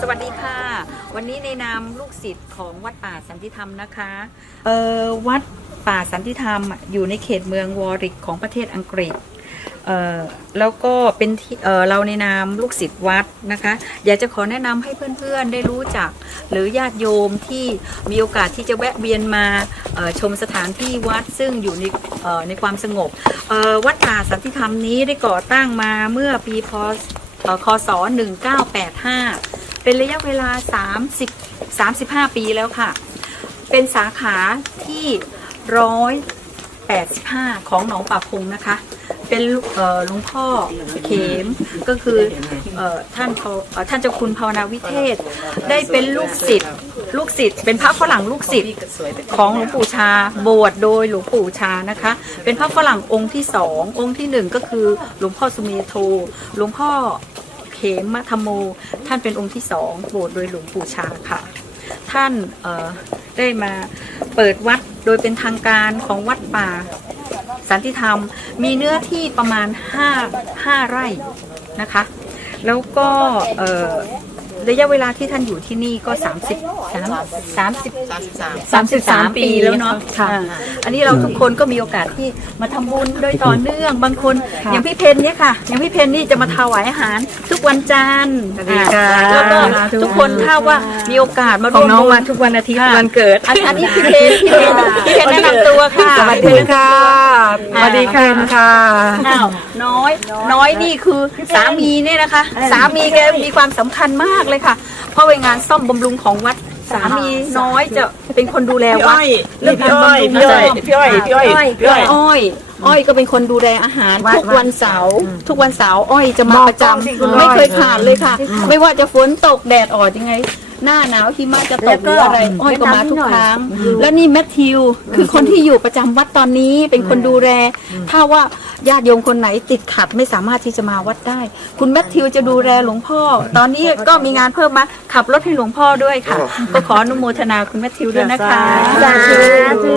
สวัสดีค่ะวันนี้ในนามลูกศิษย์ของวัดป่าสันติธรรมนะคะวัดป่าสันติธรรมอยู่ในเขตเมืองวอริกของประเทศอังกฤษแล้วก็เป็นเราในนามลูกศิษย์วัดนะคะอยากจะขอแนะนำให้เพื่อนๆได้รู้จักหรือญาติโยมที่มีโอกาสที่จะแวะเวียนมาชมสถานที่วัดซึ่งอยู่ในความสงบวัดป่าสันติธรรมนี้ได้ก่อตั้งมาเมื่อปีคศ1985เป็นระยะเวลา35 ปีแล้วค่ะเป็นสาขาที่185ของหนองป่าพงนะคะเป็นหลวงพ่อเขมก็คือท่านเจ้าคุณภาวนาวิเทศได้เป็นลูกศิษย์เป็นพระฝรั่งลูกศิษย์ของหลวงปู่ชาบวชโดยหลวงปู่ชานะคะเป็นพระฝรั่งองค์ที่2องค์ที่1ก็คือหลวงพ่อสุเมโธหลวงพ่อเขมธรรมโมท่านเป็นองค์ที่2บวชโดยหลวงปู่ชาค่ะท่านได้มาเปิดวัดโดยเป็นทางการของวัดป่าสันติธรรมมีเนื้อที่ประมาณ5 ไร่นะคะแล้วก็ระยะเวลาที่ท่านอยู่ที่นี่ก็33 ปีแล้วเนาะค่ะอันนี้เราทุกคนก็มีโอกาสที่มาทำบุญโดยต่อเนื่องบางคนอย่างพี่เพนเนี่ยค่ะอย่างพี่เพนนี่จะมาถวายอาหารทุกวันจันทร์แล้วก็ทุกคนถ้าว่ามีโอกาสมาร่วมบุญทุกวันอาทิตย์วันเกิดอันนี้พี่เพนแนะนำตัวค่ะสวัสดีค่ะสวัสดีค่ะอ้าวน้อยนี่คือสามีเนี่ยนะคะสามีแกมีความสำคัญมากเลยค่ะเพราะงานซ่อมบำรุงของวัดสามีน้อยจะเป็นคนดูแลวัดเรื่องการบำรุงพี่อ้อยก็เป็นคนดูแลอาหารทุกวันเสาร์อ้อยจะมาประจำไม่เคยขาดเลยค่ะไม่ว่าจะฝนตกแดดออกยังไงหน้าหนาวหิมะจะตกหรืออะไรอ้อยก็มาทุกครั้งแล้วนี่แมทธิวคือคนที่อยู่ประจำวัดตอนนี้เป็นคนดูแลถ้าว่าญาติโยมคนไหนติดขัดไม่สามารถที่จะมาวัดได้คุณแมทธิวจะดูแลหลวงพ่อตอนนี้ก็มีงานเพิ่มมาขับรถให้หลวงพ่อด้วยค่ะก็ขออนุโมทนาคุณแมทธิวด้วยนะคะสาธุ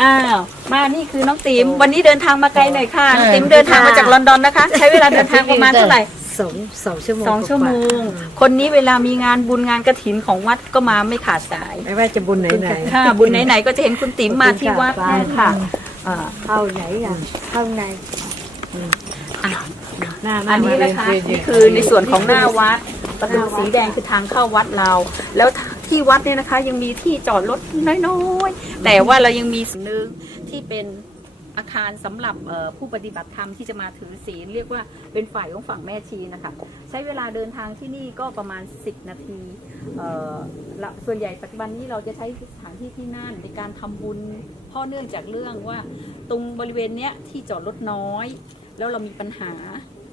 อ้าวมานี่คือน้องติ๋มวันนี้เดินทางมาไกลหน่อยค่ะน้องติ๋มเดินทางมาจากลอนดอนนะคะใช้เวลาเดินทางประมาณเท่าไหร่2 ชั่วโมงคนนี้เวลามีงานบุญงานกฐินของวัดก็มาไม่ขาดสายไม่ว่าจะบุญไหนค่ะบุญไหนก็จะเห็นคุณติ๋มมาที่วัดค่ะเข้าไหนกันเข้าในอันนี้นะคะนี่คือในส่วนของหน้าวัดประตูสีแดงคือทางเข้าวัดเราแล้วที่วัดเนี่ยนะคะยังมีที่จอดรถน้อยๆแต่ว่าเรายังมีส่วนหนึ่งที่เป็นอาคารสำหรับผู้ปฏิบัติธรรมที่จะมาถือศีลเรียกว่าเป็นฝ่ายของฝั่งแม่ชีนะคะใช้เวลาเดินทางที่นี่ก็ประมาณ10 นาทีส่วนใหญ่ปัจจุบันนี้เราจะใช้สถานที่ที่นั่นในการทำบุญเพราะเนื่องจากเรื่องว่าตรงบริเวณเนี้ยที่จอดรถน้อยแล้วเรามีปัญหา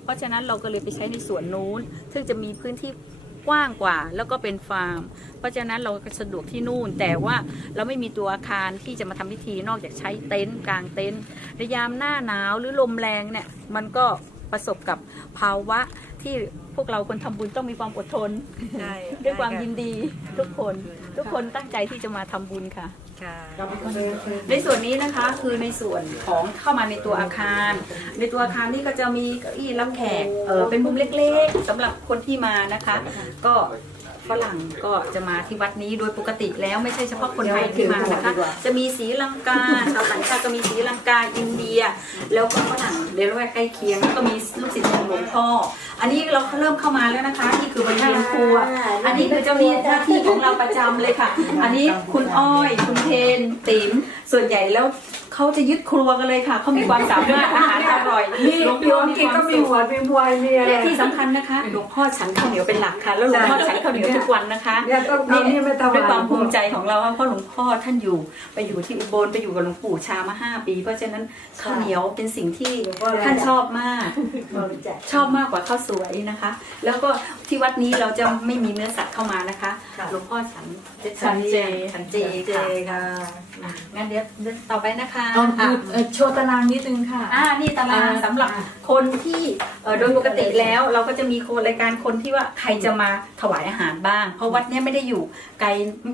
เพราะฉะนั้นเราก็เลยไปใช้ในส่วนนู้นซึ่งจะมีพื้นที่กว้างกว่าแล้วก็เป็นฟาร์มเพราะฉะนั้นเราสะดวกที่นู่นแต่ว่าเราไม่มีตัวอาคารที่จะมาทำพิธีนอกจากใช้เต็นท์กลางเต็นท์ในยามหน้าหนาวหรือลมแรงเนี่ยมันก็ประสบกับภาวะที่พวกเราคนทำบุญต้องมีความอดทนด้วยความยินดีทุกคนตั้งใจที่จะมาทำบุญค่ะในส่วนนี้นะคะคือในส่วนของเข้ามาในตัวอาคารในตัวอาคารนี่ก็จะมีเก้าอี้รับแขกเป็นมุมเล็กๆสำหรับคนที่มานะคะก็ฝรั่งก็จะมาที่วัดนี้โดยปกติแล้วไม่ใช่เฉพาะคนไทยที่มานะคะจะมีศรีลังกาชาวต่างชาติก็มีศรีลังกาอินเดียแล้วก็ฝรั่งเดี๋ยวเราใกล้เคียงก็มีลูกศิษย์ของหลวงพ่ออันนี้เราเริ่มเข้ามาแล้วนะคะนี่คือบริเวณครัวอันนี้คือจะมีหน้าที่ของเราประจำเลยค่ะอันนี้คุณอ้อยคุณเพนติ๋มส่วนใหญ่แล้วเขาจะยึดครัวกันเลยค่ะเขามีความสามารถอาหารอร่อยหลวงพ่อมีความสุขและที่สำคัญนะคะหลวงพ่อฉันข้าวเหนียวเป็นหลักค่ะแล้วหลวงพ่อฉันข้าวเหนียวทุกวันนะคะนี่ด้วยความภูมิใจของเราเพราะหลวงพ่อท่านไปอยู่ที่อุบลไปอยู่กับหลวงปู่ชามา5 ปีเพราะฉะนั้นข้าวเหนียวเป็นสิ่งที่ท่านชอบมากกว่าข้าวสวยนะคะแล้วก็ที่วัดนี้เราจะไม่มีเนื้อสัตว์เข้ามานะคะหลวงพ่อฉันเจค่ะงั้นเดี๋ยวต่อไปนะคะโชว์ตารางนิดนึงค่ะนี่ตารางสำหรับคนที่โดยปกติแล้วเราก็จะมีรายการคนที่ว่าใครจะมาถวายอาหารบ้างเพราะวัดนี้ไม่ได้อยู่ไกล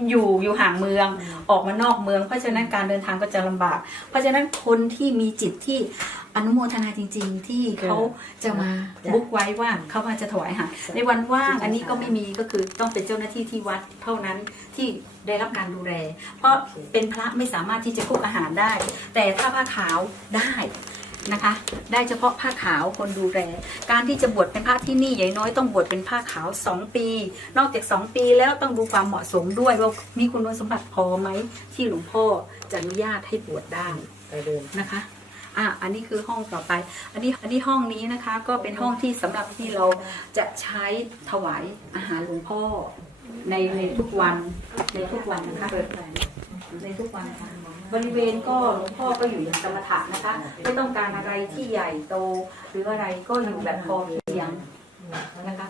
อยู่ห่างเมืองออกมานอกเมืองเพราะฉะนั้นการเดินทางก็จะลำบากเพราะฉะนั้นคนที่มีจิตที่ อนุโมทนาจริงๆที่เขาจะมาบุ๊กไว้ว่าเขามาจะถวายอาหารในวันว่างอันนี้ก็ไม่มีก็คือต้องเป็นเจ้าหน้าที่ที่วัดเท่านั้นที่ได้รับการดูแลเพราะเป็นพระไม่สามารถที่จะคุกอาหารได้ แต่ถ้าผ้าขาวได้นะคะได้เฉพาะผ้าขาวคนดูแลการที่จะบวชเป็นพระที่นี่อย่างน้อยต้องบวชเป็นผ้าขาว2 ปีนอกจาก2 ปีแล้วต้องดูความเหมาะสมด้วยว่ามีคุณสมบัติพอไหมที่หลวงพ่อจะอนุญาตให้บวชได้นะคะอันนี้คือห้องต่อไปอันนี้ห้องนี้นะคะก็เป็นห้องที่สำหรับที่เราจะใช้ถวายอาหารหลวงพ่อในทุกวันนะคะในทุกวันค่ะบริเวณก็หลวงพ่อก็อยู่อย่างสมถะนะคะไม่ต้องการอะไรที่ใหญ่โตหรืออะไรก็อยู่แบบพอเพียงนะคะ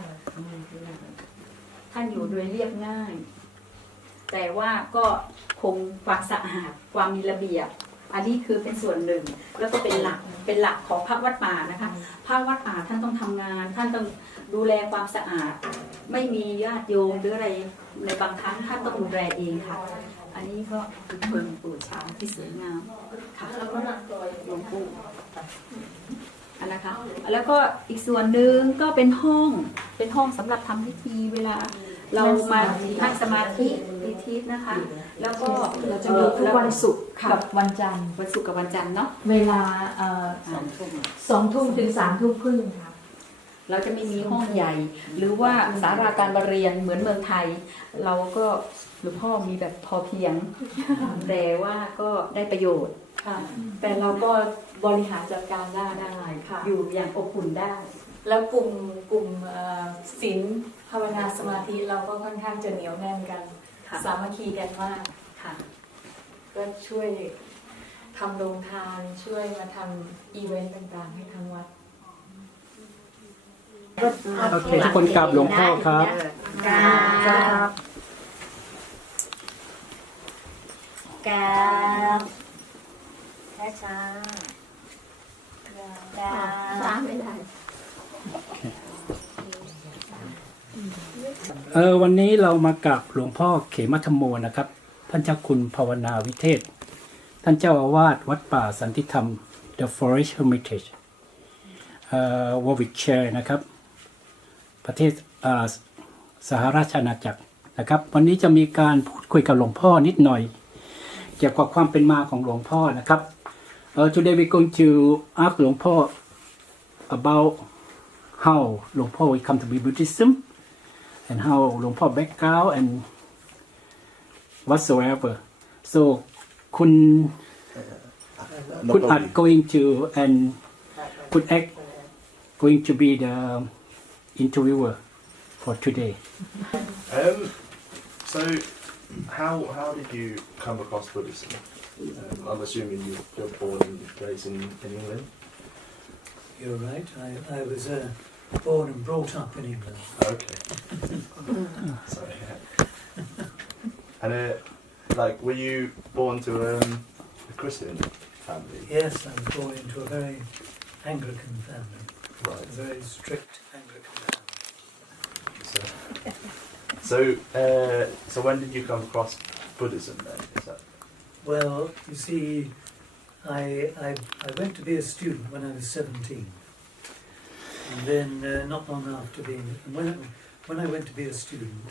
ท่านอยู่โดยเรียบง่ายแต่ว่าก็คงความสะอาดความมีระเบียบอันนี้คือเป็นส่วนหนึ่งแล้วก็เป็นหลักของพระวัดป่านะคะพระวัดป่าท่านต้องทำงานท่านต้องดูแลความสะอาดไม่มีญาติโยมหรืออะไรในบางครั้งท่านต้องดูแลเองค่ะอันนี้ก็คือเพิงปู่ช้างที่สวยงามค่ะแล้วก็หลวงปู่อันนะคะแล้วก็อีกส่วนหนึ่งก็เป็นห้องสำหรับทำพิธีเวลาเรามานั่งสมาธิพิธีนะคะแล้วก็เราจะมีทุกวันศุกร์กับวันจันทร์เนาะเวลา2 ทุ่มถึง3 ทุ่มครึ่งค่ะเราจะไม่มีห้องใหญ่หรือว่าศาลาการประเรียนเหมือนเมืองไทยเราก็หลวงพ่อมีแบบพอเพียงแต่ว่าก็ได้ประโยชน์ค่ะแต่เราก็บริหารจัดการได้ค่ะอยู่อย่างอบอุ่นได้แล้วกลุ่มศีลภาวนาสมาธิเราก็ค่อนข้างจะเหนียวแน่นกันสามัคคีกันมากค่ะก็ช่วยทำโรงทานช่วยมาทำอีเวนต์ต่างๆให้ทางวัดโอเคทุกคนกราบหลวงพ่อครับกราบช้าไม่ได้วันนี้เรามากราบหลวงพ่อเขมัธรรมโมนะครับท่านเจ้าคุณภาวนาวิเทศท่านเจ้าอาวาสวัดป่าสันติธรรม The Forest Hermitage Warwickshire นะครับประเทศสหราชอาณาจักรนะครับวันนี้จะมีการพูดคุยกับหลวงพ่อนิดหน่อยเกี่ยวกับความเป็นมาของหลวงพ่อนะครับ Today we're going to ask หลวงพ่อ about how หลวงพ่อ will come to be Buddhism and how หลวงพ่อ background and whatsoever so คุณอัด going to and คุณแอค going to be the interviewer for today. So how did you come across Buddhism? I'm assuming you're born and raised in England. You're right. I was born and brought up in England. Okay. Sorry. And were you born to a Christian family? Yes, I was born into a very Anglican family. Right. A very strict Anglican family. So when did you come across Buddhism then? Is that? Well, you see, I went to be a student when I was 17, and then not long after being when I went to be a student,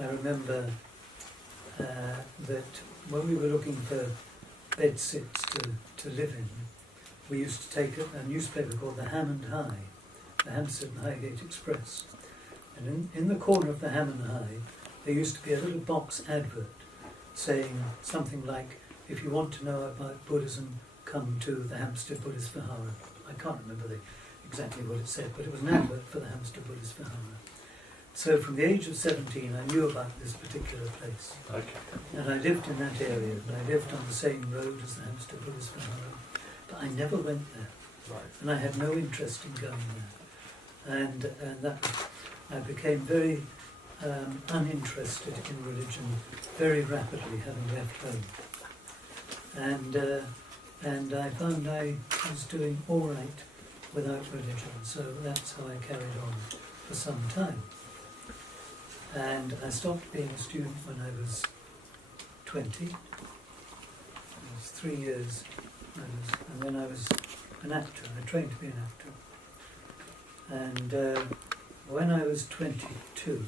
I remember that when we were looking for bed sits to live in, we used to take a newspaper called the Ham and High, the Hampstead and Highgate Express, and in the corner of the Ham and High, there used to be a little box advert saying something like, if you want to know about Buddhism, come to the Hampstead Buddhist Vihara. I can't remember exactly what it said, but it was an advert for the Hampstead Buddhist Vihara. So from the age of 17, I knew about this particular place. Okay. And I lived in that area, and I lived on the same road as the Hampstead Buddhist Vihara. But I never went there. Right. And I had no interest in going there. And that I became very uninterested in religion very rapidly, having left home. And I found I was doing all right without religion, so that's how I carried on for some time. And I stopped being a student when I was 20. It was 3 years. And when I was an actor. I trained to be an actor. And when I was 22,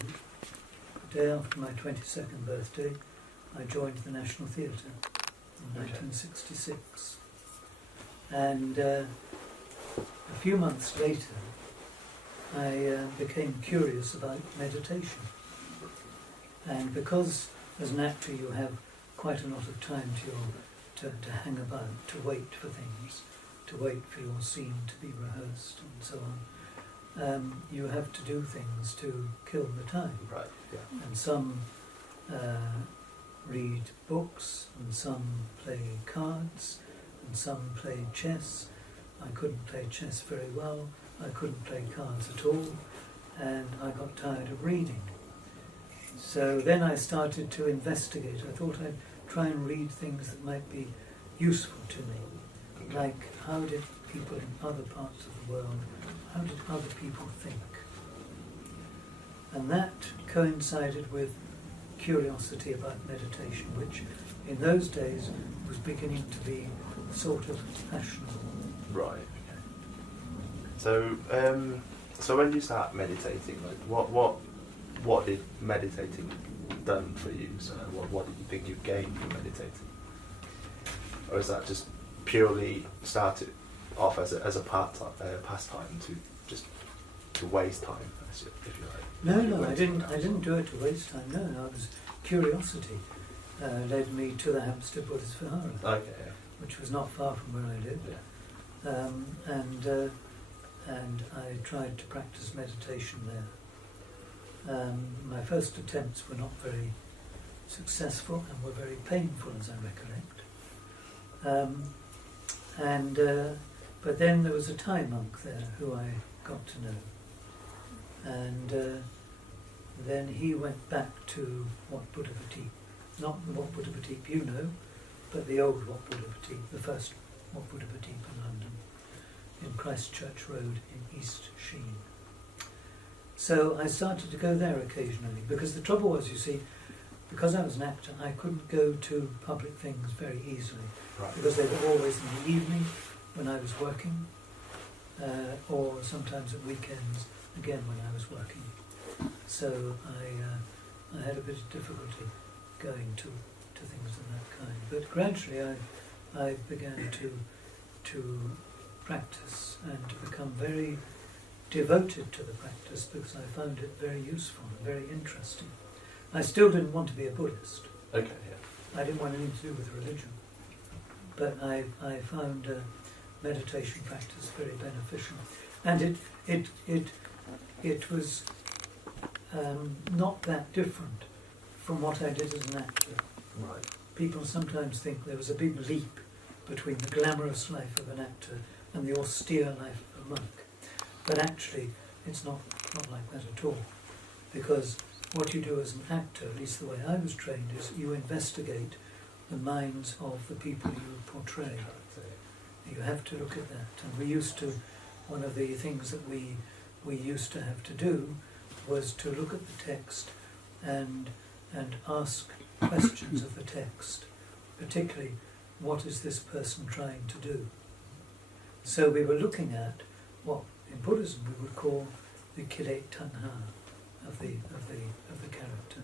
the day after my 22nd birthday, I joined the National Theatre in 1966. And a few months later, I became curious about meditation. And because as an actor you have quite a lot of time to hang about, to wait for things, to wait for your scene to be rehearsed and so on, you have to do things to kill the time. Right. Yeah. And some read books, and some play cards, and some play chess. I couldn't play chess very well, I couldn't play cards at all, and I got tired of reading. So then I started to investigate. I thought I'd try and read things that might be useful to me, like how did people in other parts of the world, how did other people think? And that coincided with curiosity about meditation, which in those days was beginning to be sort of fashionable. Right. So, so when you start meditating, like what did meditating done for you? So, what did you think you gained from meditating, or is that just purely started off as a pastime to waste time, if you like? No, I didn't do it to waste time. No, it was curiosity led me to the Hampstead Buddhist Vihara, Okay. which was not far from where I lived. Yeah. And I tried to practice meditation there. My first attempts were not very successful and were very painful, as I recollect. But then there was a Thai monk there who I got to know, and then he went back to Wat Buddha Batik, not Wat Buddha Batik you know, but the old Wat Buddha Batik, the first Wat Buddha Batik in London, in Christchurch Road in East Sheen. So I started to go there occasionally, because the trouble was, you see, because I was an actor, I couldn't go to public things very easily, Right. because they were always in the evening when I was working, or sometimes at weekends, again when I was working. So I had a bit of difficulty going to things of that kind. But gradually I began to practice and to become very devoted to the practice, because I found it very useful and very interesting. I still didn't want to be a Buddhist. Okay. Yeah. I didn't want anything to do with religion. But I found meditation practice very beneficial. And it was not that different from what I did as an actor. Right. People sometimes think there was a big leap between the glamorous life of an actor and the austere life of a monk. But actually, it's not like that at all. Because what you do as an actor, at least the way I was trained, is you investigate the minds of the people you portray. You have to look at that. And one of the things that we used to have to do was to look at the text and ask questions of the text, particularly, what is this person trying to do? So we were looking at what in Buddhism we would call the kilet tanha of the character,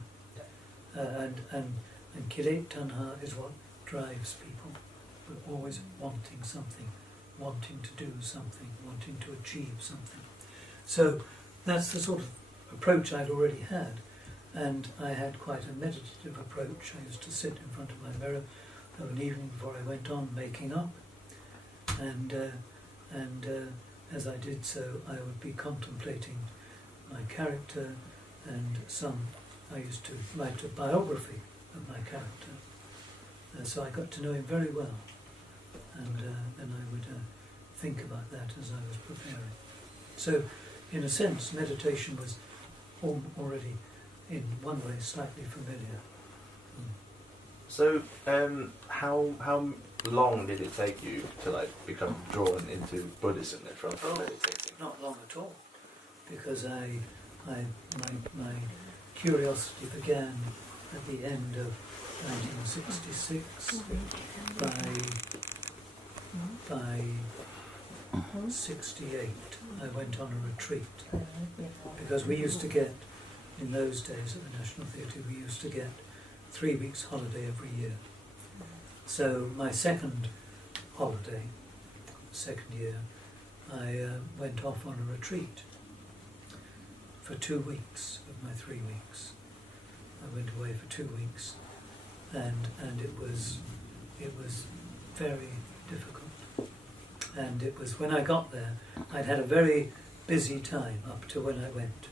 and kilet tanha is what drives people. We're always wanting something, wanting to do something, wanting to achieve something. So that's the sort of approach I'd already had, and I had quite a meditative approach. I used to sit in front of my mirror of an evening before I went on making up, and as I did so, I would be contemplating my character, and I used to write a biography of my character. So I got to know him very well, and then I would think about that as I was preparing. So, in a sense, meditation was already, in one way, slightly familiar. So, how long did it take you to become drawn into Buddhism then from meditating? Not long at all, because my curiosity began at the end of 1966 by 1968, I went on a retreat because we used to get, in those days at the National Theatre, we used to get 3 weeks holiday every year. So my second holiday, second year, I went off on a retreat for 2 weeks of my 3 weeks. I went away for 2 weeks, and it was very difficult. And it was when I got there, I'd had a very busy time up to when I went.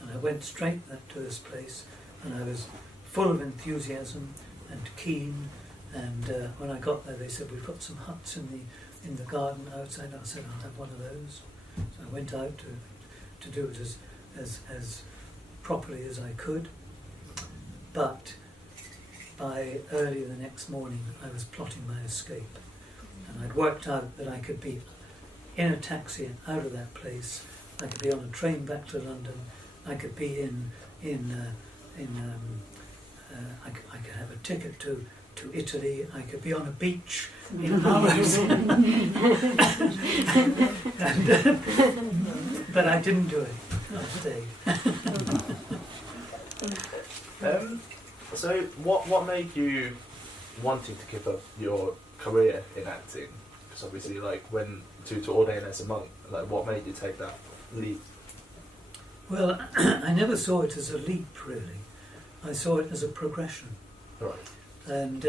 And I went straight to this place, and I was full of enthusiasm and keen. And when I got there, they said, we've got some huts in the garden outside. I said, I'll have one of those. So I went out to do it as properly as I could. But by early the next morning, I was plotting my escape. And I'd worked out that I could be in a taxi and out of that place. I could be on a train back to London. I could be I could have a ticket to Italy. I could be on a beach in hours. But I didn't do it. I stayed. So what made you wanting to give up your career in acting? Because obviously, like, when to ordain as a monk, like, what made you take that leap? Well, I never saw it as a leap, really. I saw it as a progression. Right. And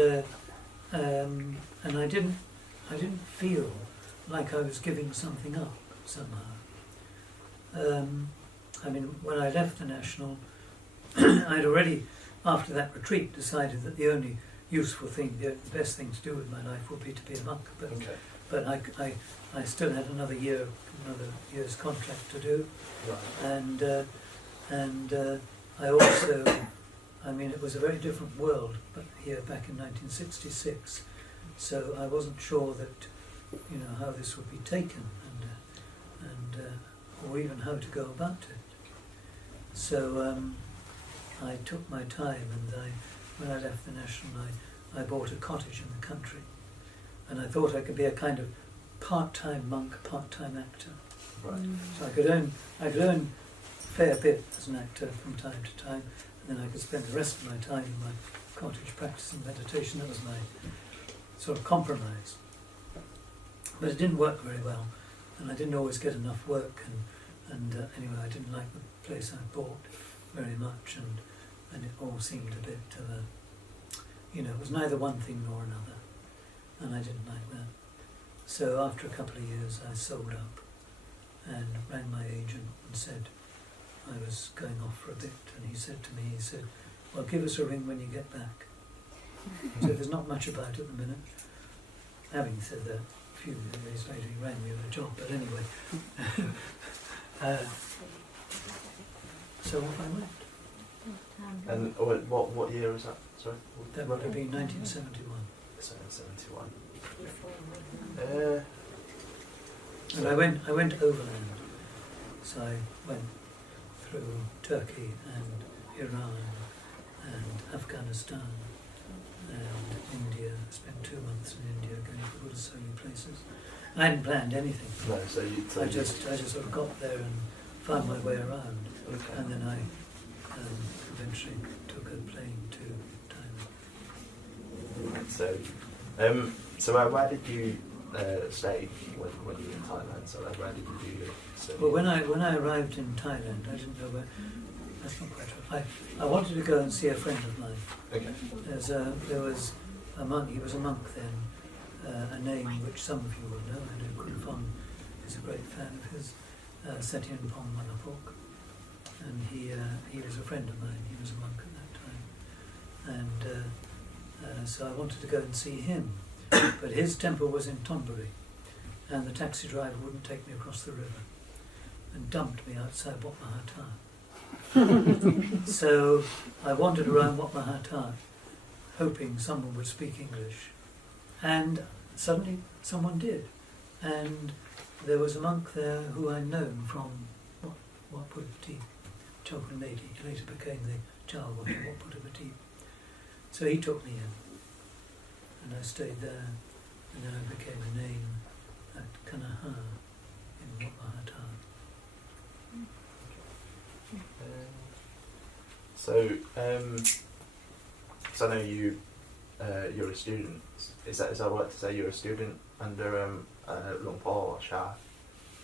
I didn't feel like I was giving something up somehow. I mean, when I left the National, I'd already, after that retreat, decided that the only useful thing, the best thing to do with my life would be to be a monk. But Okay. but I still had another year's contract to do. Right. And I also, I mean, it was a very different world, but here back in 1966, so I wasn't sure that, you know, how this would be taken and or even how to go about it. So I took my time, and when I left the National, I bought a cottage in the country, and I thought I could be a kind of part-time monk, part-time actor. Right. So I could earn a fair bit as an actor from time to time, and then I could spend the rest of my time in my cottage practicing meditation. That was my sort of compromise. But it didn't work very well, and I didn't always get enough work, and anyway, I didn't like the place I bought very much, and it all seemed a bit of a, you know, it was neither one thing nor another, and I didn't like that. So after a couple of years, I sold up and rang my agent and said I was going off for a bit, and he said to me, well, give us a ring when you get back. He said, there's not much about it at the minute. Having said that, a few days later he rang me with a job, but anyway. So off I went. And what year was that? Sorry? That would have been 1971. 71. And I went overland. So I went through Turkey and Iran and Afghanistan and India. I spent 2 months in India going to Buddhist holy places. I hadn't planned anything. No, so you. I just sort of got there and found my way around. Okay. And then I eventually took a plane to Thailand. So where did you stay when you were in Thailand? So like, where did you do your study? Well, when I arrived in Thailand, I didn't know where. That's not quite right. I wanted to go and see a friend of mine. Okay. There was a monk. He was a monk then. A name which some of you will know. I know Kunfon is a great fan of his. Setien Pong Manapok. And he was a friend of mine. He was a monk at that time. And so I wanted to go and see him. But his temple was in Thonburi, and the taxi driver wouldn't take me across the river and dumped me outside Wat Mahathat. So I wandered around Wat Mahathat, hoping someone would speak English. And suddenly someone did. And there was a monk there who I'd known from Wat Puttapati, Chaplaincy. He later became the Chow Wat Puttapati. So he took me in, and I stayed there, and then I became a name, at Kanaha in Wapahata. So I know you're a student. Is that right to say you're a student under Luang or Shah?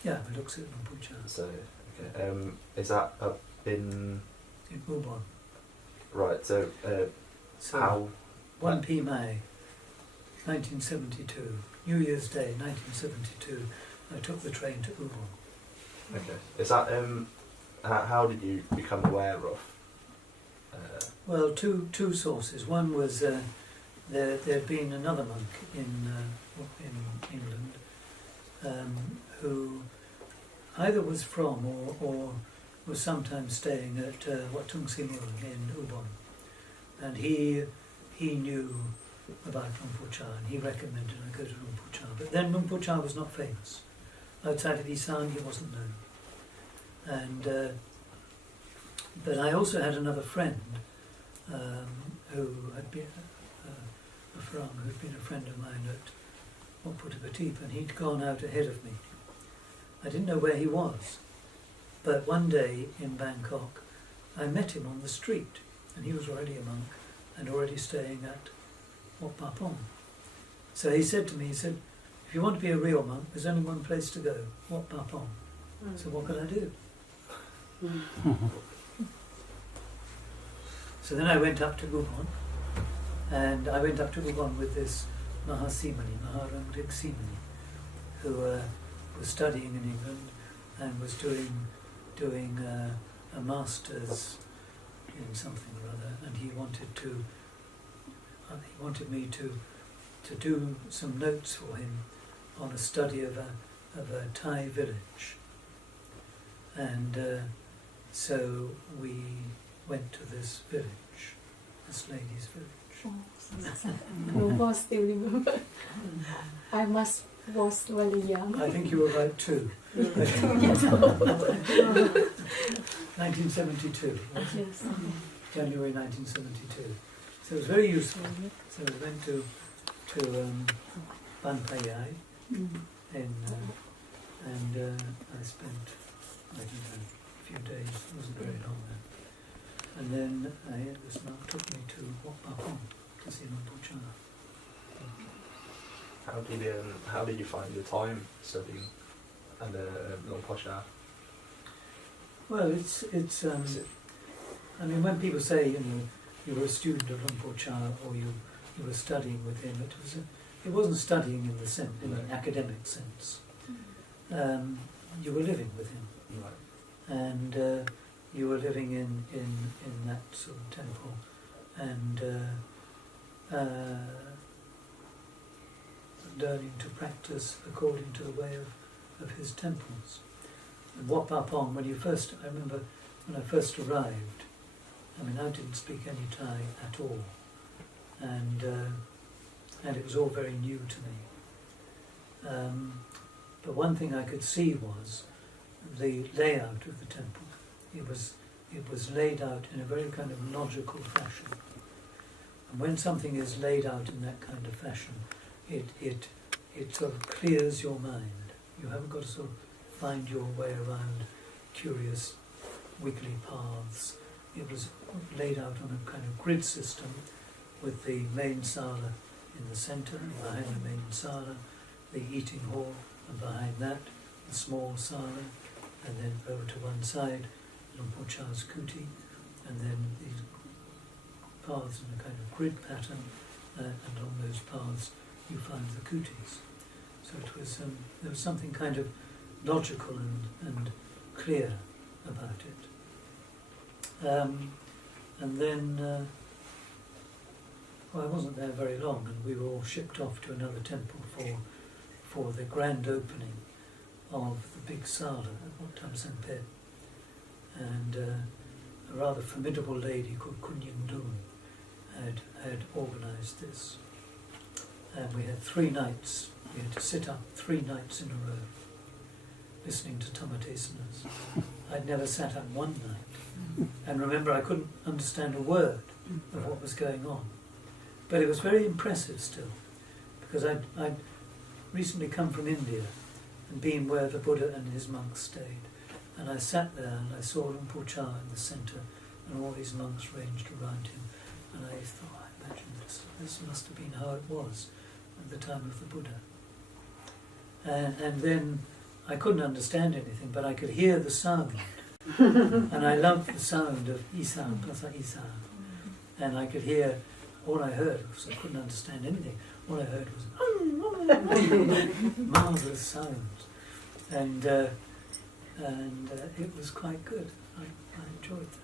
Yeah, it looks at Lumpucha So okay. Is that up in in Ubon. right? So So how 1 P May 1972, New Year's Day 1972, I took the train to Ubon. okay? Is that how did you become aware of? Well, two sources. One was there'd been another monk in England who either was from or was sometimes staying at Watung Simul in Ubon, and he knew about Lumpucha and he recommended I go to Lumpucha. But then Lumpucha was not famous. Outside of Isan, he wasn't known. And but I also had another friend who had been a Farang, who'd been a friend of mine at Watputabatip, and he'd gone out ahead of me. I didn't know where he was, but one day in Bangkok I met him on the street, and he was already a monk and already staying at Wat Pah Pong. So he said to me, if you want to be a real monk, there's only one place to go, Wat Pah Pong. So what could I do? So then I went up to Ubon, and I went up to Ubon with this Mahasimani, Maharangdik Simani, who was studying in England and was doing a master's in something or other, and he wanted me to do some notes for him on a study of a Thai village, and so we went to this village, this lady's village. No, still remember. I was very young. I think you were about 2. 1972, Yes. January 1972. So it was very useful. So we went to Ban Payai, and I spent, I don't know, a few days. It wasn't very long then. And then this monk took me to Wat Pah Pong to see Lumpucha. How did you find your time studying under Luang Por. Well, it's I mean, when people say, you know, you were a student of Luang Por or you were studying with him, it wasn't studying in the sense, in an academic sense. You were living with him, Right. and you were living in that sort of temple, and learning to practice according to the way of his temples. And Wat Pah Pong, I remember when I first arrived, I mean, I didn't speak any Thai at all, and it was all very new to me. But one thing I could see was the layout of the temple. It was laid out in a very kind of logical fashion. And when something is laid out in that kind of fashion, it sort of clears your mind. You haven't got to sort of find your way around curious wiggly paths. It was laid out on a kind of grid system with the main sala in the centre, and behind the main sala, the eating hall, and behind that, the small sala, and then over to one side, Luang Por Cha's kuti, and then these paths in a kind of grid pattern, and along those paths you find the kutis. So it was there was something kind of logical and clear about it. And then, well, I wasn't there very long, and we were all shipped off to another temple for the grand opening of the big sala at Wat Tam Sempe. And a rather formidable lady called Kunyin Dun had organised this. And we had 3 nights. We had to sit up 3 nights in a row, listening to Tamatesanas. I'd never sat up one night. And remember, I couldn't understand a word of what was going on. But it was very impressive still, because recently come from India and been where the Buddha and his monks stayed. And I sat there and I saw Luang in the centre and all these monks ranged around him. And I thought, I imagine this must have been how it was at the time of the Buddha. And then I couldn't understand anything, but I could hear the sound. And I loved the sound of Isan, Prasa Isan. And I could hear, all I heard, because I couldn't understand anything, all I heard was marvellous sounds. And it was quite good. I enjoyed that.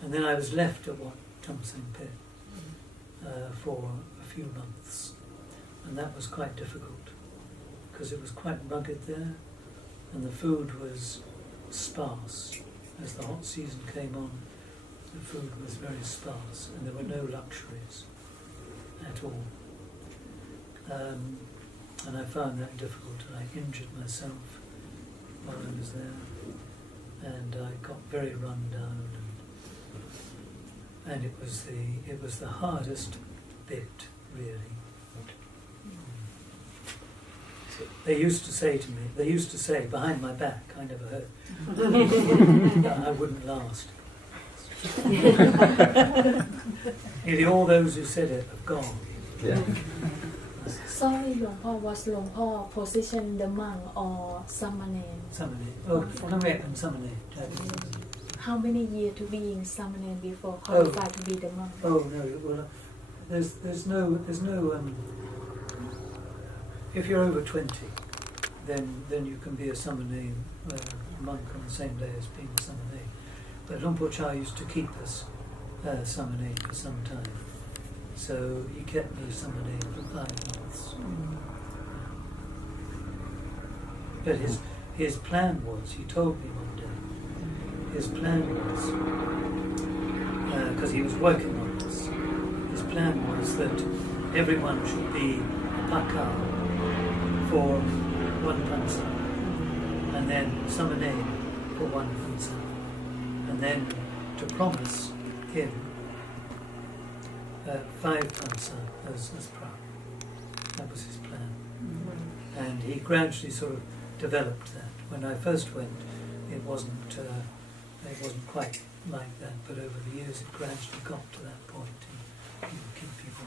And then I was left at Thâm Phet for a few months. And that was quite difficult, because it was quite rugged there, and the food was sparse. As the hot season came on, the food was very sparse, and there were no luxuries at all. And I found that difficult, and I injured myself while I was there, and I got very run down, and it was the hardest bit, really. They used to say behind my back, I never heard, that I wouldn't last. Nearly all those who said it have gone. Yeah. Sorry, Luang Por, was Luang Por position the monk or Samanen? Samanen. Oh, Khemadhammo and Samanen. How many years to being Samanen before qualified to be the monk? Oh no, well, there's no. If you're over 20, then you can be a Samanen, monk on the same day as being a Samanen. But Luang Por used to keep us Samanen for some time. So he kept me Samanen for 5 months. But his plan was, he told me one day, his plan was, because he was working on this, his plan was that everyone should be a pakar for 1 pansa, and then Samanen for 1 pansa, and then to promise him 5 pansa as pra. That was his plan. And he gradually sort of developed that. When I first went, it wasn't quite like that, but over the years it gradually got to that point, and he would keep people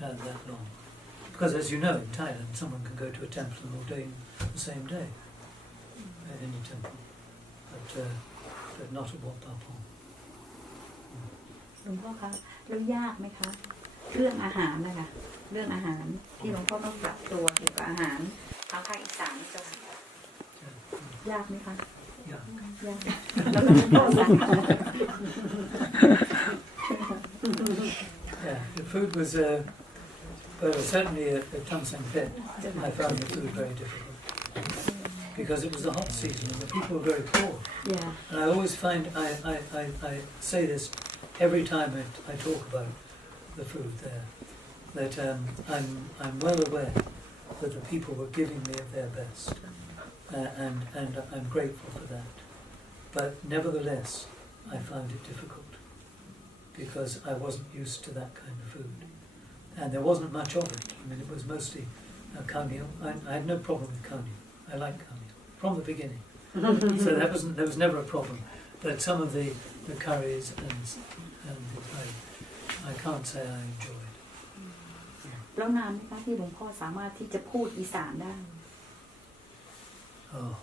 that long. Because as you know, in Thailand, someone can go to a temple and ordain the same day, at any temple, but not at Wat Pa Pong. หลวงพ่อคะแล้วยากไหมคะเรื่องอาหารนะคะเรื่องอาหารที่หลวงพ่อต้องปรับตัวเกี่ยวกับอาหารทางภาคอีสานนี่เจ้าค่ะยากไหมคะยากแล้วหลวงพ่อสั่ง Yeah, the food was certainly at Thâm Phet. I found the food very difficult because it was the hot season and the people were very poor. Yeah. And I always find I say this every time I talk about the food there, that I'm well aware that the people were giving me of their best, and I'm grateful for that. But nevertheless, I found it difficult because I wasn't used to that kind of food, and there wasn't much of it. I mean, it was mostly khao niao. I had no problem with khao niao. I like khao niao from the beginning, so there was never a problem. But some of the curries and I can't say I enjoyed. แล้วนานไหมคะที่หลวงพ่อสามารถที่จะพูดอีสานได้ Oh,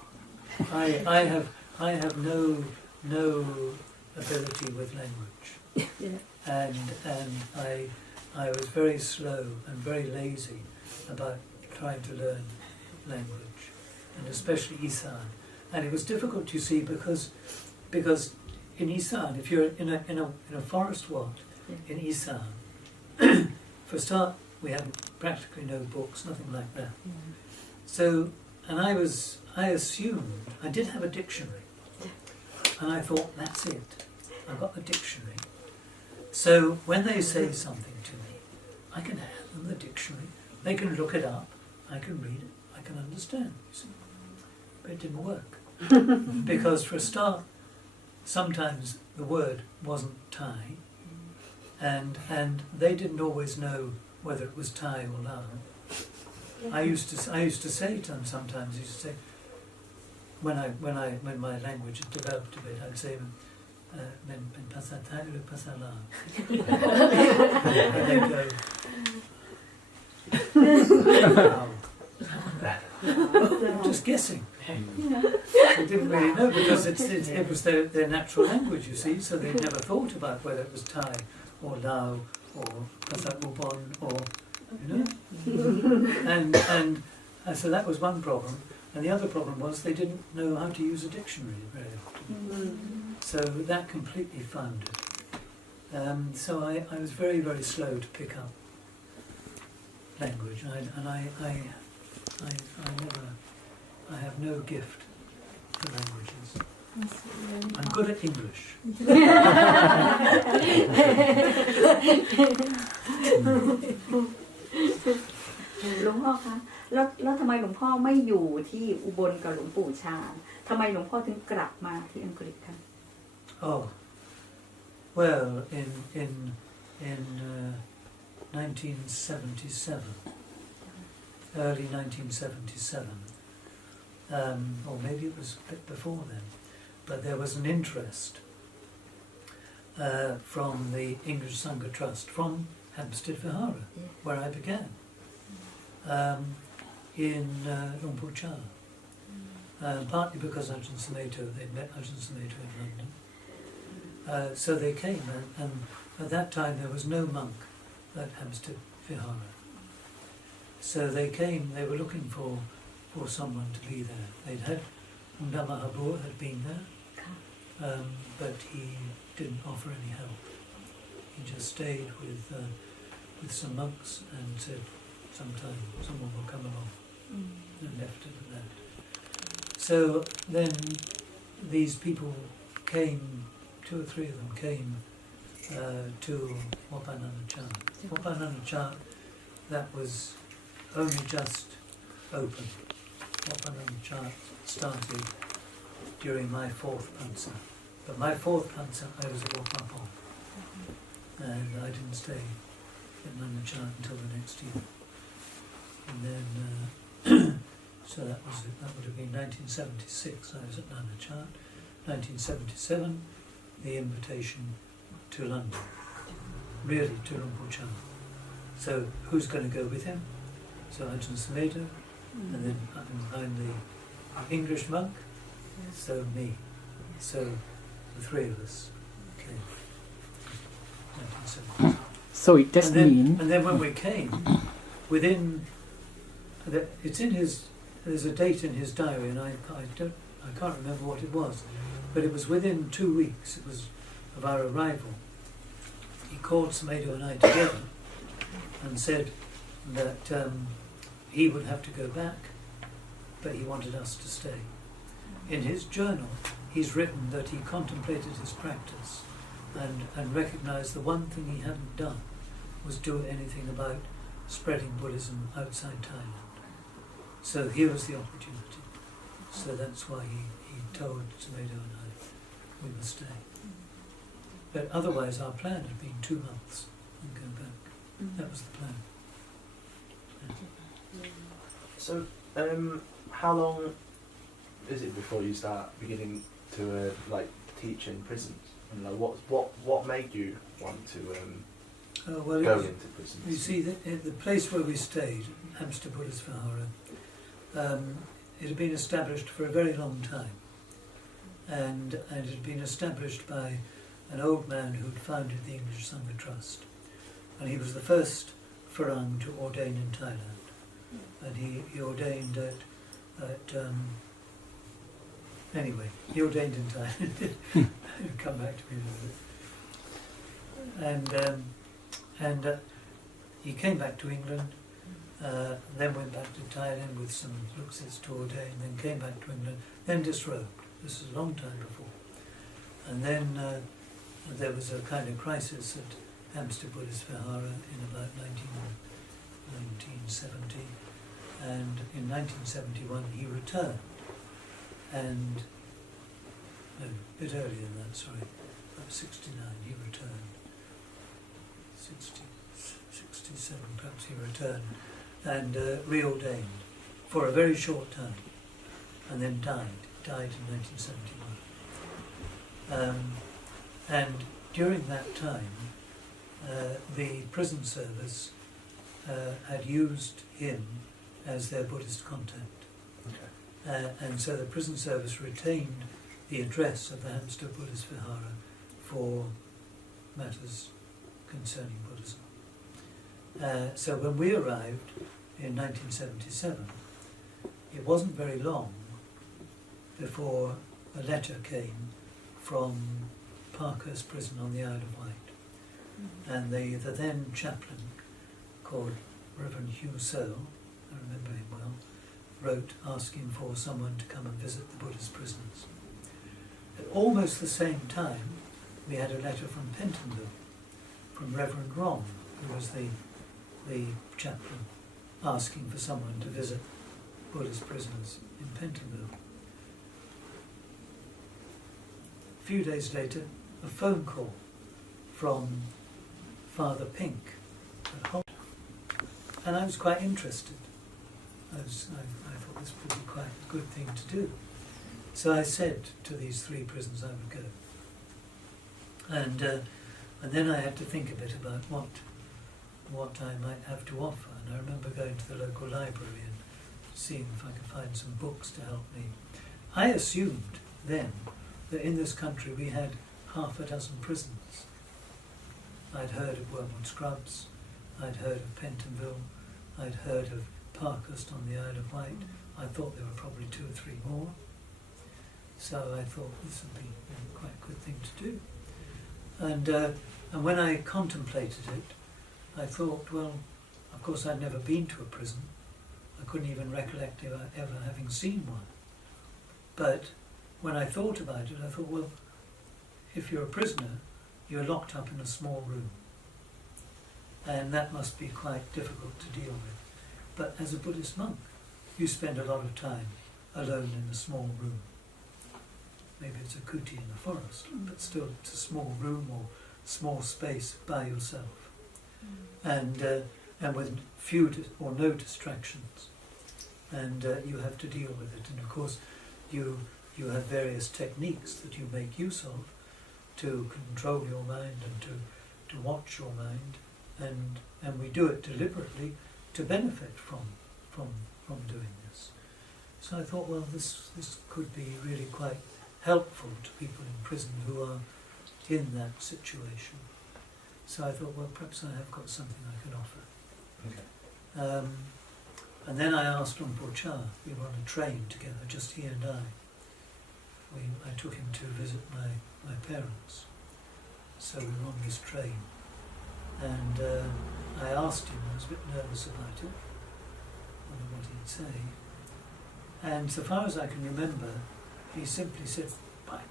I have no ability with language, and I was very slow and very lazy about trying to learn language, and especially Isan. And it was difficult, you see, because in Isan, if you're in a forest ward in Isan, for a start, we had practically no books, nothing like that. So, and I assumed, I did have a dictionary, and I thought, that's it, I've got the dictionary. So when they say something to me, I can hand them the dictionary, they can look it up, I can read it, I can understand, you see. But it didn't work. Because for a start, sometimes the word wasn't Thai, and they didn't always know whether it was Thai or Lao. I used to say to them sometimes. I used to say when my language had developed a bit, I'd say, "Men pasar Thai or pasar Lao," and they'd go, "Wow." Just guessing. They didn't really know because it was their natural language, you see. So they never thought about whether it was Thai or Lao or pasar Ubon or and so that was one problem. And the other problem was they didn't know how to use a dictionary very often. So that completely foundered. So I was very, very slow to pick up language. I have no gift for languages. I'm good at English. หลวงพ่อคะแล้วทำไมหลวงพ่อไม่อยู่ที่อุบลกับหลวงปู่ชาทำไมหลวงพ่อถึงกลับมาที่อังกฤษคะ Oh, well, in 1977, early 1977, or maybe it was a bit before then, but there was an interest from the English Sangha Trust, from Hampstead Vihara, where I began, in Luang Cha, partly because Ajahn Sumedho, they'd met Ajahn Sumedho in London. So they came, and at that time there was no monk at Hampstead Vihara. So they came, they were looking for someone to be there. They'd had Mahabur had been there, but he didn't offer any help. He just stayed with some monks and said, sometime someone will come along, and left it at that. So then these people came, 2 or 3 of them came to Wapananacha. Wapananacha, that was only just open. Wapananacha started during my 4th Pansa. But my 4th Pansa, I was at Wapapon. And I didn't stay at Nanacha until the next year. And then, so that would have been 1976, I was at Nanacha. 1977, the invitation to London, really to Luang Cha. So who's going to go with him? So Ajahn Sumedho, and then I'm the English monk, so me. So the 3 of us came. 1977. So it does mean And then when we came, within, it's in his, there's a date in his diary, and I can't remember what it was, but it was within 2 weeks. It was of our arrival. He called Sumedho and I together and said that he would have to go back, but he wanted us to stay. In his journal, he's written that he contemplated his practice and recognised the one thing he hadn't done was do anything about spreading Buddhism outside Thailand. So here was the opportunity. So that's why he told Sumedho and I we must stay. But otherwise our plan had been 2 months and go back. That was the plan. So, how long is it before you start beginning to teach in prisons? And what made you want to go into prisons? You see, the place where we stayed, Hampstead Buddhist Vihara, it had been established for a very long time, and it had been established by an old man who'd founded the English Sangha Trust, and he was the first Farang to ordain in Thailand, and he ordained anyway, he ordained in Thailand. Come back to me in a minute. And he came back to England, then went back to Thailand with some luxes to ordain, then came back to England, then disrobed. This is a long time before. And then there was a kind of crisis at Hampstead Buddhist Vihara in about 1970, and in 1971 he returned, and no, a bit earlier than that, sorry, about 69 he returned, 67 perhaps he returned, and reordained for a very short time, and then died in 1971. And during that time, the prison service had used him as their Buddhist contact. Okay. And so the prison service retained the address of the Hampstead Buddhist Vihara for matters concerning Buddhism. So when we arrived in 1977, it wasn't very long before a letter came from Parkhurst Prison on the Isle of Wight. And the then chaplain, called Reverend Hugh Searle, I remember him well, wrote asking for someone to come and visit the Buddhist prisoners. At almost the same time, we had a letter from Pentonville, from Reverend Ron, who was the chaplain, asking for someone to visit Buddhist prisoners in Pentonville. A few days later, a phone call from Father Pink at Holt, and I was quite interested. I thought this would be quite a good thing to do. So I said to these three prisons I would go. And then I had to think a bit about what I might have to offer. And I remember going to the local library and seeing if I could find some books to help me. I assumed then that in this country we had half a dozen prisons. I'd heard of Wormwood Scrubs, I'd heard of Pentonville, I'd heard of Parkhurst on the Isle of Wight. I thought there were probably 2 or 3 more. So I thought this would be quite a good thing to do. And when I contemplated it, I thought, well, of course I'd never been to a prison. I couldn't even recollect ever having seen one. But when I thought about it, I thought, well, if you're a prisoner, you're locked up in a small room. And that must be quite difficult to deal with. But as a Buddhist monk, you spend a lot of time alone in a small room. Maybe it's a kuti in the forest, but still it's a small room or small space by yourself. And with few or no distractions. And you have to deal with it. And of course, you have various techniques that you make use of to control your mind and to watch your mind. And we do it deliberately to benefit from doing this. So I thought, well, this could be really quite helpful to people in prison who are in that situation. So I thought, well, perhaps I have got something I can offer. Okay. And then I asked Luang Por. We were on a train together, just he and I. I took him to visit my parents. So we were on this train. And I asked him, I was a bit nervous about it, I wonder what he'd say. And so far as I can remember, he simply said, bye.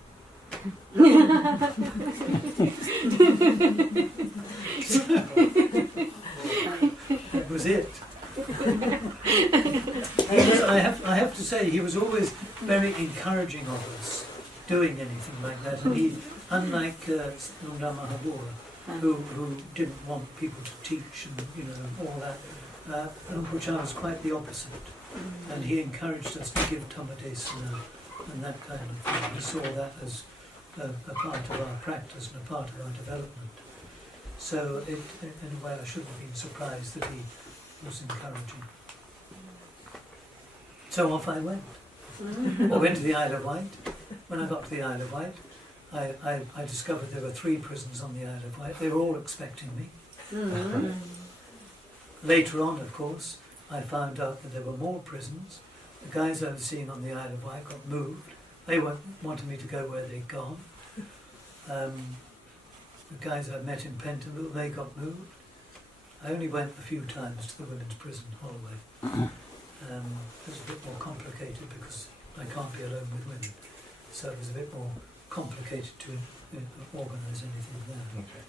That was it. I have to say, he was always very encouraging of us doing anything like that. And he, unlike who didn't want people to teach and all that, Luang Por was quite the opposite. And he encouraged us to give Tamadesana and that kind of thing. He saw that as a part of our practice and a part of our development. So in a way I shouldn't have been surprised that he was encouraging. So off I went. I went to the Isle of Wight. When I got to the Isle of Wight, I discovered there were 3 prisons on the Isle of Wight. They were all expecting me. Later on, of course, I found out that there were more prisons. The guys I was seeing on the Isle of Wight got moved. They wanted me to go where they'd gone. The guys I met in Pentonville, they got moved. I only went a few times to the women's prison, Holloway. It was a bit more complicated because I can't be alone with women. So it was a bit more complicated to organise anything there. Okay.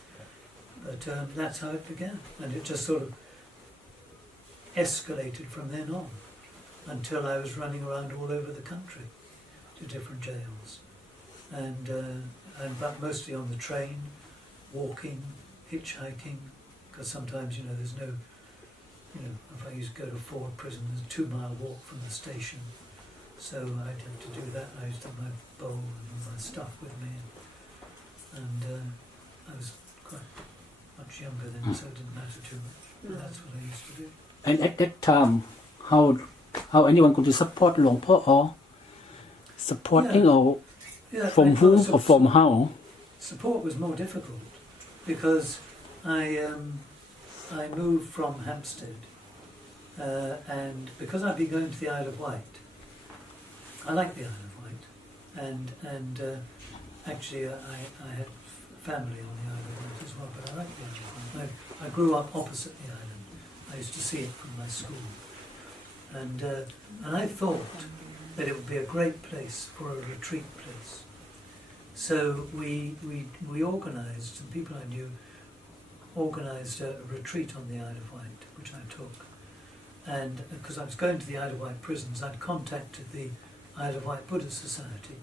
But that's how it began. And it just sort of escalated from then on until I was running around all over the country to different jails. But mostly on the train, walking, hitchhiking, because sometimes, there's you know, if I used to go to Ford Prison, there's a 2-mile walk from the station, so I'd have to do that. I used to have my bowl and all my stuff with me, and I was quite much younger then, so it didn't matter too much. But that's what I used to do. And at that time, how anyone could support หลวงพ่อ or supporting or Yeah, from I- whom so- or from how? Support was more difficult because I moved from Hampstead, and because I'd been going to the Isle of Wight, I like the Isle of Wight, and actually I had family on the Isle of Wight as well, but I like the Isle of Wight. I grew up opposite the island. I used to see it from my school, and I thought that it would be a great place for a retreat place. So we organised, some people I knew organised a retreat on the Isle of Wight, which I took. And because I was going to the Isle of Wight prisons, I'd contacted the Isle of Wight Buddhist Society.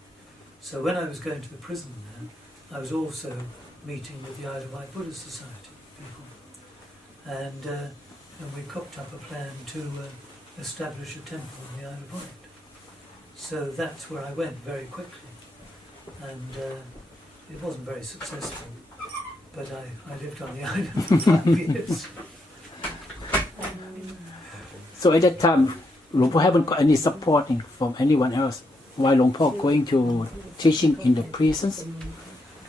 So when I was going to the prison there, I was also meeting with the Isle of Wight Buddhist Society people. And we cooked up a plan to establish a temple on the Isle of Wight. So that's where I went very quickly. And it wasn't very successful, but I lived on the island for 5 years. So at that time, หลวงพ่อ haven't got any supporting from anyone else while หลวงพ่อ going to teaching in the prisons.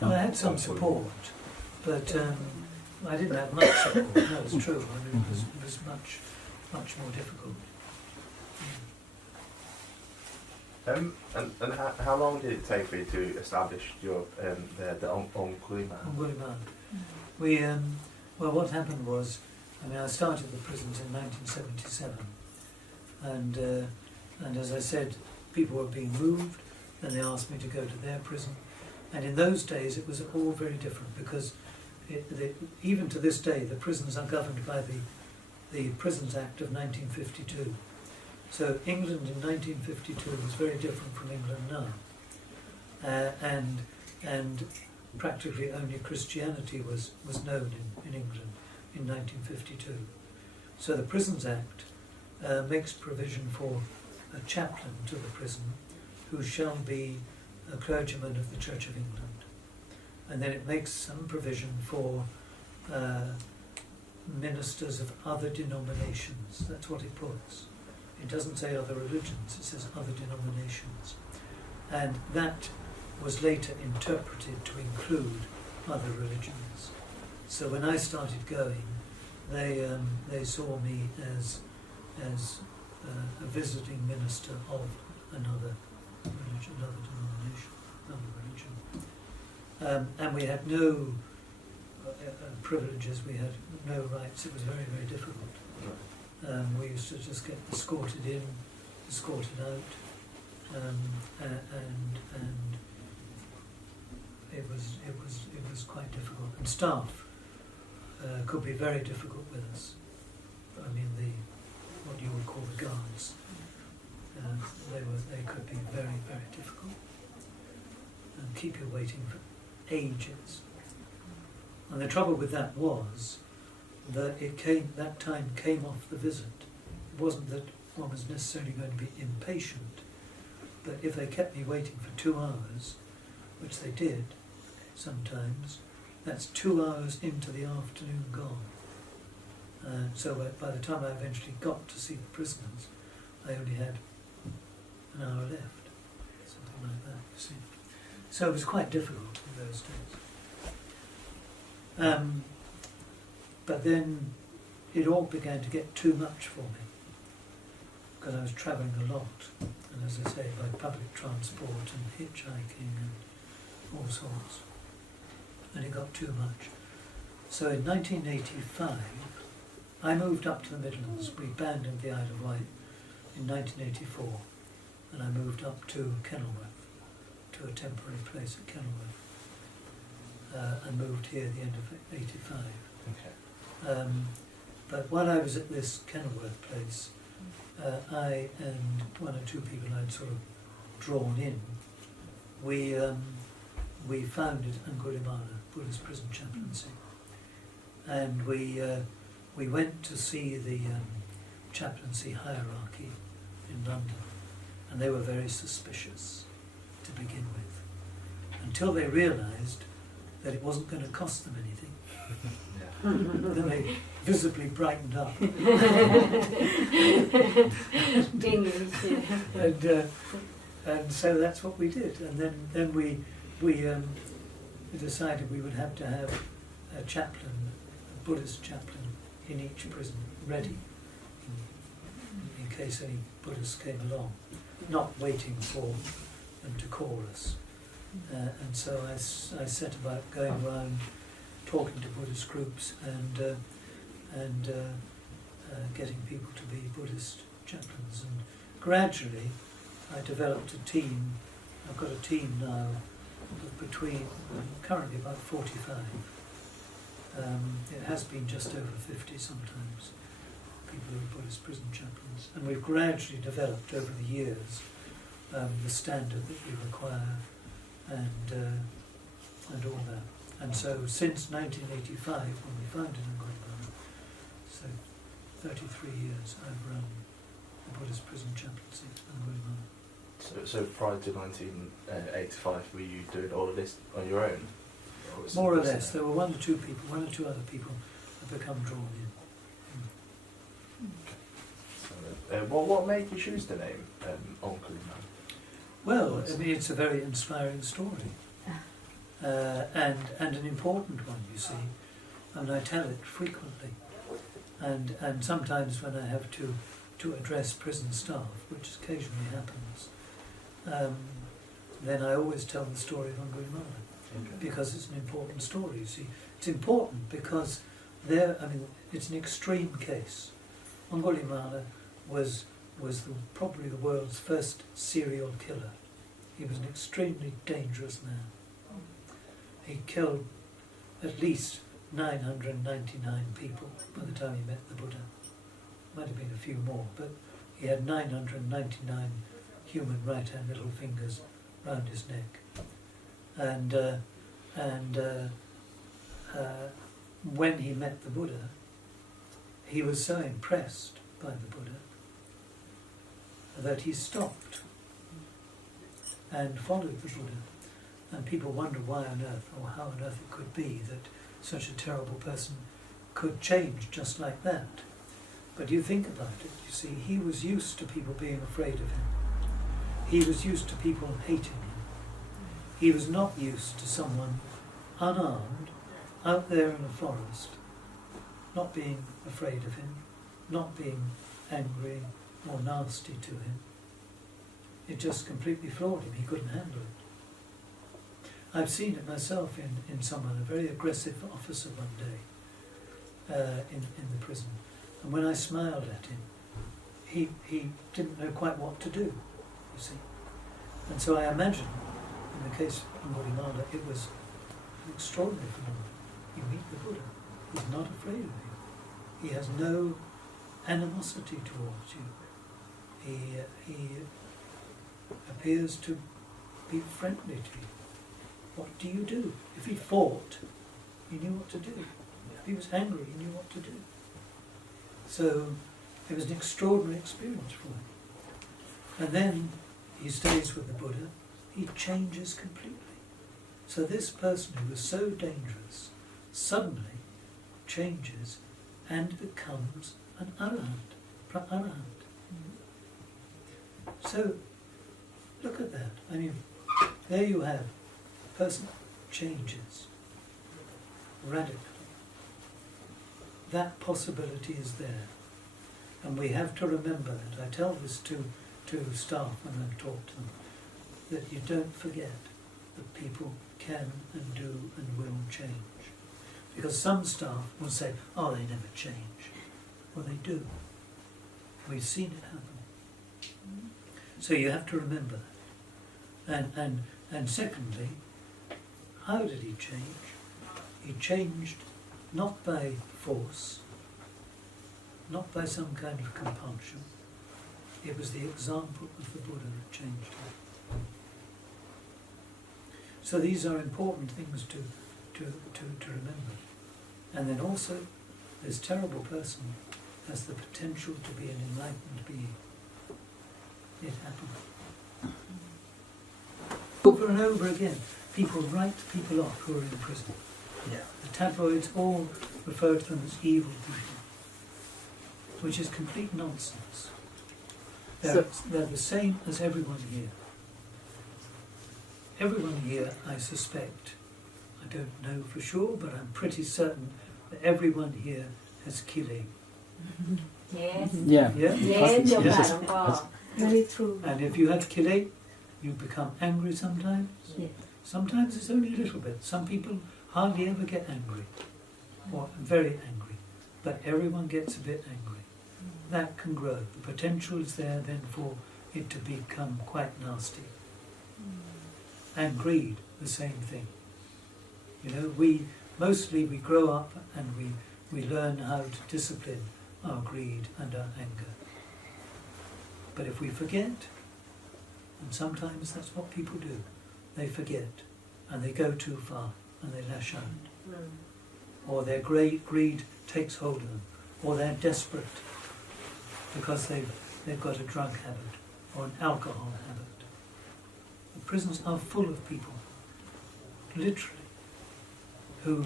Well, I had some support, but I didn't have much support. No, it's true. I mean, it was much more difficult. And how long did it take for you to establish your the ANGULIMALA? ANGULIMALA. We well, what happened was, I mean, I started the prisons in 1977, and as I said, people were being moved, and they asked me to go to their prison, and in those days it was all very different because even to this day the prisons are governed by the Prisons Act of 1952. So England in 1952 was very different from England now, and practically only Christianity was known in England in 1952. So the Prisons Act makes provision for a chaplain to the prison who shall be a clergyman of the Church of England, and then it makes some provision for ministers of other denominations. That's what it puts. It doesn't say other religions, it says other denominations. And that was later interpreted to include other religions. So when I started going, they saw me as a visiting minister of another religion, another denomination, another religion. And we had no privileges, we had no rights. It was very, very difficult. We used to just get escorted in, escorted out, and it was quite difficult. And staff could be very difficult with us. I mean, what you would call the guards, they could be very, very difficult and keep you waiting for ages. And the trouble with that was that that time came off the visit. It wasn't that one was necessarily going to be impatient, but if they kept me waiting for 2 hours, which they did sometimes, that's 2 hours into the afternoon gone. So by the time I eventually got to see the prisoners, I only had an hour left, something like that, you see. So it was quite difficult in those days. But then it all began to get too much for me, because I was travelling a lot, and as I say, by public transport and hitchhiking and all sorts, and it got too much. So in 1985, I moved up to the Midlands. We abandoned the Isle of Wight in 1984, and I moved up to Kenilworth, to a temporary place at Kenilworth, and moved here at the end of 85. Okay. But while I was at this Kenilworth place, I and 1 or 2 people I'd sort of drawn in, we founded ANGULIMALA, Buddhist Prison Chaplaincy, and we went to see the chaplaincy hierarchy in London, and they were very suspicious to begin with, until they realised that it wasn't going to cost them anything. Then they visibly brightened up. And so that's what we did. And then we decided we would have to have a chaplain, a Buddhist chaplain, in each prison ready in case any Buddhists came along, not waiting for them to call us. And so I set about going around talking to Buddhist groups and getting people to be Buddhist chaplains. And gradually I developed a team. I've got a team now of between, currently about 45. It has been just over 50 sometimes, people who are Buddhist prison chaplains. And we've gradually developed over the years the standard that we require and all that. And so since 1985, when we founded ANGULIMALA, so 33 years I've run the Buddhist prison chaplaincy at ANGULIMALA. So prior to 1985, were you doing all of this on your own? More or less. There were one or two other people have become drawn in. What made you choose the name ANGULIMALA? Well, I mean, it's a very inspiring story. And an important one, you see. And I tell it frequently. And sometimes when I have to address prison staff, which occasionally happens, then I always tell the story of ANGULIMALA. Okay. Because it's an important story, you see. It's important because it's an extreme case. ANGULIMALA was probably the world's first serial killer. He was an extremely dangerous man. He killed at least 999 people by the time he met the Buddha. Might have been a few more, but he had 999 human right hand little fingers round his neck. And when he met the Buddha, he was so impressed by the Buddha that he stopped and followed the Buddha. And people wonder why on earth, or how on earth it could be that such a terrible person could change just like that. But you think about it, you see, he was used to people being afraid of him. He was used to people hating him. He was not used to someone unarmed, out there in a forest, not being afraid of him, not being angry or nasty to him. It just completely floored him. He couldn't handle it. I've seen it myself in someone, a very aggressive officer one day in the prison. And when I smiled at him, he didn't know quite what to do, you see. And so I imagine, in the case of ANGULIMALA, it was an extraordinary phenomenon. You meet the Buddha, he's not afraid of you. He has no animosity towards you. He appears to be friendly to you. What do you do? If he fought, he knew what to do. If he was angry, he knew what to do. So it was an extraordinary experience for him. And then he stays with the Buddha, he changes completely. So this person who was so dangerous suddenly changes and becomes an arahant, pra-arahant. So look at that. I mean, there you have a person changes radically. That possibility is there. And we have to remember that. I tell this to staff when I talk to them, that you don't forget that people can and do and will change. Because some staff will say, oh, they never change. Well, they do. We've seen it happen. So you have to remember that. And secondly, how did he change? He changed not by force, not by some kind of compulsion. It was the example of the Buddha that changed him. So these are important things to remember. And then also this terrible person has the potential to be an enlightened being. It happened. Over and over again, people write people off who are in prison. Yeah. The tabloids all refer to them as evil people, which is complete nonsense. They're the same as everyone here. Everyone here, I suspect, I don't know for sure, but I'm pretty certain that everyone here has killing. yes Yeah. Yeah? yes เจ้าค่ะ Yes. หลวงพ่อ very true And if you have killing, you become angry sometimes. Yes. Sometimes it's only a little bit. Some people hardly ever get angry, or very angry, but everyone gets a bit angry. That can grow. The potential is there then for it to become quite nasty. And greed, the same thing. You know, we grow up and we learn how to discipline our greed and our anger. But if we forget, and sometimes that's what people do, they forget and they go too far and they lash out. Or their greed takes hold of them, or they're desperate because they've got a drug habit or an alcohol habit. The prisons are full of people, literally, who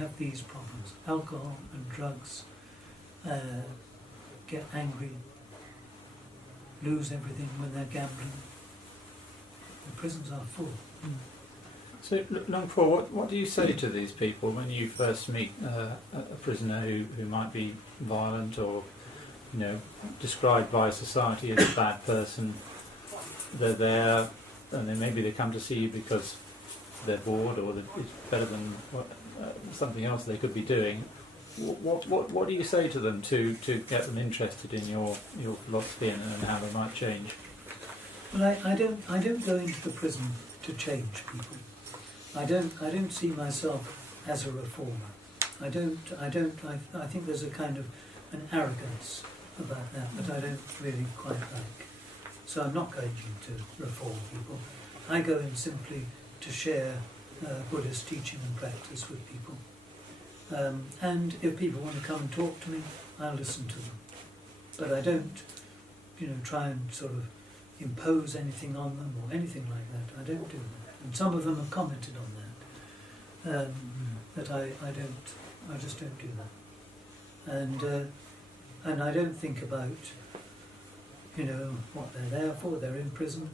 have these problems. Alcohol and drugs, get angry, lose everything when they're gambling. The prisons are full. So, Luang, what do you say to these people when you first meet a prisoner who might be violent or, you know, described by society as a bad person? They're there, and then maybe they come to see you because they're bored or it's better than something else they could be doing. What do you say to them to get them interested in your philosophy and how they might change? Well, I don't go into the prison to change people. I don't see myself as a reformer. I think there's a kind of an arrogance about that I don't really quite like. So I'm not going to reform people. I go in simply to share Buddhist teaching and practice with people. And if people want to come and talk to me, I'll listen to them. But I don't, try and sort of impose anything on them or anything like that. I don't do that. And some of them have commented on that. That I just don't do that. And I don't think about, what they're there for. They're in prison.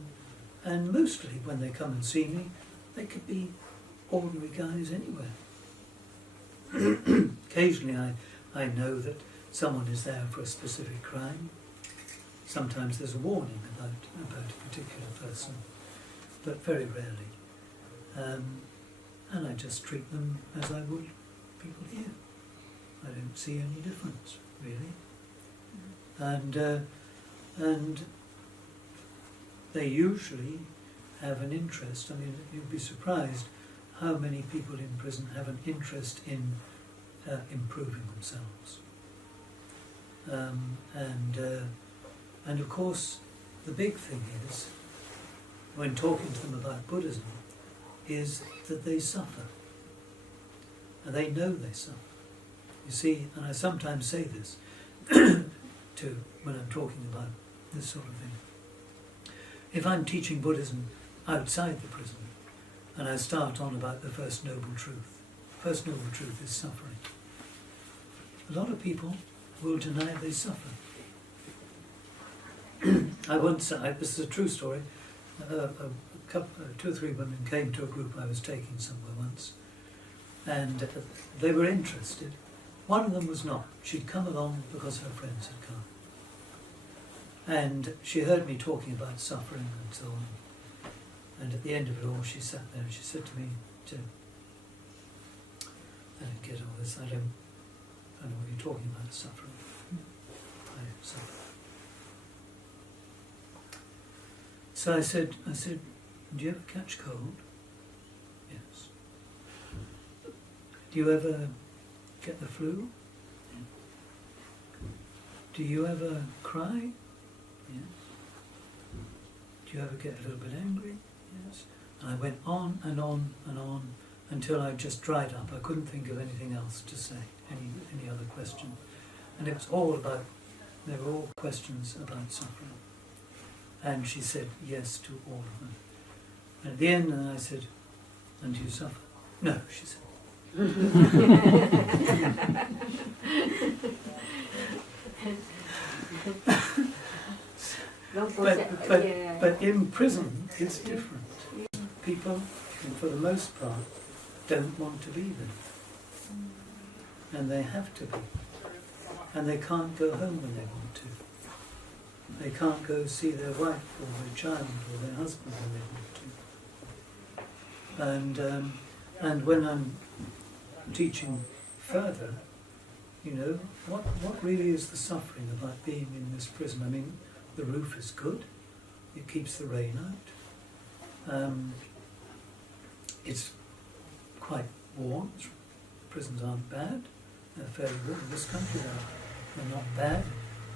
And mostly when they come and see me, they could be ordinary guys anywhere. Occasionally I know that someone is there for a specific crime. Sometimes there's a warning about a particular person, but very rarely. And I just treat them as I would people here. I don't see any difference, really. And they usually have an interest. I mean, you'd be surprised how many people in prison have an interest in improving themselves. And of course, the big thing is, when talking to them about Buddhism, is that they suffer. And they know they suffer. You see, and I sometimes say this when I'm talking about this sort of thing. If I'm teaching Buddhism outside the prison, and I start on about the First Noble Truth is suffering. A lot of people will deny they suffer. This is a true story, two or three women came to a group I was taking somewhere once, and they were interested. One of them was not. She'd come along because her friends had come. And she heard me talking about suffering and so on. And at the end of it all, she sat there and she said to me, Jim, I don't get all this. I don't know what you're talking about, suffering. I suffer. So I said, do you ever catch cold? Yes. Do you ever get the flu? Do you ever cry? Yes. Do you ever get a little bit angry? Yes. And I went on and on and on until I just dried up. I couldn't think of anything else to say, any other question. And it was all about, they were all questions about suffering. And she said yes to all of them. And at the end, I said, and do you suffer? No, she said. But in prison, it's different. People, for the most part, don't want to be there. And they have to be. And they can't go home when they want to. They can't go see their wife or their child or their husband when they want to. And when I'm teaching further, you know, what really is the suffering about being in this prison? I mean, the roof is good. It keeps the rain out. It's quite warm. Prisons aren't bad. They're fairly warm. In this country, they're not bad.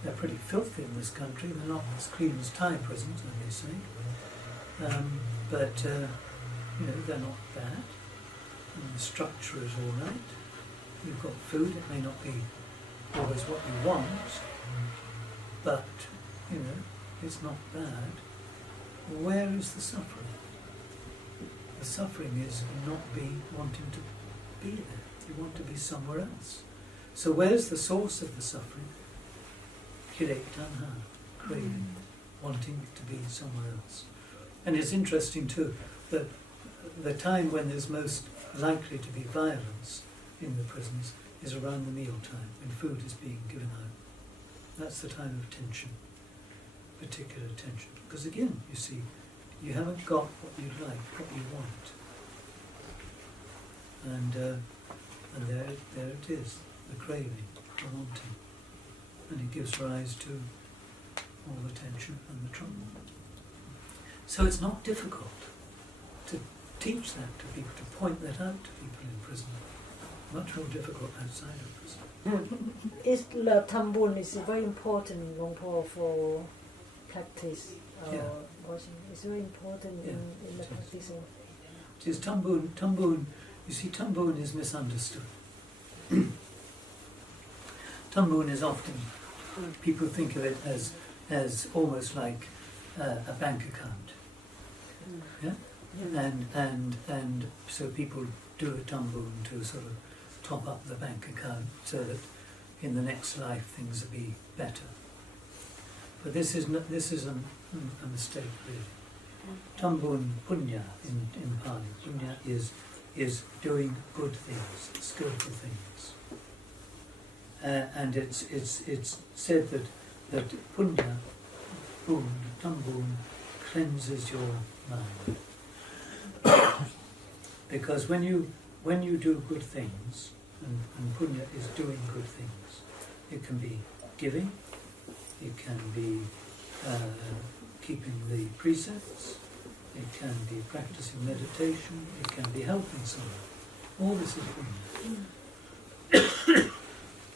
They're pretty filthy in this country. They're not as clean as Thai prisons, I may say. But you know, they're not bad. And the structure is all right. You've got food. It may not be always what you want, but you know, it's not bad. Where is the suffering? The suffering is not wanting to be there. You want to be somewhere else. So where's the source of the suffering? Tanha, craving, wanting to be somewhere else. And it's interesting too that the time when there's most likely to be violence in the prisons is around the meal time, when food is being given out. That's the time of tension, particular tension. Because again, you see, you haven't got what you like, what you want. And there it is, the craving, the wanting. And it gives rise to all the tension and the trouble. So it's not difficult to teach that to people, to point that out to people in prison. Much more difficult outside of prison. Is the Thambun is very important, Luang Por, for practice. Washing. It's very important in the practice. It is Thambun. You see, Thambun is misunderstood. Thambun is often, people think of it as almost like a bank account. Yeah? And so people do a Thambun to sort of top up the bank account so that in the next life things will be better. But this is a mistake really. Thambun punya in Pali. Punya is doing good things, skillful things. And it's said that punya, Thambun, cleanses your mind. Because when you do good things, and punya is doing good things, it can be giving, it can be keeping the precepts, it can be practicing meditation, it can be helping someone. All this is punya.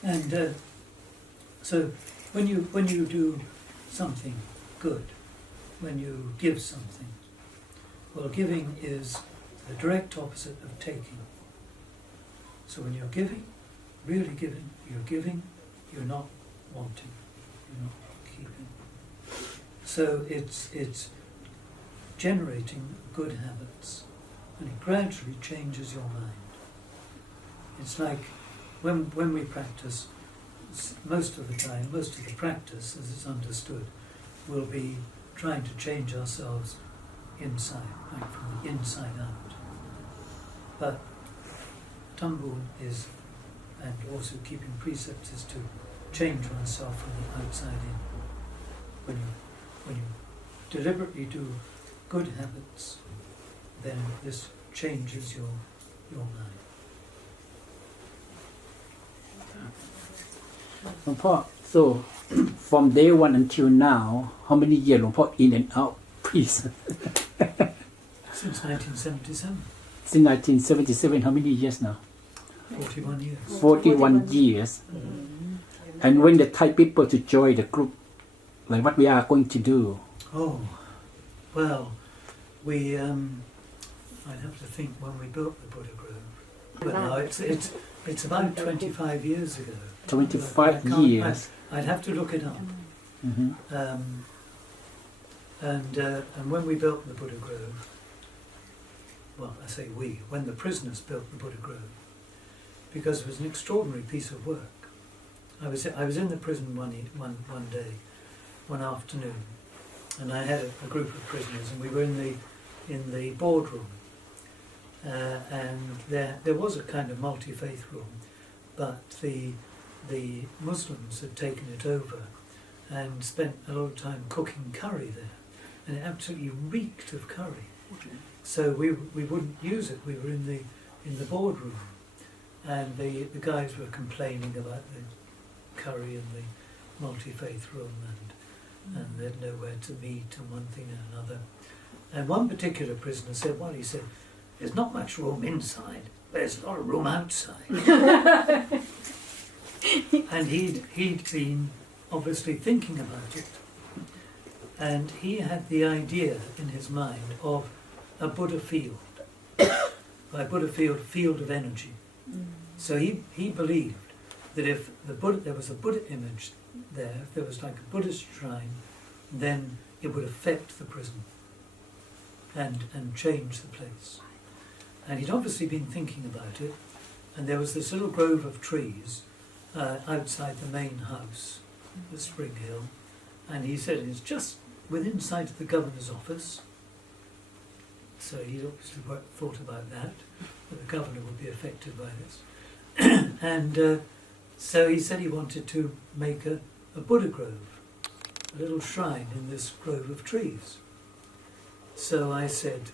And so when you do something good, when you give something, well, giving is the direct opposite of taking. So when you're giving, really giving, you're not wanting, you're not keeping. So it's generating good habits, and it gradually changes your mind. It's like when we practice, most of the time, most of the practice, as it's understood, will be trying to change ourselves inside, like from the inside out. But Thambun is, and also keeping precepts, is to change oneself from the outside in. When you deliberately do good habits, then this changes your mind. Luang Por, so from day one until now, how many years Luang Por in and out prison? Since 1977. Since 1977, how many years now? 41 years. 41 years. And when the Thai people to join the group, like what we are going to do? Oh, well, we I'd have to think when we built the Buddha Grove. But no, it's about 25 years ago. 25 years. I'd have to look it up. And when we built the Buddha Grove, well, I say we, when the prisoners built the Buddha Grove, because it was an extraordinary piece of work. I was in the prison one day, one afternoon, and I had a group of prisoners, and we were in the boardroom, and there was a kind of multi-faith room, but the Muslims had taken it over and spent a lot of time cooking curry there, and it absolutely reeked of curry. So we wouldn't use it. We were in the boardroom, and the guys were complaining about the curry in the multi-faith room, and they had nowhere to meet, and one thing and another. And one particular prisoner said, well, he said, there's not much room inside, but there's a lot of room outside. And he'd been obviously thinking about it. And he had the idea in his mind of a Buddha field. By Buddha field of energy. So he believed that if there was a Buddha image there, if there was like a Buddhist shrine, then it would affect the prison and change the place. And he'd obviously been thinking about it, and there was this little grove of trees outside the main house at Spring Hil, and he said it's just within sight of the governor's office. So he obviously thought about that the governor would be affected by this. And so he said he wanted to make a Buddha grove, a little shrine in this grove of trees. So I said,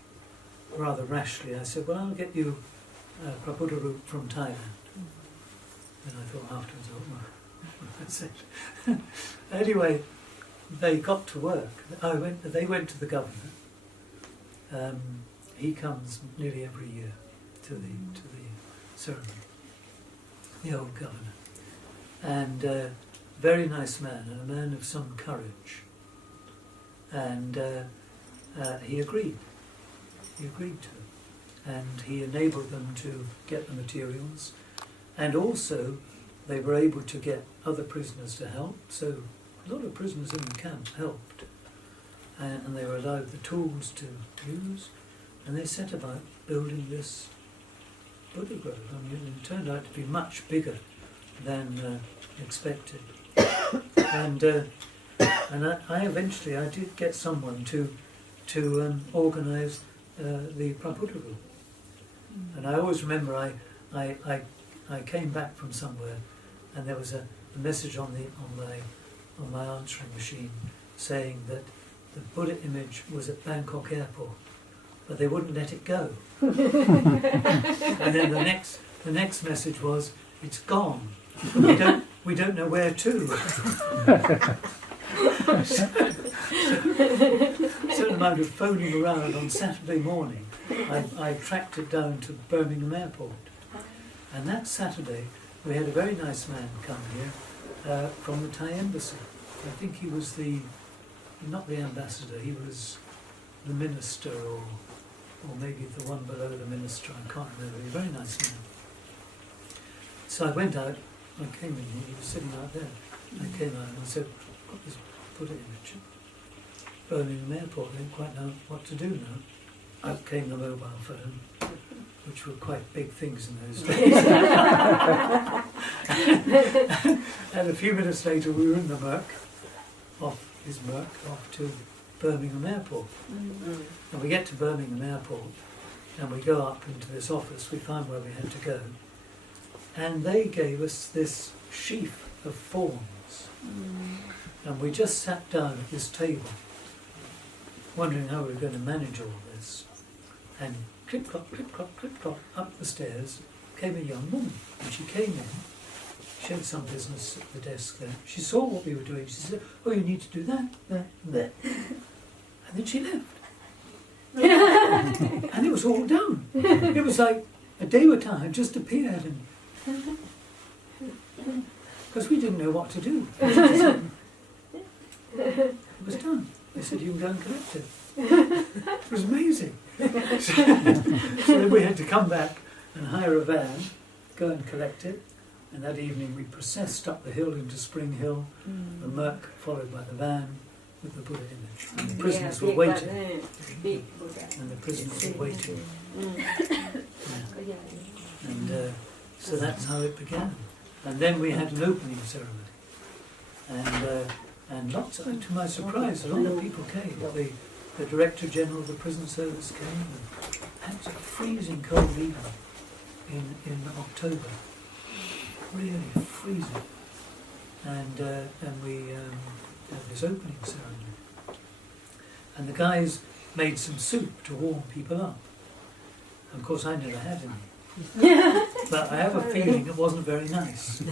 rather rashly, I said, well, I'll get you a Buddha root from Thailand. And I thought afterwards, oh, well, that's it. Anyway, they got to work. They went to the governor. He comes nearly every year to the ceremony, the old governor. And very nice man, and a man of some courage. And he agreed. He agreed to it. And he enabled them to get the materials. And also, they were able to get other prisoners to help. So a lot of prisoners in the camp helped. And they were allowed the tools to use. And they set about building this Buddha grove. I mean, it turned out to be much bigger than expected. And I eventually did get someone to organise the Buddha room. And I always remember I came back from somewhere, and there was a message on my answering machine saying that the Buddha image was at Bangkok airport, but they wouldn't let it go. And then the next message was, it's gone. We don't know where to. Certain amount of phoning around on Saturday morning, I tracked it down to Birmingham Airport. And that Saturday, we had a very nice man come here from the Thai embassy. I think he was not the ambassador, he was the minister or maybe the one below the minister, I can't remember. He was a very nice man. So I went out, I came in here, he was sitting out there. I came out and I said, got this Buddha image at Birmingham Airport, I didn't quite know what to do now. Out came the mobile phone, which were quite big things in those days. And a few minutes later we were in the Merc, off to Birmingham Airport. And we get to Birmingham Airport and we go up into this office, we find where we had to go. And they gave us this sheaf of forms. And we just sat down at this table, wondering how we were going to manage all this. And clip-clop, clip-clop, clip-clop, up the stairs came a young woman. And she came in, she had some business at the desk there. She saw what we were doing. She said, oh, you need to do that, that, and that. And then she left. And it was all done. It was like a Devata had just appeared. Because we didn't know what to do. It was done. They said, you can go and collect it. It was amazing. So then we had to come back and hire a van, go and collect it, and that evening we processed up the hill into Spring Hil, the Merc followed by the van with the Buddha image. And the prisoners were waiting. And the prisoners were waiting. Yeah. And so that's how it began. And then we had an opening ceremony. And lots of, to my surprise, a lot of people came. The Director General of the Prison Service came, and it was a freezing cold evening in October. Really freezing. And we had this opening ceremony. And the guys made some soup to warm people up. And of course I never had any. But I have a feeling it wasn't very nice.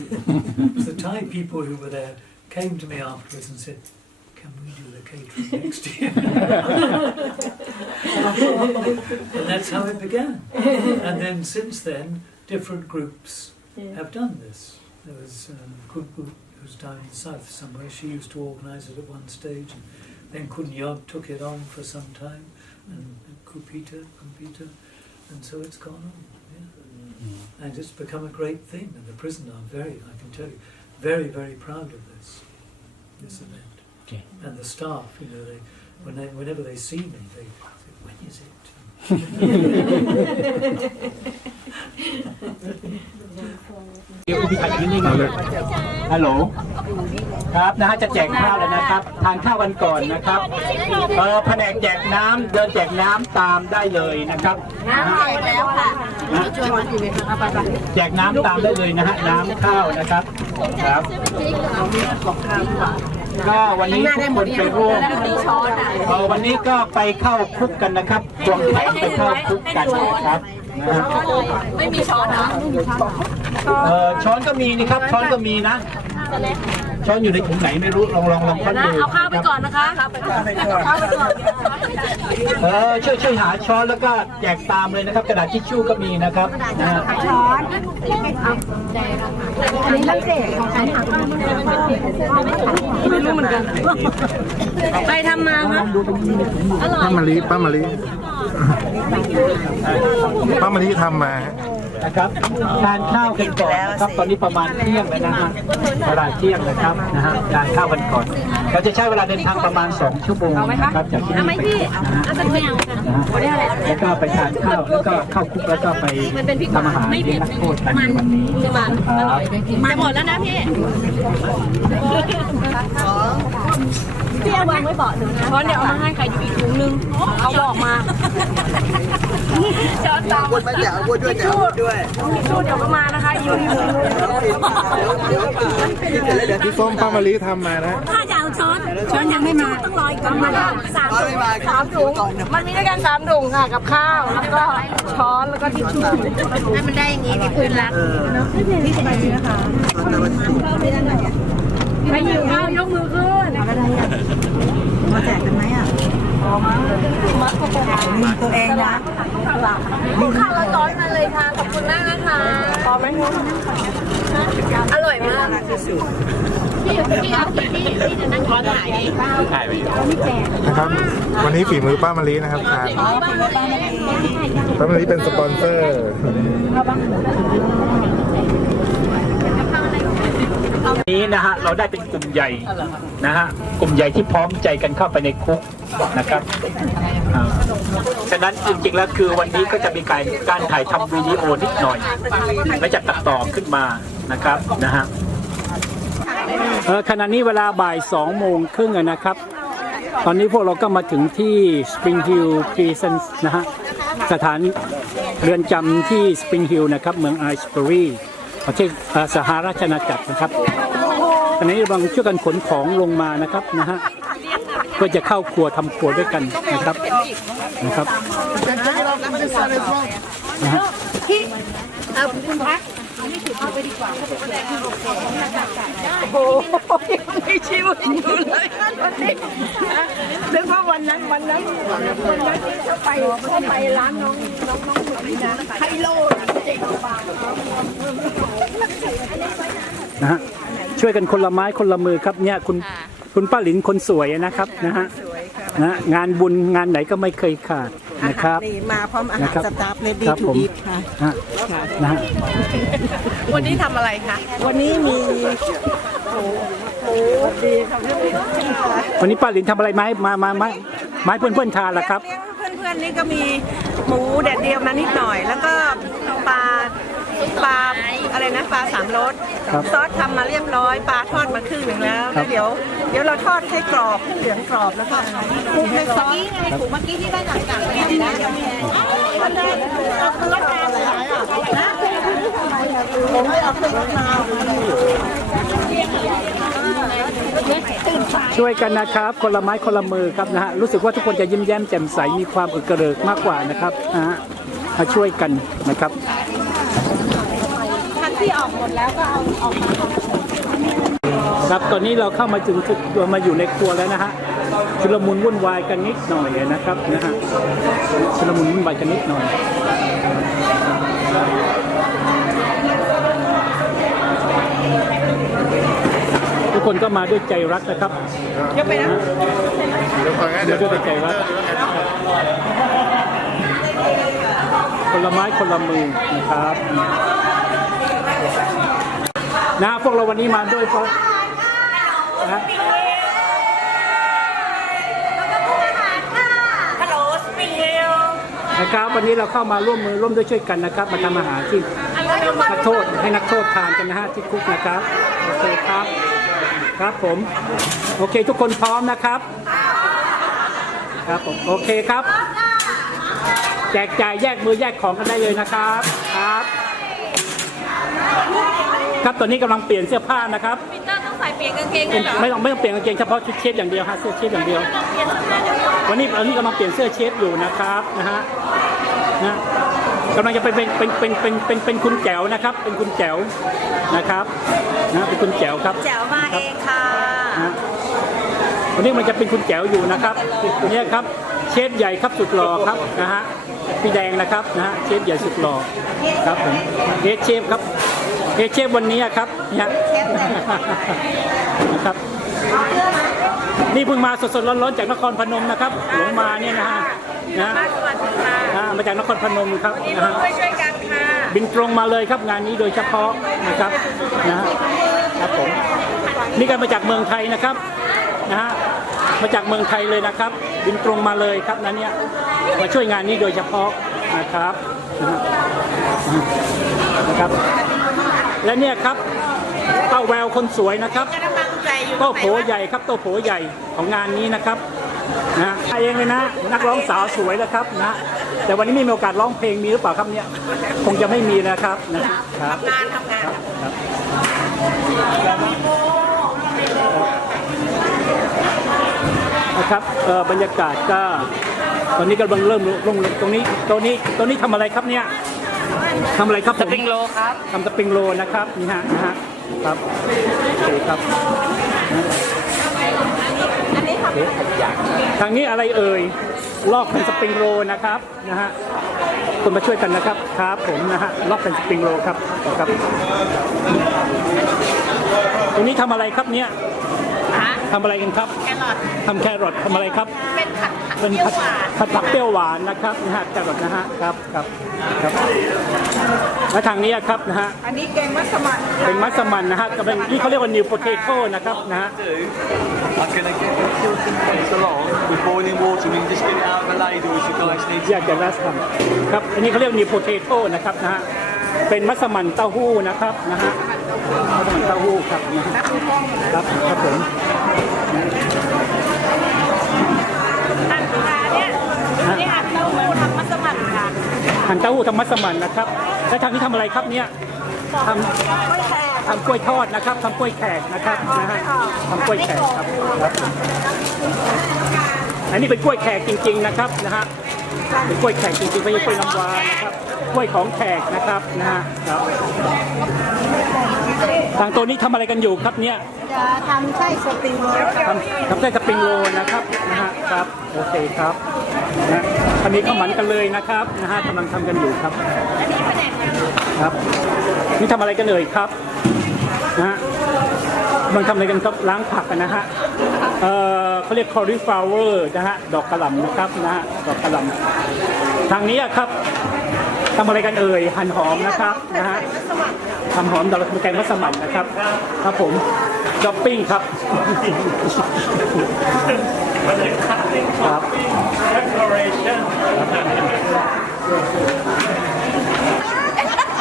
The Thai people who were there came to me afterwards and said, "Can we do the catering next year?" And that's how it began. And then since then, different groups have done this. There was Kunpu, who was down in the south somewhere. She used to organise it at one stage. And then Kunyod took it on for some time. And Kumpita. And so it's gone on. Yeah. And it's become a great thing. And the prison are I can tell you, very, very proud of this event. Okay. And the staff, whenever they see me, they say, "When is it?" ฮัลโหลครับนะฮะจะแจกข้าวแล้วนะครับทานข้าวกันก่อนนะครับแผนกแจกน้ำเดินแจกน้ำตามได้เลยนะครับน้ำแจกแล้วค่ะแจกน้ำตามได้เลยนะฮะน้ำข้าวนะครับครับก็วันนี้ทุกคนไปร่วมวันนี้ก็ไปเข้าคุกกันนะครับควงแขนไปเข้าคุกกันนะครับไม่มีช้อนเหรอช้อนก็มีนี่ครับช้อนก็มีนะช้อนอยู่ในถุงไหนไม่รู้ลองค้นดูเอาข้าวไปก่อนนะคะข้าวไปก่อนช่วยหาช้อนแล้วก็แจกตามเลยนะครับกระดาษทิชชู่ก็มีนะครับช้อนอันนี้พิเศษของใครไม่รู้เหมือนกันไปทำมาครับป้ามะลิทำมานะครับทานข้าวกันก่อนนะครับตอนนี้ประมาณเที่ยงแล้วนะฮะเวลาเที่ยงนะครับนะฮะทานข้าวกันก่อนเราจะใช้เวลาเดินทางประมาณ2 ชั่วโมงนะครับจากที่นี่ไปแล้วก็ไปทานข้าวแล้วก็เข้าคุกแล้วก็ไปทำอาหารเลี้ยงนักโทษกันในวันนี้อร่อยจะหมดแล้วนะพี่เอาวางไว้เบาะหนึ่งนะช้อนเดี๋ยวเอามาให้ใครอยู่อีกถุงนึงเอาบอกมาช้อนตามวนมาแจกวนด้วยทิชชู่เดี๋ยวก็มานะคะอยู่พี่ส้มป้ามะลิทำมานะถ้าจะเอาช้อนยังไม่มาต้องรออีกประมาณ3 ถุงมันมีด้วยกัน3 ถุงค่ะกับข้าวแล้วก็ช้อนแล้วก็ทิชชู่ให้มันได้อย่างนี้ที่พื้นรักนี่จะไปจริงนะคะใครหิวข้าวยกมือขึ้นมาแจกกันไหมอ่ะมีตัวเองนะมีข้าวร้อนมาเลยค่ะขอบคุณมากนะคะพอไหมอร่อยมากพี่เอาที่จะนั่งช้อนไหนถ่ายไปอยู่นะครับวันนี้ฝีมือป้ามะลินะครับทานป้ามะลิเป็นสปอนเซอร์นี้นะฮะเราได้เป็นกลุ่มใหญ่นะฮะกลุ่มใหญ่ที่พร้อมใจกันเข้าไปในคุกนะครับฉะนั้นจริงๆแล้วคือวันนี้ก็จะมีการถ่ายทำวิดีโอนิดหน่อยและจะตัดต่อขึ้นมานะครับนะฮะขณะนี้เวลาบ่าย2:30นะครับตอนนี้พวกเราก็มาถึงที่ Spring Hil Prison นะฮะสถานเรือนจำที่ Spring Hil นะครับเมือง Aylesbury ประเทศสหราชอาณาจักรนะครับตอนนี้กำลังช่วยกันขนของลงมานะครับนะฮะเพื่อจะเข้าครัวทำครัวด้วยกันนะครับนะฮะโอ้ยไม่ชิวอยู่เลยนึกว่าวันนั้นที่เขาไปร้านน้องนะไฮโลนะฮะช่วยกันคนละไม้คนละมือครับเนี่ยคุณป้าหลินคนสวยนะครับนะฮะ นะงานบุญงานไหนก็ไม่เคยขาดนะครับ นี่มาพร้อมอาหารสตาฟเลดี้ ครับ ทู ผม อีทค่ะ นะฮะ วันนี้ทำอะไรคะ วันนี้มีหมูดีค่ะ วันนี้ป้าหลินทำอะไรไหมมาเพื่อนๆทานล่ะครับ เลี้ยงเพื่อนๆนี่ก็มีหมูแดดเดียวมานิดหน่อย แล้วก็ปลาอะไรนะปลาสามรส ครับ ซอสทำมาเรียบร้อยปลาทอดมาครึ่งหนึ่งแล้ว ครับ เดี๋ยวเราทอดให้กรอบเหลืองกรอบแล้วก็คลุกให้ซอส ถูกเมื่อกี้ที่ได้จากต่างประเทศนะ ผมไม่เอาเครื่องมะนาว ช่วยกันนะครับคนละไม้คนละมือครับนะฮะรู้สึกว่าทุกคนจะยิ้มแย้มแจ่มใสมีความอึกกระเริกมากกว่านะครับนะฮะมาช่วยกันนะครับที่ออกหมดแล้วก็เอาออกมาครับตอนนี้เราเข้ามาถึงมาอยู่ในครัวแล้วนะฮะชุลมุนวุ่นวายกันนิดหน่อยนะครับนะฮะชุลมุนวุ่นวายกันนิดหน่อยทุกคนก็มาด้วยใจรักนะครับยกไปนะเดี๋ยวด้วยใจรักคนละไม้คนละมือนะครับนะพวกเราวันนี้มาด้วยเพราะนะนะครับวันนี้เราเข้ามาร่วมมือร่วมด้วยช่วยกันนะครับมาทำอาหารที่นักโทษให้นักโทษทานกันนะฮะที่คุกนะครับโอเคครับครับผมโอเคทุกคนพร้อมนะครับครับผมโอเคครับแจกจ่ายแยกมือแยกของกันได้เลยนะครับครับครับตอนนี้กำลังเปลี่ยนเสื้อผ้านะครับปีเตอร์ต้องใส่เปลี่ยนกางเกงเลยเหรอไม่ต้องเปลี่ยนกางเกงเฉพาะชุดเชฟอย่างเดียวฮะเสื้อเชฟอย่างเดียววันนี้กำลังเปลี่ยนเสื้อเชฟอยู่นะครับนะฮะนะกำลังจะเป็นคุณแจ๋วนะครับเป็นคุณแจ๋วนะครับนะเป็นคุณแจ๋วครับ แจ๋วมาเองค่ะ วันนี้มันจะเป็นคุณแจ๋วอยู่นะครับตัวนี้ครับเชฟใหญ่ครับสุดหล่อครับนะฮะพี่แดงนะครับนะฮะเชฟใหญ่สุดหล่อครับผมเชฟครับเชฟวันนี้ครับเนี่ยนะครับนี่เพิ่งมาสดๆร้อนๆจากนครพนมนะครับหลงมาเนี่ยนะฮะมาจากนครพนมครับนะฮะบินตรงมาเลยครับงานนี้โดยเฉพาะนะครับนะครับผมนี่ก็มาจากเมืองไทยนะครับนะฮะมาจากเมืองไทยเลยนะครับบินตรงมาเลยครับนั้นเนี่ยมาช่วยงานนี้โดยเฉพาะนะครับนะครับและเนี่ยครับเต้าแววคนสวยนะครับโต้โผใหญ่ครับโต้โผใหญ่ของงานนี้นะครับนะเองเลยนะนักร้องสาวสวยนะครับนะแต่วันนี้ไม่มีโอกาสร้องเพลงมีหรือเปล่าครับเนี่ยคงจะไม่มีนะครับนะครับทำงานนะครับบรรยากาศก็ตอนนี้กำลังเริ่มลงตรงนี้ทำอะไรครับเนี่ยทำอะไรครับสปริงโรครับทำสปริงโรนะครับนี่ฮะครับโอเคครับทางนี้อะไรเอ่ยลอกเป็นสปริงโรนะครับนะฮะคนมาช่วยกันนะครับครับผมนะฮะลอกเป็นสปริงโรครับตรงนี้ทำอะไรครับเนี่ยทำอะไรกันครับทำแครอททำอะไรครับเป็นผัดผักเปรี้ยวหวานนะครับนะฮะแครอทนะฮะครับและทางนี้ครับนะฮะอันนี้แกงมัสมั่นเป็นมัสมั่นนะฮะกับนี่เขาเรียกว่านิวโพเทโต้นะครับนะฮะ อยากจะรัสทำครับอันนี้เขาเรียกนิวโพเทโต้นะครับนะฮะเป็นมัสมั่นเต้าหู้นะครับนะฮะมัสมั่นเต้าหู้ครับนะครับผมนี่หั่นเต้าหู้ทำมัสมั่นค่ะหั่นเต้าหู้ทำมัสมั่นนะครับและทางนี้ทำอะไรครับเนี่ยทำกล้วยทอดนะครับทำกล้วยแขกนะครับนะฮะทำกล้วยแขกครับอันนี้เป็นกล้วยแขกจริงๆนะครับนะฮะเป็นกล้วยแขกจริงๆไม่ใช่กล้วยน้ำว้านะครับกล้วยของแขกนะครับนะฮะครับทางตัวนี้ทำอะไรกันอยู่ครับเนี่ยจะทำไส้สปริงโรลทำไส้สปริงโรลนะครับนะฮะครับโอเคครับนะอันนี้ข้าวหมันกันเลยนะครับนะฮะกำลังทำกันอยู่ครับครับนี่ทำอะไรกันเลยครับนะฮะ มันทำอะไรกันครับล้างผักกันนะฮะเขาเรียก cauliflower นะฮะดอกกระหล่ำนะครับนะฮะดอกกระหล่ำทางนี้ครับทำอะไรกันเอ่ยหั่นหอมนะครับนะฮะทำหอมดอกแกงมัสมั่นนะครับครับผมช้อปปิ้งครับครับ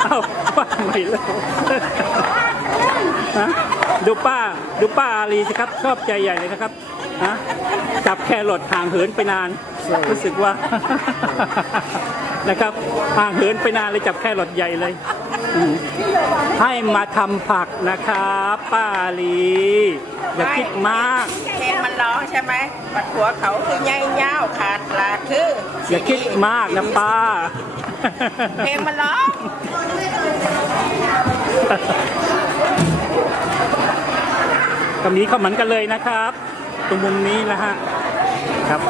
เอ้าป้าไม่เล่าฮะดูป้าอาลีสิครับชอบใจใหญ่เลยนะครับฮะจับแครอทห่างเหินไปนานรู้สึกว่านะครับห่างเหินไปนานเลยจับแครอทใหญ่เลยให้มาทำผักนะครับป้าอาลีอย่าคิดมากเพลงมันร้องใช่ไหมปัดหัวเขาคือใหญ่เย้าขาดลาคืออย่าคิดมากนะป้าเพลงมันร้อง ตรงนี้เขาเหมือนกันเลยนะครับตรงมุมนี้นะฮะครับ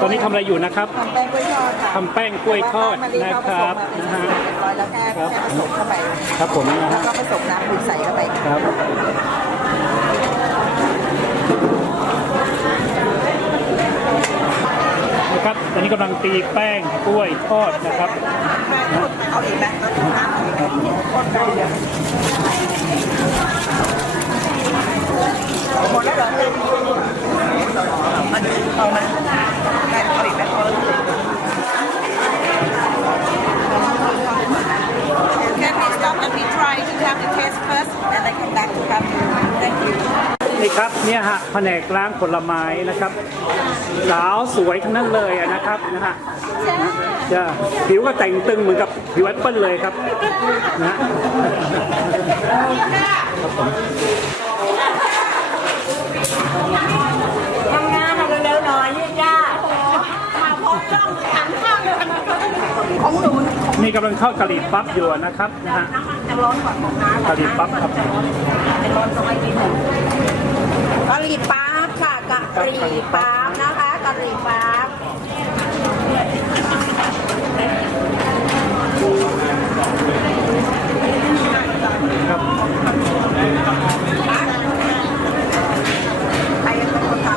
ตอนนี้ทำอะไรอยู่นะครับทำแป้งกล้วยทอดนะครับนะฮะครับครับผมนะฮะแล้วก็ผสมน้ำปูใส่เข้าไปครับนะครับตอนนี้กำลังตีแป้งกล้วยทอดนะครับเอาอีกไหมหมดแล้วเหรอเอาไหมได้เอาอีกไหมCan we stop and we try to have the taste first and then come back to have you? Thank you. นี่ครับเนี่ยฮะแผนกล้างผลไม้นะครับสาวสวยทั้งนั้นเลยนะครับนะฮะจะผิวก็แต่งตึงเหมือนกับผิวแอปเปิ้ลเลยครับนะทำงานมาเร็วๆหน่อยนี่จ้ามาพบกล้องหันข้างเลยของหนูนี่กำลังเข้ากะหรี่ปั๊บอยู่นะครับนะฮะจะร้อนกว่าของน้ำกะหรี่ปั๊บครับจะร้อนตรงไอ้นี่กะหรี่ปั๊บค่ะกะหรี่ปั๊บนะคะกะหรี่ปั๊บครับใครเป็นคนทำ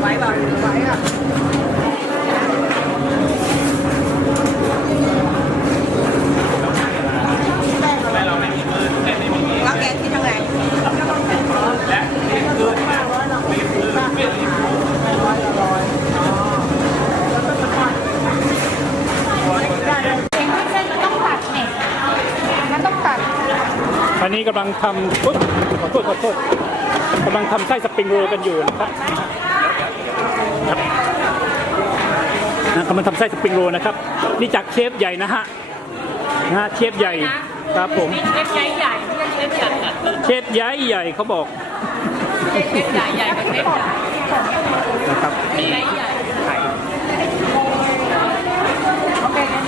ไว้บ่ไว้อะแล้วแกคิดยังไงอันนี้กำลังทำขอโทษกำลังทำไส้สปริงโรลกันอยู่นะครับกำลังทำไส้สปริงโรลนะครับนี่จากเชฟใหญ่นะฮะเชฟใหญ่ครับผมเชฟใหญ่ใหญ่เชฟใหญ่เขาบอกเชฟใหญ่ใหญ่เป็นเชฟใหญ่นะครับใหญ่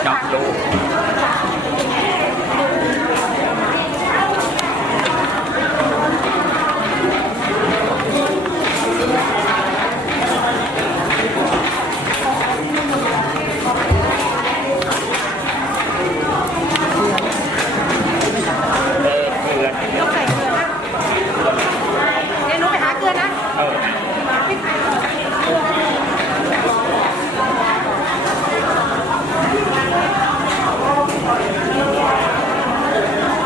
จับโล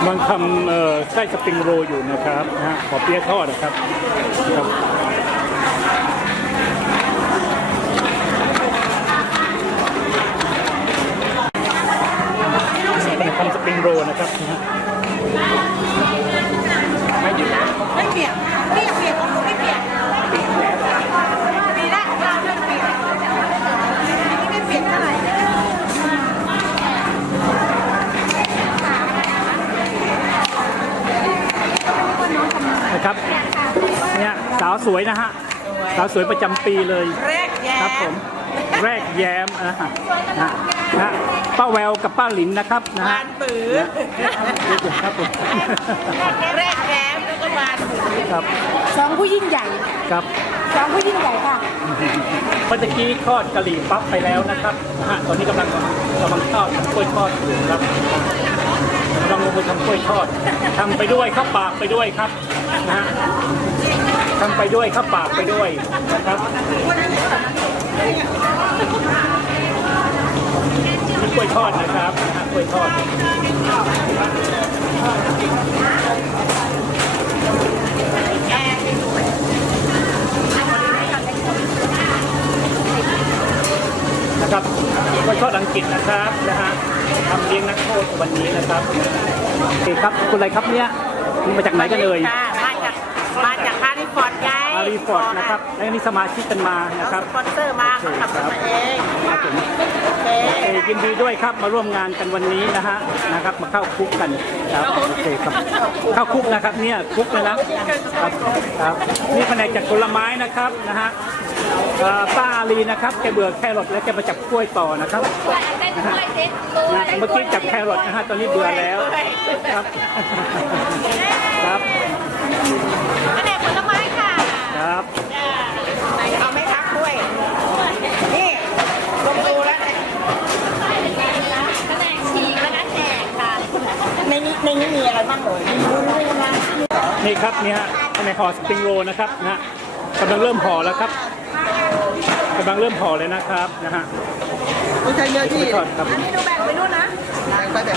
มันทำไส้สปริงโรลอยู่นะครับนะฮะขอเปี๊ยะทอดนะครับทำสปริงโรลนะครับนะฮะไม่เปียกไม่เปียกของหนูไม่เปียกปีแรกของเราเรื่องเปียกไม่เปียกเท่าไหร่นะครับเนี่ยสาวสวยนะฮะสาวสวยประจำปีเลยครับผมแรกแย้มนะป้าแววกับป้าหลินนะครับนะฮะปื้อครับผมแรกแย้มแล้วก็มาครับสองผู้ยิ่งใหญ่ครับสองผู้ยิ่งใหญ่ค่ะ เมื่อกี้ทอดกะหรี่ปั๊บไปแล้วนะครับตอนนี้กำลังทอดกล้วยทอดอยู่ครับกำลังลงมือทำกล้วยทอดทำไปด้วยเข้าปากไปด้วยครับนะฮะทำไปด้วยเข้าปากไปด้วยนะครับนี่กล้วยทอดนะครับกล้วยทอดนะครับกล้วยทอดอังกฤษนะครับนะฮะทำเลี้ยงนักโทษวันนี้นะครับโอเคครับคุณอะไรครับเนี่ยนี่มาจากไหนกันเลยมาจากฮาริฟอร์ดไงฮาริฟอร์ดนะครับและนี่สมาชิกกันมานะครับสปอนเซอร์มาทำมาเองครับผมยินดีด้วยครับมาร่วมงานกันวันนี้นะครับมาเข้าคุกกันครับโอเคครับเข้าคุกนะครับเนี่ยคุกเลยนะครับนี่แผนกจากผลไม้นะครับนะฮะป้าอาลีนะครับแกเบื่อแครอทแล้วแกมาจับกล้วยต่อนะครับเมื่อกี้จับแครอทนะฮะตอนนี้เบื่อแล้วครับครับแผนกผลไม้ค่ะครับเอาไหมคะกล้วยนี่ลงดูแล้วแผนกฉีกแล้วก็แจกค่ะในนี้มีอะไรบ้างเลยนี่ครับนี่ฮะในห่อสปริงโรลนะครับนะฮะกำลังเริ่มห่อแล้วครับกำลังเริ่มห่อเลยนะครับนะฮะไม่ใช่เยอะที่ครับอันนี้ดูแบ่งไปนู่นนะไปแบบ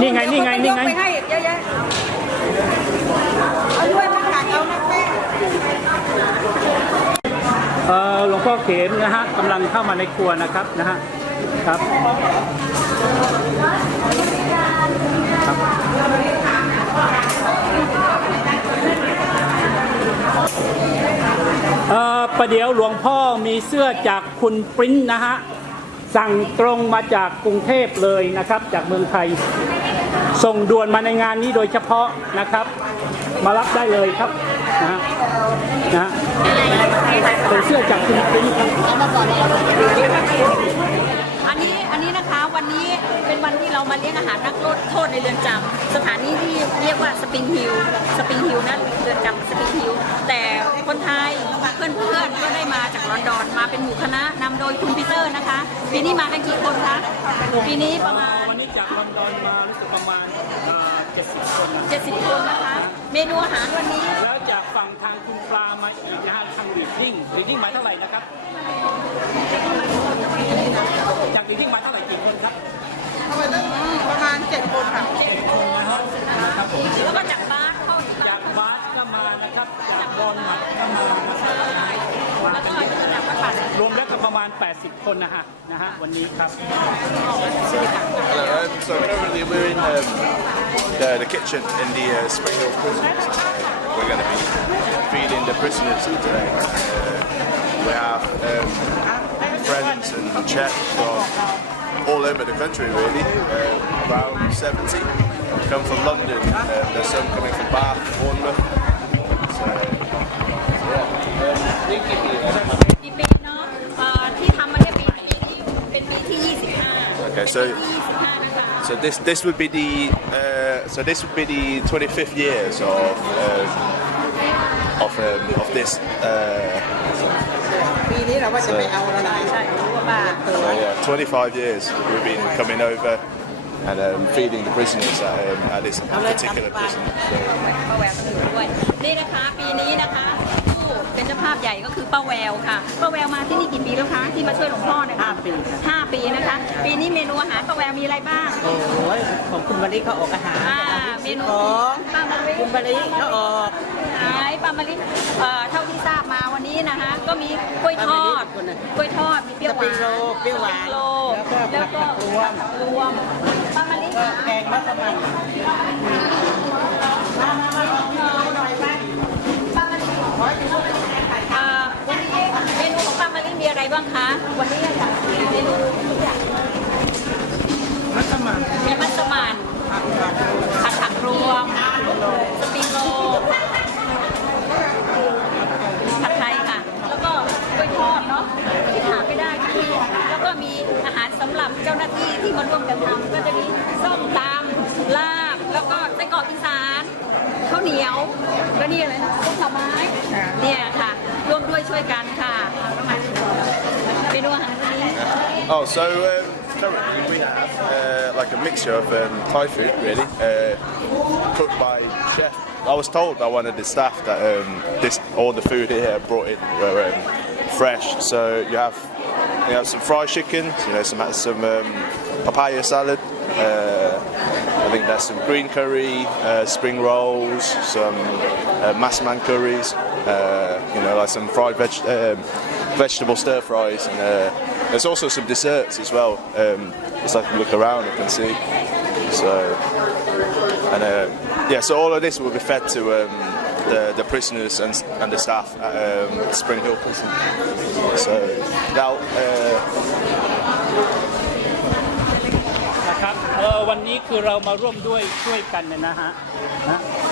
นี่ไงไปให้เยอะแยะเอาด้วยมาขายเอานะแม่หลวงพ่อเขมนะฮะกำลังเข้ามาในครัวนะครับนะฮะครับประเดี๋ยวหลวงพ่อมีเสื้อจากคุณปริ้นนะฮะสั่งตรงมาจากกรุงเทพเลยนะครับจากเมืองไทยส่งด่วนมาในงานนี้โดยเฉพาะนะครับมารับได้เลยครับนะฮะเป็นเสื้อจากคุณปริ้นครับอันนี้นะคะวันนี้เป็นวันที่เรามาเลี้ยงอาหารนักโทษในเรือนจำสถานที่ที่เรียกว่าสปริงฮิลนะเรือนจำสปริงฮิลแต่คนไทยเพื่อนก็ได้มาจากลอนดอนมาเป็นหมู่คณะนำโดยคุณปีเตอร์นะคะปีนี้มากันกี่คนคะปีนี้ประมาณวันนี้จากลอนดอนมาประมาณ70 คนนะคะเมนูอาหารวันนี้แล้วจากฝั่งทางคุณปลามาอีกนะฮะทางรีดดิ้งมาเท่าไหร่นะครับจากรีดดิ้งมาเท่าไหร่กี่คนครับประมาณ7 คนค่ะ7 คนนะครับผมแล้วก็จากบาสจากบาสก็มานะครับจากบอลมาก็มาแล้วก็จากวัดป่ารวมแล้วก็ประมาณ80 คนนะฮะวันนี้ครับ So currently we're in the kitchen in the Spring Hil prison. We're going to be feeding the prisoners today. We have friends and chefs from all over the country really, around 70 come from London, there's some coming from Bath, Bournemouth. So, Okay, so this would be the 25th years of this. ปีนี้เราว่าจะไม่เอาอะไรใช่ป่ะ So yeah, 25 years we've been coming over and feeding the prisoners at this particular prison. ป้าแววก็อยู่ด้วยนี่นะคะปีนี้นะคะผู้เป็นเจ้าภาพใหญ่ก็คือป้าแววค่ะป้าแววมาที่นี่กี่ปีแล้วคะที่มาช่วยหลวงพ่อนะคะ5 ปีนะคะปีนี้เมนูอาหารป้าแววมีอะไรบ้างโอ้ยของคุณมะลิเขาออกอาหารเมนูของป้ามะลิคุณมะลิเขาออกป้ามะลิเท่าที่ทราบมาวันนี้นะคะก็มีกล้วยทอดมีเปรี้ยวหวานแล้วก็รวมป้ามะลิแกงมัสมั่นวันนี้เมนูของป้ามะลิมีอะไรบ้างคะวันนี้ค่ะเมนูมัสมั่นมีมัสมั่นผัดผักรวมสปริงโรลผัดไทยค่ะแล้วก็กล้วยทอดเนาะที่ขาดไม่ได้ก็คือแล้วก็มีอาหารสำหรับเจ้าหน้าที่ที่มาร่วมกันทำก็จะมีส้มตำลาบแล้วก็ไส้กรอกอีสานข้าวเหนียวแล้วนี่อะไรนะต้มผลไม้เนี่ยค่ะร่วมด้วยช่วยกันค่ะ Oh, so currently we have like a mixture of Thai food, really, cooked by chef. I was told by one of the staff that all the food here brought in were fresh. So you have some fried chicken, some papaya salad. I think there's some green curry, spring rolls, some masman curries, like some fried vegetable stir fries, and there's also some desserts as well. Just like look around, you can see. So, so all of this will be fed to the prisoners and the staff at Spring Hil Prison. So now. นะครับวันนี้คือเรามาร่วมด้วยช่วยกันนะฮะ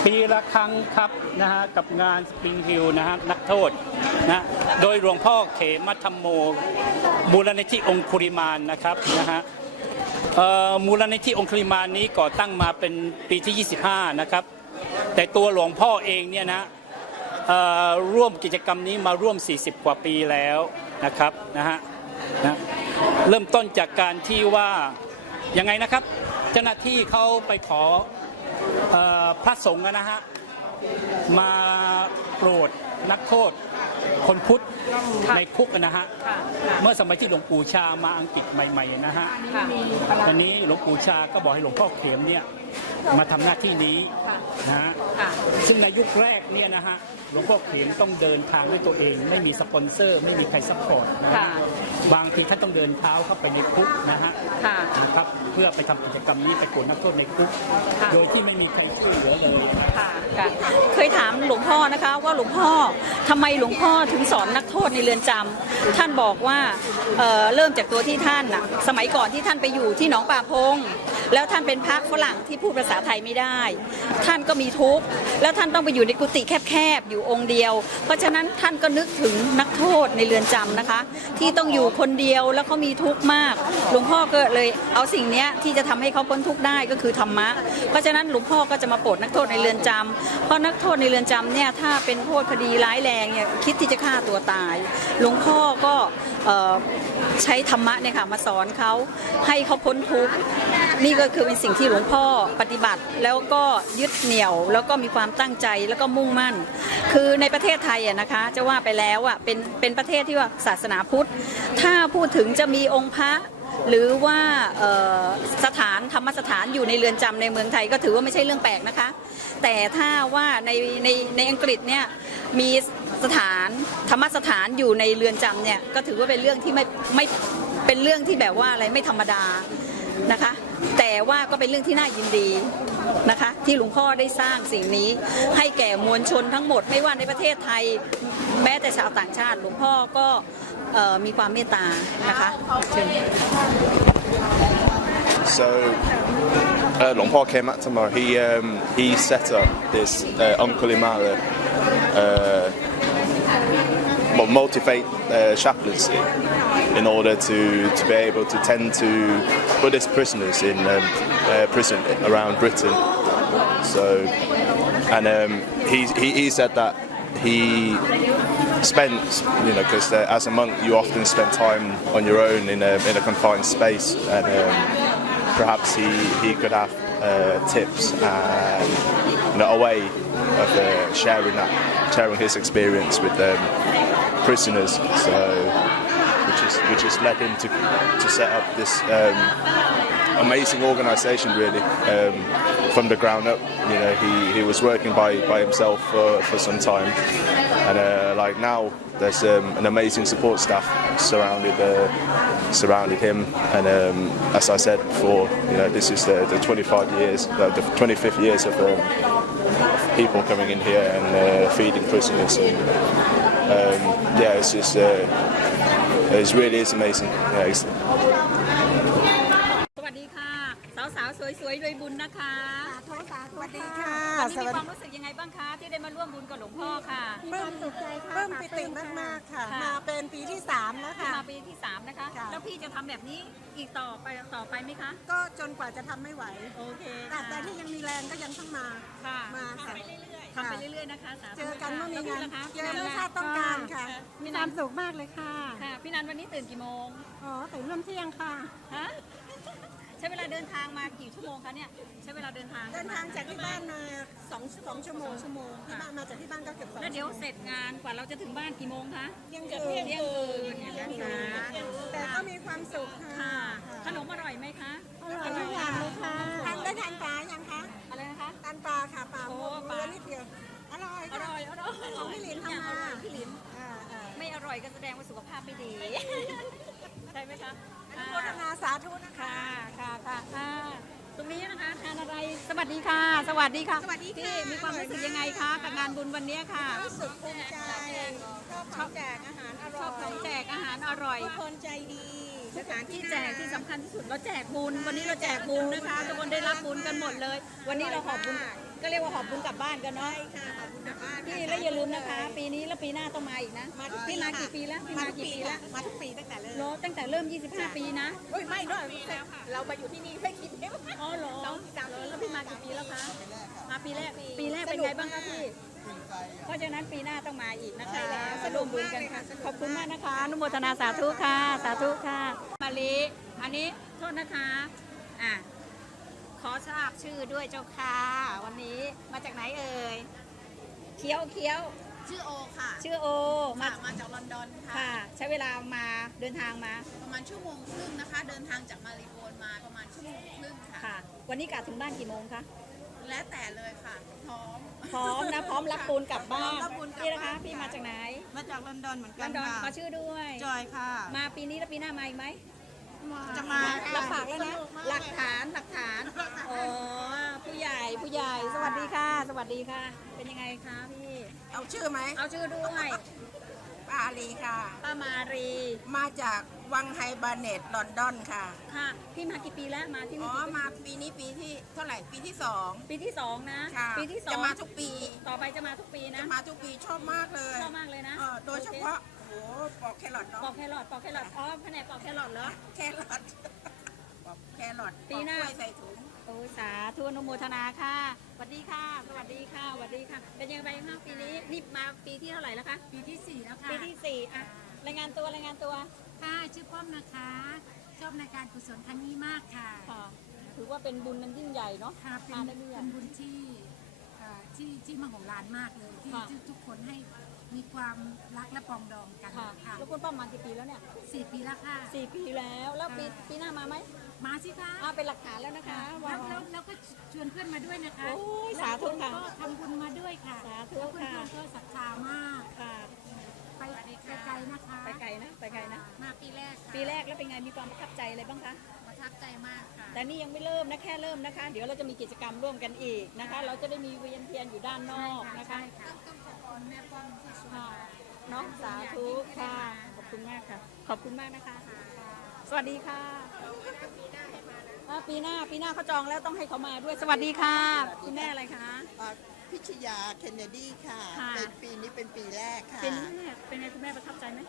ปีละครั้งครับนะฮะกับงานสปริงฮิลนะฮะนักโทษนะโดยหลวงพ่อเขมธรรมโมมูลนิธิองคุลิมานนะครับนะฮะมูลนิธิองคุลิมานนี้ก่อตั้งมาเป็นปีที่25นะครับแต่ตัวหลวงพ่อเองเนี่ยนะร่วมกิจกรรมนี้มาร่วม40กว่าปีแล้วนะครับนะฮะเริ่มต้นจากการที่ว่ายังไงนะครับเจ้าหน้าที่เขาไปขอพระสงฆ์นะฮะมาโปรดนักโทษคนพุทธในคุกนะฮะเมื่อสมัยที่หลวงปู่ชามาอังกฤษใหม่ๆนะฮะตอนนี้หลวงปู่ชาก็บอกให้หลวงพ่อเขมเนี่ยมาทำหน้าที่นี้นะฮะซึ่งในยุคแรกเนี่ยนะฮะหลวงพ่อเขมต้องเดินทางด้วยตัวเองไม่มีสปอนเซอร์ไม่มีใครซัพพอร์ตนะบางทีท่านต้องเดินเท้าเข้าไปในคุกนะฮะนะครับเพื่อไปทำกิจกรรมนี้ไปโปรดนักโทษในคุกโดยที่ไม่มีใครช่วยเหลือเลยเคยถามหลวงพ่อนะคะว่าหลวงพ่อทำไมหลวงพ่อถึงสอนนักโทษในเรือนจำท่านบอกว่าเริ่มจากตัวที่ท่านสมัยก่อนที่ท่านไปอยู่ที่หนองป่าพงแล้วท่านเป็นพระฝรั่งที่พูดภาษาไทยไม่ได้ท่านก็มีทุกข์แล้วท่านต้องไปอยู่ในกุฏิแคบๆอยู่องค์เดียวเพราะฉะนั้นท่านก็นึกถึงนักโทษในเรือนจำนะคะที่ต้องอยู่คนเดียวแล้วเขามีทุกข์มากหลวงพ่อก็เลยเอาสิ่งนี้ที่จะทำให้เขาพ้นทุกข์ได้ก็คือธรรมะเพราะฉะนั้นหลวงพ่อก็จะมาโปรดนักโทษในเรือนจำเพราะนักโทษในเรือนจำเนี่ยถ้าเป็นโทษคดีร้ายแรงเนี่ยคิดที่จะฆ่าตัวตายหลวงพ่อก็ใช้ธรรมะเนี่ยค่ะมาสอนเขาให้เขาพ้นทุกข์นี่ก็คือเป็นสิ่งที่หลวงพ่อปฏิบัติแล้วก็ยึดเหนี่ยวแล้วก็มีความตั้งใจแล้วก็มุ่งมั่นคือในประเทศไทยนะคะจะว่าไปแล้วเป็นประเทศที่ว่าศาสนาพุทธถ้าพูดถึงจะมีองค์พระหรือว่าสถานธรรมสถานอยู่ในเรือนจำในเมืองไทยก็ถือว่าไม่ใช่เรื่องแปลกนะคะแต่ถ้าว่าในอังกฤษเนี่ยมีสถานธรรมสถานอยู่ในเรือนจำเนี่ยก็ถือว่าเป็นเรื่องที่ไม่เป็นเรื่องที่แบบว่าอะไรไม่ธรรมดานะคะแต่ว่าก็เป็นเรื่องที่น่ายินดีนะคะที่หลวงพ่อได้สร้างสิ่งนี้ให้แก่มวลชนทั้งหมดไม่ว่าในประเทศไทยแม้แต่ชาวต่างชาติหลวงพ่อก็มีความเมตตานะคะเชิญ So Luang Por Khemadhammo, he set up this ANGULIMALA multi-faith chaplaincy in order to be able to tend to Buddhist prisoners in prison around Britain. So, and he said that he spent, because as a monk you often spend time on your own in a confined space, and perhaps he could have tips and a way of sharing his experience with prisoners. So, which has led him to set up this amazing organisation, really, from the ground up. He was working by himself for some time, and like now there's an amazing support staff surrounded him. And as I said before, this is the 25th years of people coming in here and feeding prisoners. And it's just it really is amazing. Yeah, สาวๆสวยๆด้วยบุญนะคะสวัสดีค่ะวันนี้มีความรู้สึกยังไงบ้างคะที่ได้มาร่วมบุญกับหลวงพ่อค่ะปลื้มปิติมากๆค่ะมาเป็นปีที่3แล้วค่ะมาปีที่3นะคะแล้วพี่จะทำแบบนี้อีกต่อไปไหมคะก็จนกว่าจะทำไม่ไหวโอเคแต่ที่ยังมีแรงก็ยังต้องมาค่ะไปเรื่อย ทำไปเรื่อยๆนะคะสาธุ เจอกันเมื่อมีงาน นะคะ เจอเมื่อชาติต้องการค่ะ พี่ มี นั คน วามสุขมากเลยค่ะ ค่ะพี่นันวันนี้ตื่นกี่โมง อ๋อตื่นเริ่มเที่ยงค่ะ ฮะใช้เวลาเดินทางมากี่ชั่วโมงคะเนี่ยใช้เวลาเดินทาง เดินทางจากที่บ้านมา2 ชั่วโมงที่บ้านมาจากที่บ้านก็เกือบ2 แล้วเดี๋ยวเสร็จงานกว่าเราจะถึงบ้านกี่โมงคะ เที่ยง เที่ คื ย น งคืนเนี่ยนะคะ แต่ก็มีความสุขค่ะ ค่ะขนมอร่อยไหมคะ อร่อยทุกอย่างเลยค่ะทานได้ทานปลายังคะ อะไรนะคะ ทานปลาค่ะปลา โอ้ ป ปลา ลานิดเดียวอร่อย อ ค่ะ ร่อยอร่อย ของพี่หลินทำมา พี่หลิน อ่า ไม่อร่อยก็แสดงว่าสุขภาพไม่ดี ใช่ไหมคะ อนุโมทนาสาธุนะคะ ค่ะค่ะตรงนี้นะคะทานอะไรสวัสดีค่ะ สวัสดีค่ะ สวัสดีค่ะ พี่มีความรู้สึกยังไงคะกับงานบุญวันนี้ค่ะ รู้สึกภูมิใจชอบแจกอาหารอร่อย ชอบของแจกอาหารอร่อย ทุกคนใจดีสถานที่ ที่แจกที่สำคัญที่สุดเราแจกบุญวันนี้เราแจกบุญนะคะทุกคนได้รับบุญกันหมดเลย วันนี้เราหอบบุญก็เรียกว่าหอบบุญกลับบ้านกันเนาะ ค่ะขอบคุณบ้าน พี่แล้วอย่าลืมนะคะ ปีนี้แล้วปีหน้าต้องมาอีกนะพี่มากี่ปีแล้วพี่มากี่ปีแล้ว มาทุกปีตั้งแต่เริ่ม โลตั้งแต่เริ่ม 25 ปีนะ เฮ้ยไม่ด้วยเรามาอยู่ที่นี่ไม่คิดแล้ว อ๋อเหรอ 2-3 ปี แล้วพี่มากี่ปีแล้วคะมาปีแรกเป็นไงบ้างคะพี่เพราะฉะนั้นปีหน้าต้องมาอีกนะคะสนุกบุญกันค่ะขอบคุณมากนะคะอนุโมทนาสาธุค่ะสาธุค่ะมาลีอันนี้โทษนะคะขอทราบชื่อด้วยเจ้าค่ะวันนี้มาจากไหนเอ่ยเคี้ยวชื่อโอค่ะ ชื่อโอมา มาจากลอนดอนค่ะ ค่ะ ใช้เวลามาเดินทางมา ประมาณชั่วโมงครึ่งนะคะ เดินทางจากมาริโกนมาประมาณชั่วโมงครึ่งค่ะ ค่ะ วันนี้กลับถึงบ้านกี่โมงคะ แล้วแต่เลยค่ะ พร้อม พร้อมนะพร้อมรับปูนกลับบ้าน รับปูนกลับ พี่นะคะ บ้าน พี่มาจากไหน มาจากลอนดอนเหมือน ล กั อน นดอน ค่ะ ขอชื่อด้วย จอยค่ะ มาปีนี้แล้วปีหน้ามาอีกไหม จะมา รับฝากแล้วนะ หลักฐานอ๋อผู้ใหญ่สวัสดีค่ะ สวัสดีค่ะ เป็นยังไงคะพี่ เอาชื่อไหม เอาชื่อด้วย ป้าอาลีค่ะ ป้ามารี มาจากวังไฮบาเนตลอนดอนค่ะ ค่ะ พี่มากี่ปีแล้วมาที่ อ๋ นี่ อ กี่ปี มาปีนี้ปีที่เท่าไหร่ปีที่2 ปีที่สองนะ ค่ะ ปีที่สอง จะมาทุกปี ต่อไปจะมาทุกปีนะ จะมาทุกปีชอบมากเลย ชอบมากเลยนะ โดยเฉพาะโอ้โหปอกแครอท ป เนาะ อกแครอทอ๋อแผนกปอกแครอทเหรอ แครอทปอกแครอท ปีหน้า ปอกกล้วยใส่ถุง โอ้ยสาธุอนุโมทนาค่ะสวัสดีค่ะ สวัสดีค่ะ สวัสดีค่ะ เป็นยังไงบ้างปีนี้นี่มาปีที่เท่าไหร่แล้วคะ ปีที่ 4 แล้วค่ะ ปีที่4อ่ะรายงานตัว ค่ะชื่อป้อมนะคะ ชอบในการกุศลครั้งนี้มากค่ะ ค่ะ ถือว่าเป็นบุญนั้นยิ่งใหญ่เนาะ ค่ะเป็น ทานได้ไม่ใหญ่ บุญที่มโหฬารมากเลยที่ ค่ะ ที่ทุกคนให้มีความรักและปรองดองกัน ค่ะ ค่ะ แล้วคุณป้อมมากี่ปีแล้วเนี่ย 4 ปีแล้วค่ะ 4 ปีแล้วแล้วปีหน้ามาไหม มาสิคะ เป็นหลักฐานแล้วนะคะว่า แล้วก็ชวนเพื่อนมาด้วยนะคะ โอ้ยสาธุค่ะ แล้วก็ทำบุญมาด้วยค่ะ สาธุ แล้วเพื่อน ค่ะ ๆก็ศรัทธามาก ค่ะ ไปไกลนะคะ ไปไกลนะ มาปีแรกค่ะ ปีแรกแล้วเป็นไงมีความประทับใจอะไรบ้างคะ ประทับใจมากค่ะ แต่นี่ยังไม่เริ่มนะแค่เริ่มนะคะ เดี๋ยวเราจะมีกิจกรรมร่วมกันอีกนะคะ เราจะได้มีเวียนเทียนอยู่ด้านนอกนะคะ ต้องขอบคุณแม่ป้อมที่ช่วย ค่ะ มา เน้องสาธุค่ะ ขอบคุณมากค่ะ ขอบคุณมากนะคะ สวัสดีค่ะปีหน้าเขาจองแล้วต้องให้เขามาด้วย สวัสดีค่ะคุณแม่อะไรคะ พิชยาเคนเนดีค่ะ ค่ะ เป็นปีนี้เป็นปีแรกค่ะ เป็นไงคุณแม่ประทับใจไหม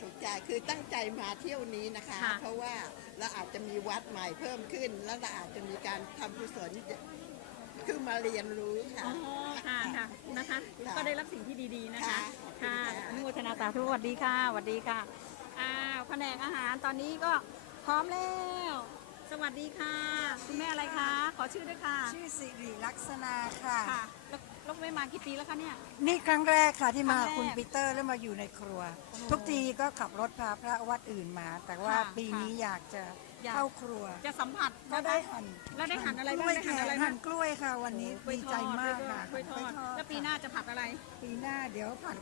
ถูกใจคือตั้งใจมาเที่ยวนี้นะคะ ค่ะ เพราะว่าเราอาจจะมีวัดใหม่เพิ่มขึ้น แล้วเราอาจจะมีการทำกุศลคือมาเรียนรู้ค่ะ อ๋อค่ะนะคะ ค่ะ ก็ได้รับสิ่งที่ดีๆนะคะ ค่ะ ค่ะอนุโมทนาสาธุสวัสดีค่ะสวัสดีค่ะแผนกอาหารตอนนี้ก็พร้อมแล้ว สวัสดีค่ะ คุณแม่อะไรคะ ขอชื่อด้วยค่ะ ชื่อสิริลักษณาค่ะ ค่ะแล้วไม่มากี่ปีแล้วคะเนี่ย นี่ครั้งแรกค่ะที่มา ครั้งแรก คุณปีเตอร์แล้วมาอยู่ในครัว โอ้โห ทุกทีก็ขับรถพาพระวัดอื่นมา แต่ว่า ค่ะ ปีนี้อยากจะ อยาก เข้าครัว จะสัมผัส ก็ได้หั่น แล้วได้หั่นอะไร ก บ้าง ล้วย ได้หั่น ค่ะ อะไร หั่ บ้าง นกล้วยค่ะ วันนี้ กล้วย ดี ทอด ใจมากค่ะ กล้วยทอดแล้วปีหน้าจะผัดอะไร ปีหน้าเดี๋ยวผัด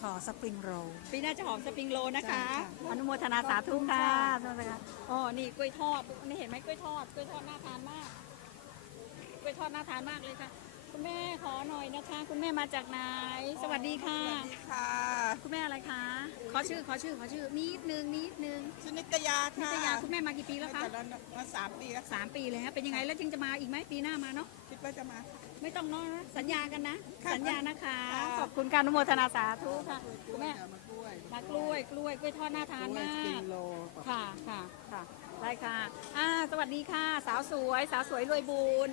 ขอสปริงโรล ปีหน้าจะหอมสปริงโรลนะคะ ใช่ค่ะ อนุโมทนาสาธุค่ะ ขอบคุณค่ะ สวัสดีค่ะอ๋อนี่กล้วยทอดนี่เห็นไหมกล้วยทอดน่าทานมากกล้วยทอดน่าทานมากเลยค่ะ คุณแม่ขอหน่อยนะคะ คุณแม่มาจากไหนสวัสดีค่ะ สวัสดีค่ะ คุณแม่อะไรคะขอชื่อนิดนึง ชื่อนิตยา นิ ค่ะ ตยาคุณแม่มากี่ปีแล้วคะ มา3 ปีแล้ว 3 ปีแล้วเป็นยังไงแล้วจึงจะมาอีกไหมปีหน้ามาเนาะ คิดว่าจะมา ไม่ต้องเนาะสัญญากันนะ ค่ะ สัญญานะคะ ค่ะ ขอบคุณการอนุโมทนาสาธุค่ะคุณแม่ มากล้วย มากล้วยทอดน่าทานมาก โล ค่ะได้ค่ะสวัสดีค่ะ สาวสวยรวยบุญ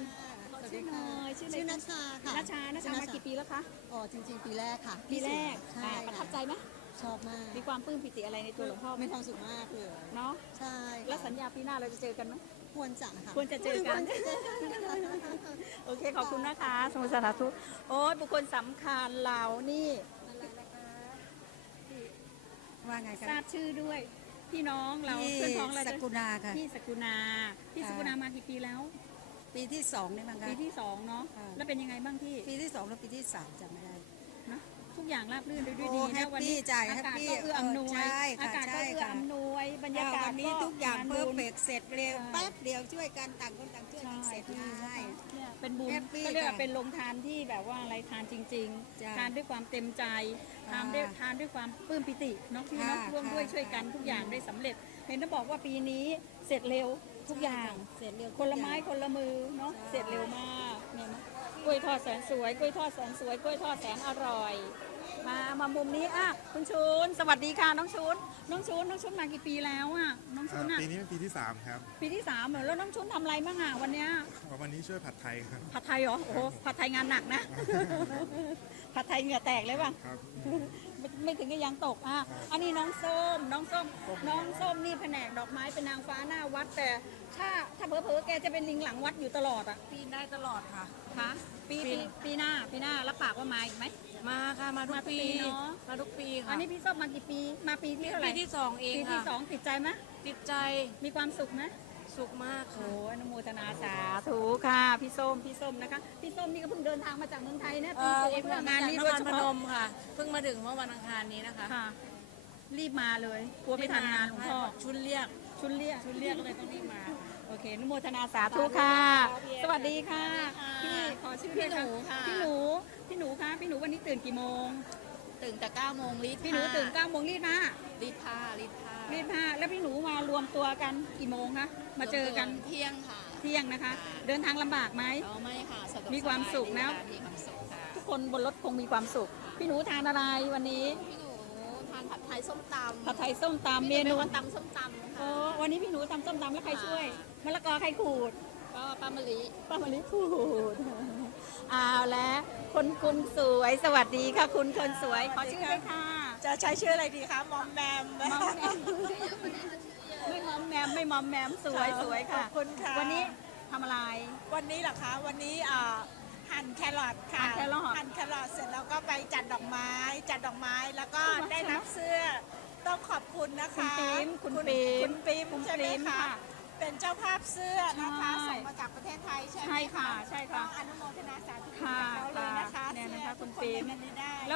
ชื่อหน่อยชื่ออะไร นัชชาค่ะ นัชชามากี่ปีแล้วคะ อ๋อจริงๆ ปีแรกค่ะ ปีแรก ใช่ ประทับใจไหม ชอบมาก มีความปลื้มปิติอะไรในตัวหลวงพ่อ มีความสุขมากเลย เนาะ ใช่ แล้วสัญญาปีหน้าเราจะเจอกันไหม ควรจะค่ะ ควรจะเจอกัน โอเคขอบคุณนะคะสมุทรสาธุโอ้ยบุคคลสำคัญเหล่านี่ ว่าไงคะ ทราบชื่อด้วยพี่น้องเราเพื่อนพ้องเรา สกุณาค่ะ พี่สกุณาพี่สกุณามากี่ปีแล้ว ปีที่2นี่มั้งคะ ปีที่2เนาะแล้วเป็นยังไงบ้างพี่ ปีที่2แล้วปีที่3จำไม่ได้ นะทุกอย่างราบรื่นด้วย โอ้ ดี แฮ นะ ปปี้ วันนี้ ใจ อากาศ แฮปปี้ ก็เอื้ออำนวย ใช่ค่ะ อากาศก็ ใช่ เอื้อ ค่ะ อำนวยบรรยากาศ วันนี้ทุกอย่าง งน เพ บุ อ ญ ร์เฟกเสร็จเร็วแป๊บเดียวช่วยกันต่างคนต่างช่วยกันเสร็จง่าย เนี่ยเป็นบุญ แฮปปี้ เขาเรียกว่า ค่ะ เป็นโรงทานที่แบบว่าอะไรทานจริง จ้ะ ๆ ทานด้วยความเต็มใจ ค่ะ ทานด้วยความปลื้มปิติเนาะพี่เนาะ ค่ะ ร่วมด้วย ค่ะ ช่วยกันทุกอย่างได้สำเร็จ เห็นเขาบอกว่าปีนี้เสร็จเร็วทุกอย่าง เสร็จเร็ว คนละไม้คนละมือเนาะเสร็จเร็วมากเนี่ยนะกล้วยทอดแสนสวยกล้วยทอดแสนสวยกล้วยทอดแสนอร่อย มามุมนี้อ่ะคุณชุนสวัสดีค่ะน้องชุนมากี่ปีแล้วอ่ะน้องชุนอ่ะ ปีนี้เป็นปีที่ 3 ครับ ปีที่3เหรอแล้วน้องชุนทำอะไรบ้างอ่ะวันเนี้ย วันนี้ช่วยผัดไทยครับ ผัดไทยเหรอโอ้โหผัดไทยงานหนักนะ ผัดไทยเหงื่อแตกเลยป่ะ ครับ ไม่ถึงกับยางตกอ่ะอันนี้น้องส้มนี่แผนกดอกไม้เป็นนางฟ้าหน้าวัดแต่ถ้าเผลอๆแกจะเป็นลิงหลังวัดอยู่ตลอดอ่ะ ปีนได้ตลอดค่ะ คะปีหน้ารับปากว่ามาอีกไหม มาค่ะมาทุกปี เนาะ มาทุกปีค่ะ อันนี้พี่ส้มมากี่ปีมาปีที่เท่าไหร่ ปีที่2เอง ปี ค่ะ ที่2ติดใจไหม ติดใจ มีความสุขไหม สุขมาก โอ้ ค่ะ อนุโมทนาสาธุค่ะพี่ส้มนะคะพี่ส้มนี่ก็เพิ่งเดินทางมาจากเมืองไทยนะตีสี่เพื่องานนี้ น โดย คร เฉ พน พาะ มค่ะ เพิ่งมาถึงเมื่อวันอังคารนี้นะคะ ค่ะ รีบมาเลยกลัวไม่ทันงานหลวงพ่อ ชุนเรียก ชุนเรียก ก็เลยต้องรีบมา โอเคอนุโมทนาสาธุค่ะ สวัสดีค่ะพี่ขอชื่อด้วยค่ะ พี่หนูค่ะ พี่หนูคะพี่หนูวันนี้ตื่นกี่โมง ตื่นแต่9 โมงรีด พี่หนูตื่น9 โมงรีดผ้า รีดผ้า แล้วพี่หนูมารวมตัวกันกี่โมงคะมาเจอกัน เที่ยงค่ะ เที่ยงนะคะ เดินทางลำบากไหม ไม่ค่ะสะดวก มีความสุขนะ มีความสุขค่ะ ทุกคนบนรถคงมีความสุข พี่หนูทานอะไรวันนี้ พี่หนูทานผัดไทยส้มตำ ผัดไทยส้มตำเมนู ตำส้มตำ โอ้วันนี้พี่หนูตำส้มตำแล้วใครช่วยมะละกอใครขูด ก็ป้ามะลิ ขูดเอาแล้วคุณสวยสวัสดีค่ะคุณคนสวยขอชื่อด้วยค่ะ จะใช้ชื่ออะไรดีคะมอมแมม ไม่มอมแมมสวยค่ะ ขอบคุณค่ะ วันนี้ทำอะไร วันนี้เหรอคะวันนี้หั่นแครอทค่ะ หั่นแครอท หั่นแครอทเสร็จแล้วก็ไปจัดดอกไม้แล้วก็ได้รับเสื้อต้องขอบคุณนะคะ คุณ คุณ ปิม ปิมใช่ไหมคะ ค่ะ เป็นเจ้าภาพเสื้อนะคะ ใช่ ส่งมาจากประเทศไทยใช่ไหม ใช่ค่ะใช่ค่ะ ต้องอนุโมทนาสาธุ ค่ะ กับเขาเลยนะคะ เนี่ยนะคะ เสื้อ คุณ ทุก ปิม ได้กันได้ แ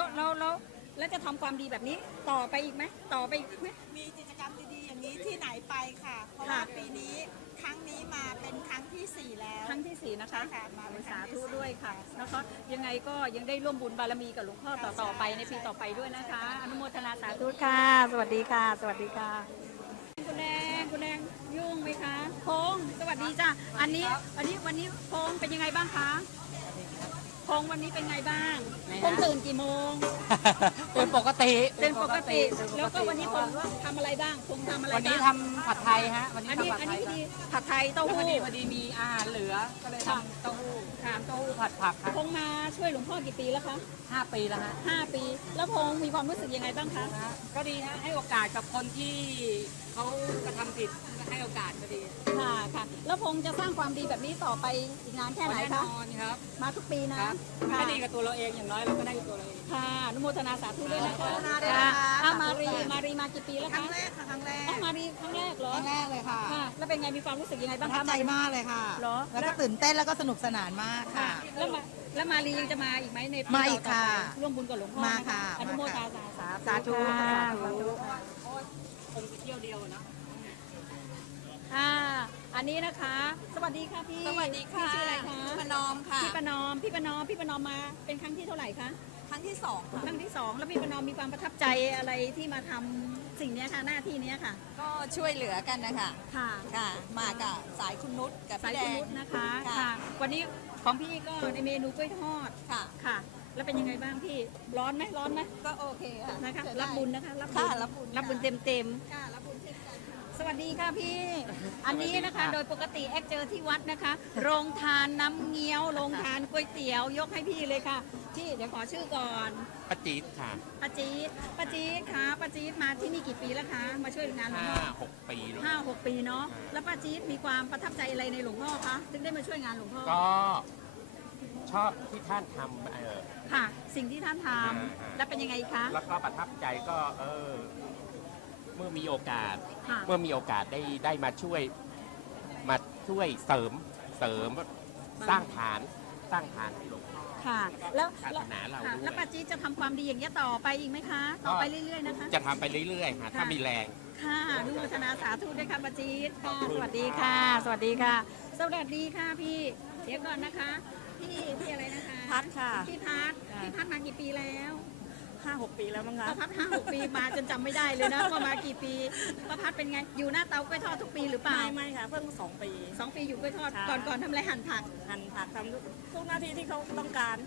ล้วจะทำความดีแบบนี้ต่อไปอีกไหมต่อไปอีกไหม มีกิจกรรมดีๆอย่างนี้ที่ไหนไปค่ะ เพราะว่า ค่ะ ปีนี้ครั้งนี้มาเป็นครั้งที่ 4 แล้ว ครั้งที่ 4 นะคะ ใช่ค่ะมาเป็นครั้ สาง ที่ ธุ สี่ ด้วยค่ะนะคะยังไงก็ยังได้ร่วมบุญบารมีกับหลวงพ่อต่อๆไปในปีต่อไปด้วยนะคะ อนุโมทนาสาธุค่ะ สวัสดีค่ะ สวัสดีค่ะ คุณแดงยุ่งไหมคะพงษ์สวัสดีจ้ะวันนี้พงษ์เป็นยังไงบ้างคะพงษ์วันนี้เป็นไงบ้างพงษ์ตื่นกี่โมง เป็นปกติ เป็นปกติ แล้วก็วันนี้พงษ์ทำอะไรบ้างพงษ์ทำอะไรบ้าง วันนี้ทำผัดไทยฮะ วันนี้ อันนี้ ทำผัดไทย พอดีผัดไทยเต้า แล้ว หู้ พอดีมีอาหารเหลือ ก็เลยทำเต้าหู้ ค่ะ เต้าหู้ผัดผักครับ พงษ์มาช่วยหลวงพ่อกี่ปีแล้วคะ 5 ปีแล้วฮะ 5 ปี แล้วพงษ์มีความรู้สึกยังไงบ้างคะ ก็ดีฮะ ให้โอกาสกับคนที่เขากระทำผิดให้โอกาสก็ดี ค่ะค่ะ แล้วพงษ์จะสร้างความดีแบบนี้ต่อไปอีกนานแค่ไหน แน่ คะ นอนครับ มาทุกปีนะ ครับ ค่ะ ให้ดีกับตัวเราเองอย่างน้อยเราก็ได้กับตัวเราเอง ค่ะอนุโมทนาสาธุด้วยนะคะ อนุโมทนาด้วยนะคะ อ่ะมารีมากี่ปีแล้วคะ ครั้งแรกค่ะครั้งแรก มารีครั้งแรกเหรอ ครั้งแรกเลยค่ะ ค่ะ แล้วเป็นไงมีความรู้สึกยังไง ป บ้าง ระทั คะ บใจมากเลยค่ะ เหรอ แล้วก็ตื่นเต้นแล้วก็สนุกสนานมาก ค่ะ ค่ะ แล้วมารียังจะมาอีกไหมในปี มาอีก ต่อๆไป ค่ะ ร่วมบุญกับหลวงพ่อ มา นะ ค่ะ อนุโมทนาสาธุ สาธุ ค่ะ สาธุ สาธุ คงไปเที่ยวเดียวนะ อันนี้นะคะ สวัสดีค่ะพี่ สวัสดีค่ะ พี่ชื่ออะไรคะ พี่ประนอมค่ะ พี่ประนอมมาเป็นครั้งที่เท่าไหร่คะ ครั้งที่2ค่ะ ครั้งที่ 2 แล้วพี่ประนอมมีความประทับใจอะไรที่มาทำสิ่งเนี้ยค่ะหน้าที่เนี้ยค่ะ ก็ช่วยเหลือกันนะคะ ค่ะ ค่ะ มากับสายคุณนุชกับ สาย พี่แด คุณ ง นุชนะคะ ค่ะ ค่ะ วันนี้ของพี่ก็ในเมนูกล้วยทอด ค่ะ ค่ะ แล้วเป็นยังไงบ้างพี่ร้อนไหม ก็โอเคค่ะ นะคะ ใช้ได้ รับบุญนะคะรับบุญ ค่ะรับบุญ รับบุญเต็ม ค่ะรับบุญเช่นกันค่ะ ๆ สวัสดีค่ะพี่ อันนี้นะคะโดยปกติแอคเจอที่วัดนะคะ โรงทานน้ำเงี้ยวโรงทานก๋วยเตี๋ยวยกให้พี่เลยค่ะพี่เดี๋ยวขอชื่อก่อน ป้าจี๊ดค่ะ ป้าจี๊ดค่ะป้าจี๊ดมาที่นี่กี่ปีแล้วคะมาช่วยงานหลวงพ่อ 5-6 ปีแล้ว 5-6 ปีเนาะแล้วป้าจี๊ดมีความประทับใจอะไรในหลวงพ่อคะถึงได้มาช่วยงานหลวงพ่อ ก็ชอบที่ท่านทำค่ะ สิ่งที่ท่านทำแล้วเป็นยังไงคะ แล้วก็ประทับใจก็เมื่อมีโอกาส ค่ะ ได้มาช่วยเสริมสร้างฐานให้หลวงพ่อ ค่ะ แล้ว ศาสนาเราด้วย แล้วป้าจี๊ดจะทำความดีอย่างนี้ยต่อไปอีกไหมคะ ต่อไปเรื่อยๆนะคะ จะทำไปเรื่อยๆค่ะถ้ามีแรง ค่ะอนุโมทนาสาธุด้วยค่ะป้าจี๊ดค่ะสวัสดีค่ะ สวัสดีค่ะ สวัสดีค่ะพี่เดี๋ยวก่อนนะคะ พี่อะไรนะคะ พัดค่ะ พี่พัดมากี่ปีแล้ว 5-6 ปีแล้วมั้งคะ ป้าพัด5-6 ปีมาจนจำไม่ได้เลยนะว่ามากี่ปีป้าพัดเป็นไงอยู่หน้าเตากล้วยทอดทุกปีหรือเปล่า ไม่ค่ะเพิ่ง2 ปี 2 ปีอยู่กล้วยทอด ค่ะ ก่อนทำอะไรหั่นผัก ทำทุกหน้าที่ที่เขาต้องการ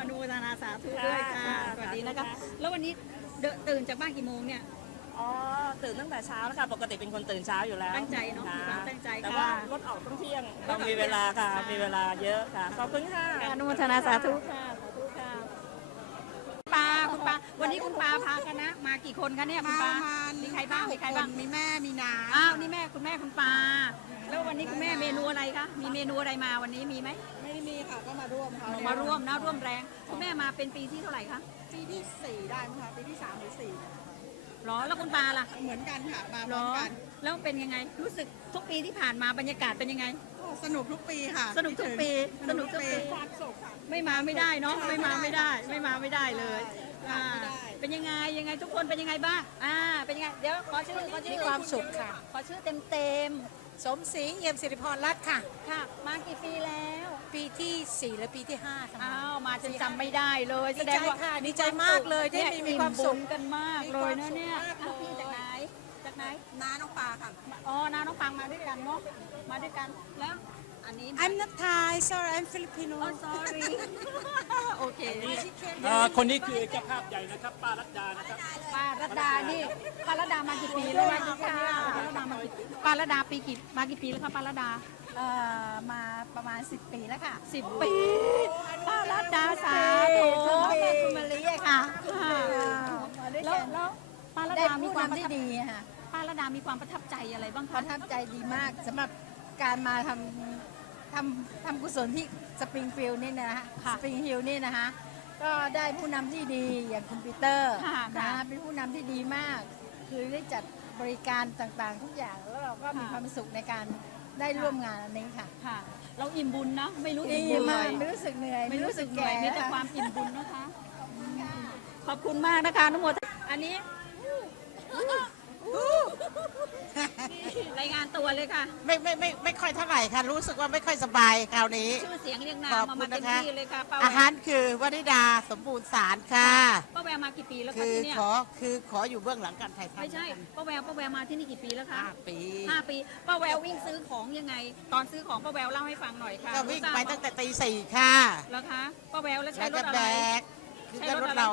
อนุโมทนาสาธุด้วยค่ะ ค่ะ สวัสดีนะคะแล้ววันนี้ตื่นจากบ้านกี่โมงเนี่ย อ๋อตื่นตั้งแต่เช้าแล้วค่ะปกติเป็นคนตื่นเช้าอยู่แล้ว ตั้งใจเนาะมีความตั้งใจ แต่ ค่ะ ว่ารถออกต้องเที่ยงเรามีเวลาค่ะมีเวลาเยอะค่ะขอบคุณค่ะ อนุโมทนาสาธุค่ะสาธุค่ะคุณปาวันนี้คุณปาพาคณะมากี่คนคะเนี่ยคุณปามีใครบ้างมีแม่มีน้าอ้าวนี่คุณแม่คุณปาแล้ววันนี้คุณแม่เมนูอะไรคะมีเมนูอะไรมาวันนี้มีไหม ไม่ได้มีค่ะก็มาร่วมเขา มาร่วมนะร่วมแรงคุณแม่มาเป็นปีที่เท่าไหร่คะ ปีที่ 4 ได้มั้งคะปีที่ 3 หรือ 4 หรอแล้วคุณปาล่ะ เหมือนกันค่ะมาพ หร ร้อ อ มกัน แล้วเป็นยังไงรู้สึกทุกปีที่ผ่านมาบรรยากาศเป็นยังไง สนุกทุกปีค่ะ สนุกทุกปีสนุกทุกปี ความสุขค่ะ ไม่มาไม่ได้เนาะไม่มาไม่ได้เลยเป็นยังไงทุกคนเป็นยังไงบ้างเป็นยังไงเดี๋ยวขอชื่อ มีความสุขค่ะ ขอชื่อเต็ม สมศรีเอี่ยมสิริพรรัตน์ค่ะ ค่ะมากี่ปีแล้ว ปีที่ 4 และปีที่ 5ค่ะ อ้าวมาจนจำไม่ได้เลย ดีใจค่ะดีใจมากเลยที่มีความสุข กันมากเลยนะเนี่ยพี่จากไหนน้าน้องปาค่ะอ๋อน้าน้องปางมาด้วยกันเนาะมาด้วยกันแล้วอันนี้ I'm not Thai sorry I'm Filipino sorry โอเค คนนี้คือเจ้าภาพใหญ่นะครับป้ารัตดานะครับ ป้ารัตดานี่ป้ารัตดามากี่ปีแล้วมากี่ปีป้ารัตดามากี่ปีแล้วคะป้ารัตดา มาประมาณ10 ปีแล้วค่ะ 10 ปีป้ารัตดาสาธุคุณมาลีค่ะแล้วป้ารัตดามีความที่ดีค่ะป้ารัตดามีความประทับใจอะไรบ้าง ป คะ ระทับใจดีมากสำหรับการมาทำกุศลที่สปริงฟิลด์นี่นะฮะสปริงฮิลนี่นะคะก็ได้ผู้นำที่ดีอย่างคุณปีเตอร์นะเป็นผู้นำที่ดีมาก คือได้จัดบริการต่างๆทุกอย่างแล้วเราก็มีความสุขในการได้ร่วมงานอันนี้ค่ะ เราอิ่มบุญนะไม่รู้สึก ดี เหนื่ มา อก ย ไม่รู้สึกเหนื่อย ไม่รู้สึกเหนื่อยมีแต่ความอิ่มบุญนะคะขอบคุณมากนะคะนุโมทนาอันนี้รายงานตัวเลยค่ะ ไม่ค่อยเท่าไหร่ค่ะ รู้สึกว่าไม่ค่อยสบายคราวนี้ ชื่อเสียงเรียงนา ข ม อบ มา คุณ เต็ม นะคะ ที่เลยค่ะป้า อาหารคือวนิดาสมบูรณ์สารค่ะ ป้าแววมากี่ปีแล้วคะ คือ ที่เนี่ย ขออยู่เบื้องหลังการถ่ายทำ ไม่ใช่ป้าแววมาที่นี่กี่ปีแล้วคะ 5 ปี 5 ปีป้าแวววิ่งซื้อของยังไง ตอนซื้อของป้าแววเล่าให้ฟังหน่อยค่ะ ก็วิ่งไปตั้งแต่ตี 4 ค่ะ แล้วคะป้าแววแล้วใช้ แล้ว ร ก็ ถอะ แบ ไร กคือก็รถเรา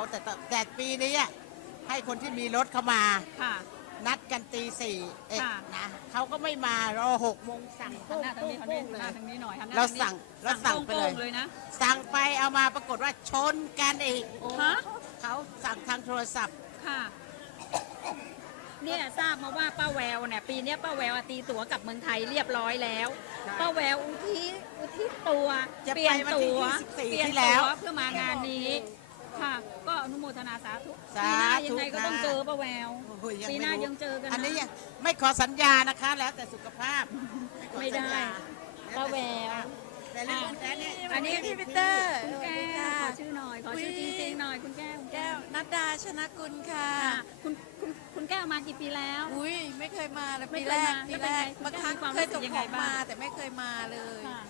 แต่ปีนี้อะให้คนที่มีรถเข้ามา ค่ะ นัดกันตี 4นะเขาก็ไม่มารอ6 โมงสั่ง หันหน้าทางนี้หันหน้าทางนี้หน่อยหันหน้า เรา ทางนี้ สั่งไปเลย โป้งๆเลยนะ สั่งไปเอามาปรากฏว่าชนกันอีก ฮะ เขาสั่งทางโทรศัพท์ ค่ะ เนี่ยทราบมาว่าป้าแววเนี่ยปีนี้ป้าแววตีตั๋วกลับเมืองไทยเรียบร้อยแล้วป้าแววอุทิศตัว จะ เปลี่ยน ไปวัน ตั ที่ ว 24 เปลี่ยน ที่แล้ ตัว วเพื่อมางานนี้ค่ะ ก็อนุโมทนาสาธุ สา ปีหน้ายั ธุ งไงก็ต้อง นะ เจอป้าแวว โอ้ย ปีหน้ายังเจอกันนะ อันนี้ยังไม่ขอสัญญานะคะ แล้วแต่สุขภาพ ไม่ได้ป้าแวว แต่เรื่องแต่เนี่ย อันนี้ พี่ปีเตอร์ คุณแก้วขอชื่อหน่อยขอชื่อจริงๆหน่อยคุณแก้ว แก้วนัดดาชนะกุลค่ะ คุณแก้วมากี่ปีแล้ว อุ้ยไม่เคยมาเลย ไม่ ปี เค แร ย ก มา ปีแรก แล้วเป็นไง บางครั้ง มีความ เคย รู้สึ ส่ ก ง ยัง ข ไง อง บ้าง มาแต่ไม่เคยมาเลย ค่ะ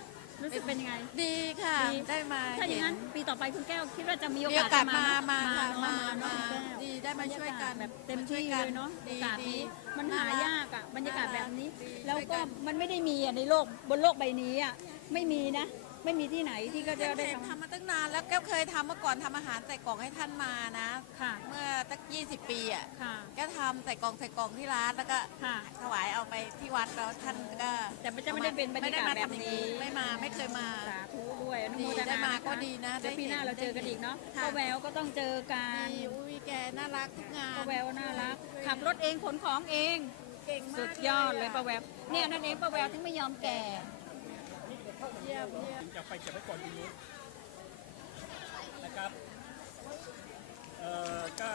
รู้สึกเป็นยังไง ดีค่ะ ดี ได้มา ถ้าอย่างนั้น เห็ ปีต่อไปคุณแก้วคิดว่าจะมีโอ มีโอก า กา ส ส จะ มาค่ะ เนอะ มา คุณแก้ว ดีได้มาช่วยกัน แบบเต็มที่เลยเนาะโอกาสนี้มันหายากอ่ะบรรยากาศแบบนี้ แล้วก็มันไม่ได้มีอ่ะในโลกบนโลกใบนี้อ่ะไม่มีนะ ไม่มีที่ไหนที่ก็จะได้ทำ มาตั้งนานแล้วแก้วเคยทำเมื่อก่อนทำอาหารใส่กล่องให้ท่านมานะเมื่อตั้ง20 ปีอ่ะแก้วทำใส่กล่องที่ร้านแล้วก็ถวายเอาไปที่วัดแล้วท่านก็แต่มันจะไม่ได้เป็นบรรยากาศแบบนี้ไม่เคยมาสาธุด้วยอนุโมทนา ได้มาก็ดีนะ เดี๋ยวปีหน้าเราเจอกันอีกเนาะป้าแววก็ต้องเจอกันแกน่ารักทุกงานป้าแววน่ารักขับรถเองขนของเองเก่งมากสุดยอดเลยป้าแววเนี่ยนั่นเองป้าแววถึงไม่ยอมแก่จะไปเก็บไว้ก่อนทีนี้นะครับก็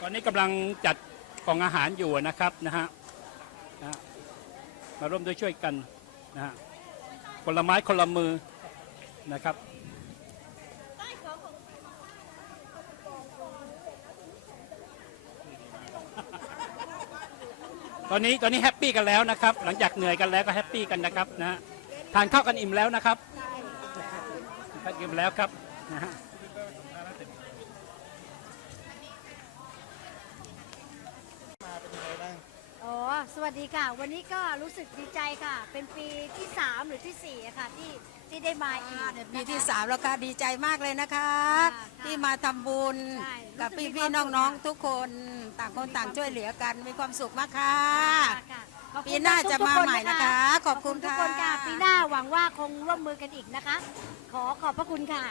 ตอนนี้กำลังจัดกล่องอาหารอยู่นะครับนะฮะมาร่วมด้วยช่วยกันนะฮะคนละไม้คนละมือนะครับตอนนี้แฮปปี้กันแล้วนะครับหลังจากเหนื่อยกันแล้วก็แฮปปี้กันนะครับนะฮะทานข้าวกันอิ่มแล้วนะครับอิ่มแล้วครับนะฮะอ๋อสวัสดีค่ะวันนี้ก็รู้สึกดีใจค่ะเป็นปีที่3หรือที่4ค่ะที่ได้มาอีกปีที่3แล้วค่ะดีใจมากเลยนะคะที่มาทำบุญกับพี่ๆน้องๆทุกคนต่างคนต่างช่วยเหลือกันมีความสุขมากค่ะปีหน้าจะมาใหม่นะคะขอบคุณทุกคนค่ะปีหน้าหวังว่าคงร่วมมือกันอีกนะคะขอบพระคุณค่ะ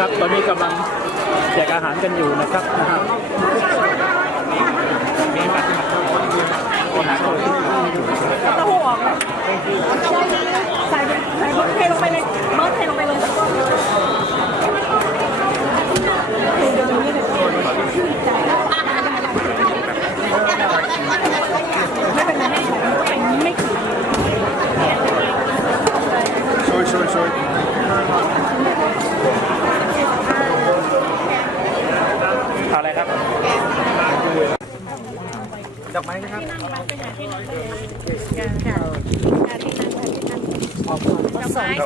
ครับตอนนี้กำลังแจกอาหารกันอยู่นะครับเต้าหู้ออกเลยใส่เทลงไปเลยเบิร์ดเทลงไปเลยไม่เป็นไรไม่ขืนช่วยอะไรครับดอกไม้ครับดอ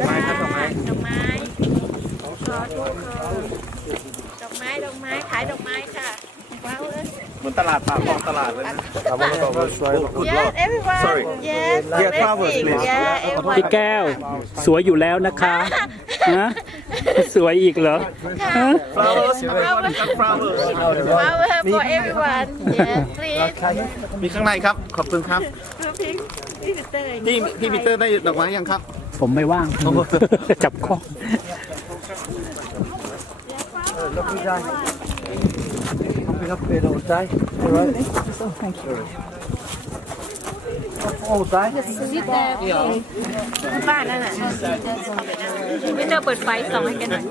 กไม้ครับดอกไม้ขายดอกไม้ค่ะว้าวเหมือนตลาดปากคลองตลาดเลยนะ Yes everyone Sorry Yes flowers พี่แก้วสวยอยู่แล้วนะคะนะสวยอีกเหรอ flowers Flower for everyone Yes please มีข้างในครับขอบคุณครับ พี่ปีเตอร์ได้ดอกไม้ยังครับผมไม่ว่างจับข้อบ้านนั่นน่ะวินเตอร์เปิดไฟส่องให้กันหน่อย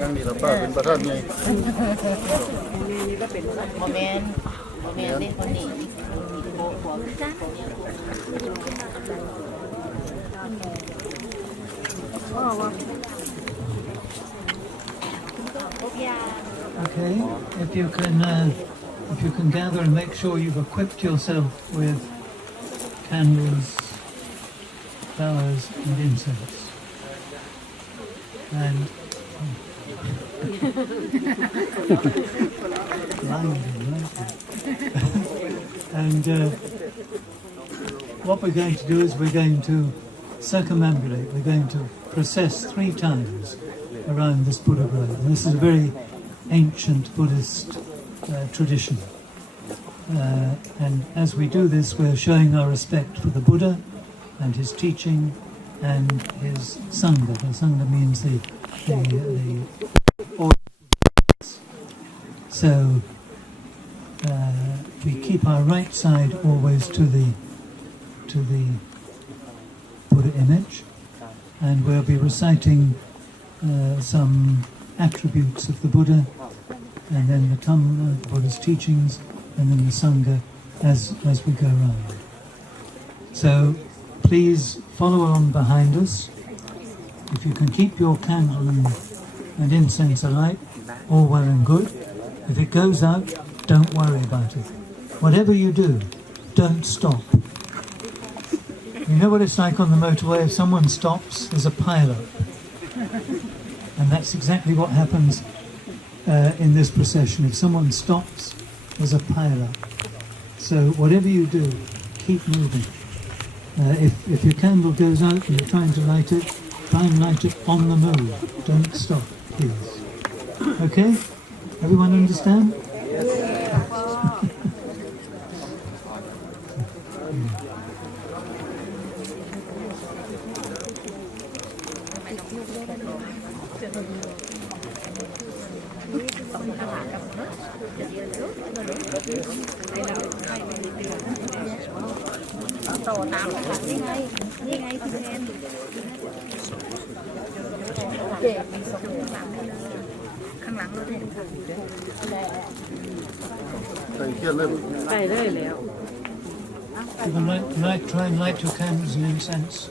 นั่งดีแล้วป้าเป็นประธานไงโมเมนต์นี่คนนี้Okay, if you can gather and make sure you've equipped yourself with candles, flowers, and incense, and what we're going to do is we're going to circumambulate. We're going to process 3 times around this Buddha grove. And this is a very ancient Buddhist tradition. And as we do this, we're showing our respect for the Buddha and his teaching and his Sangha. The Sangha means the order. So we keep our right side always to the Buddha image, and we'll be reciting some attributes of the Buddha, and then the Thumma, the Buddha's teachings, and then the Sangha as we go around. So please follow on behind us. If you can keep your candle and incense alight, all well and good. If it goes out, don't worry about it. Whatever you do, don't stop. You know what it's like on the motorway? If someone stops, there's a pile-up. And that's exactly what happens in this procession. If someone stops, there's a pile-up. So whatever you do, keep moving. If your candle goes out and you're trying to light it, try and light it on the move. Don't stop, please. Okay? Everyone understand? You can try and light your candles and incense.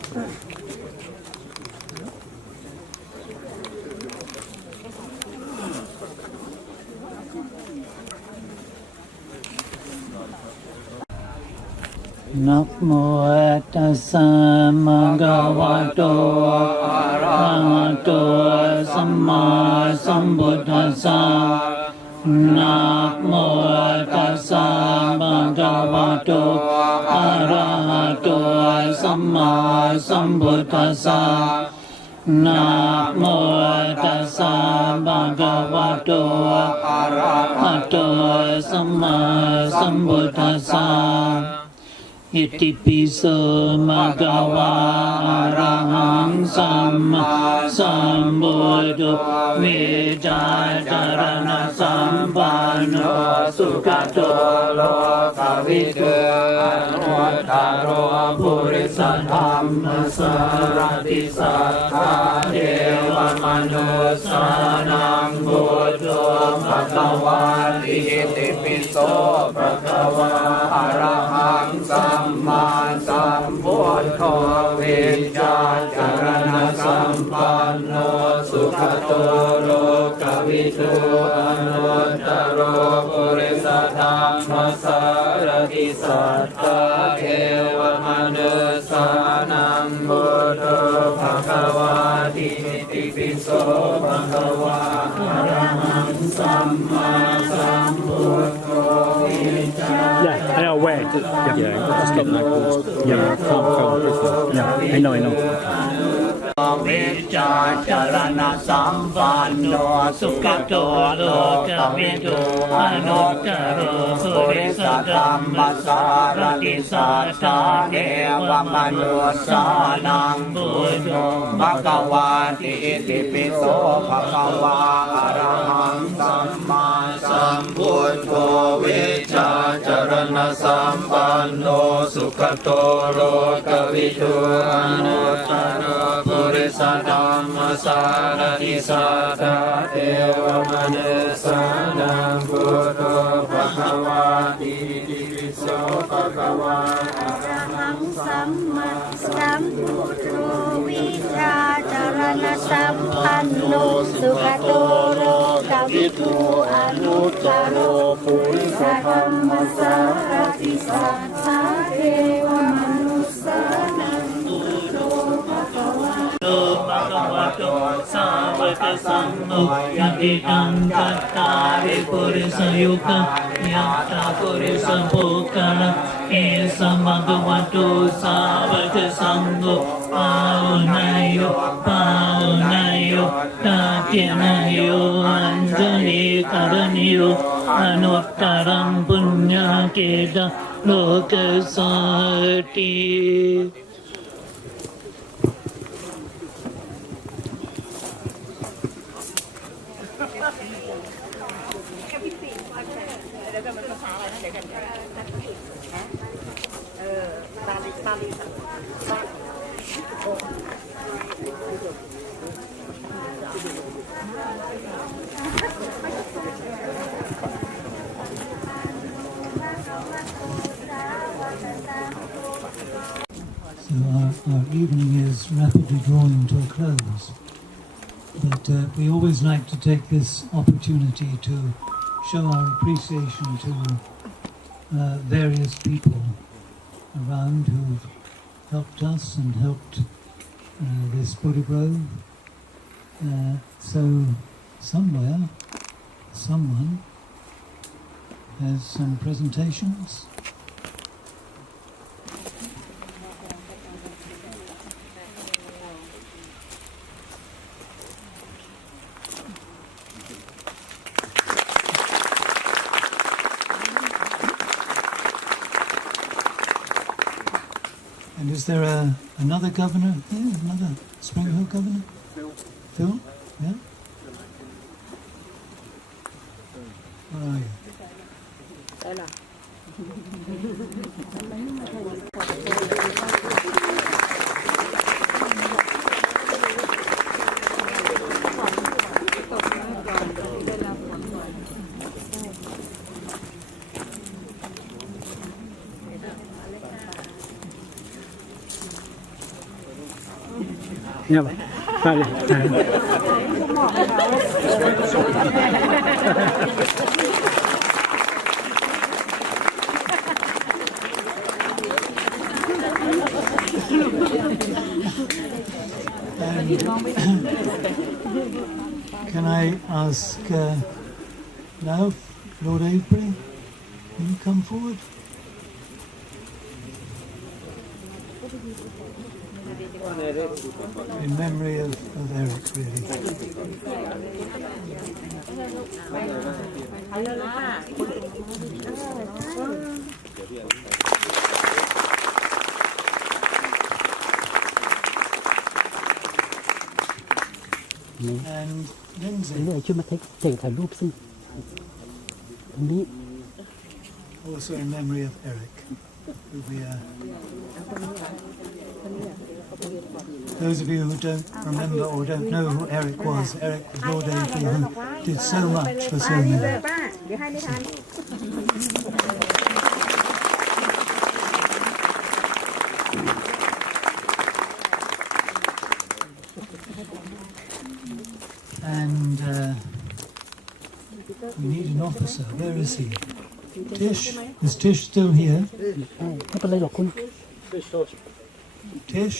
Namo tassa bhagavato arahato samma sambuddhassa. Namo tassa bhagavato arahato samma sambuddhassa. Namo tassa bhagavato arahato samma sambuddhassa. Iti piso magawa arahang samma sambuddho vijajarana sampano sukato lokavidu anuttaro purisa dhamma sarati sattva deva manusanam buddho bhagavati iti piso bhagava arahang samma sambuddho vijajarana sampano sukato lokavidu anuttaro purisa dhamma sarati sattva deva manusanam buddho bhagavati iti piso bhagava arahang samma sambuddho Yeah, I know where. Yeah, just get that close. Yeah, can't film. Yeah, I know. Vijajarana sampano sukato lokavidu anuttaro purisa dhamma sarati sattva deva manusanam buddho bhagavati iti piso bhagava arahang samma sambuddho vijajarana sampano sukato lokavidu anuttaro purisa dhamma sarati sattva deva manusanam buddho bhagavati iti piso bhagava arahang samma sambuddho vijajarana sampano sukato lokavidu anuttaro purisa dhamma sarati sattva deva manusanam buddho bhagavato savaka sammo yadidam kattari purisa yuka yatta purisa bhokala esa bhagavato savaka sammo paunayo tatyanayo anjali karaniyo anuttaram punyakeda lokasati. So our evening is rapidly drawing to a close, but we always like to take this opportunity to show our appreciation to various people around who've helped us and helped this Buddha Grove. So somewhere, someone has some presentations. And is there another governor here? Another Spring Hill governor? Phil? Yeah? Where are you? Yeah, vale. Can I ask now, Lord Avebury, can you come forward? In memory of Eric, really. And Lindsay. ช่วยมาถ่ายรูปสิตรงนี้ Also in memory of Eric, who we those of you who don't remember or don't know who Eric was Lord Avebury, who did so much for so many. And we need an officer. Where is he? Tish? Is Tish still here? Tish?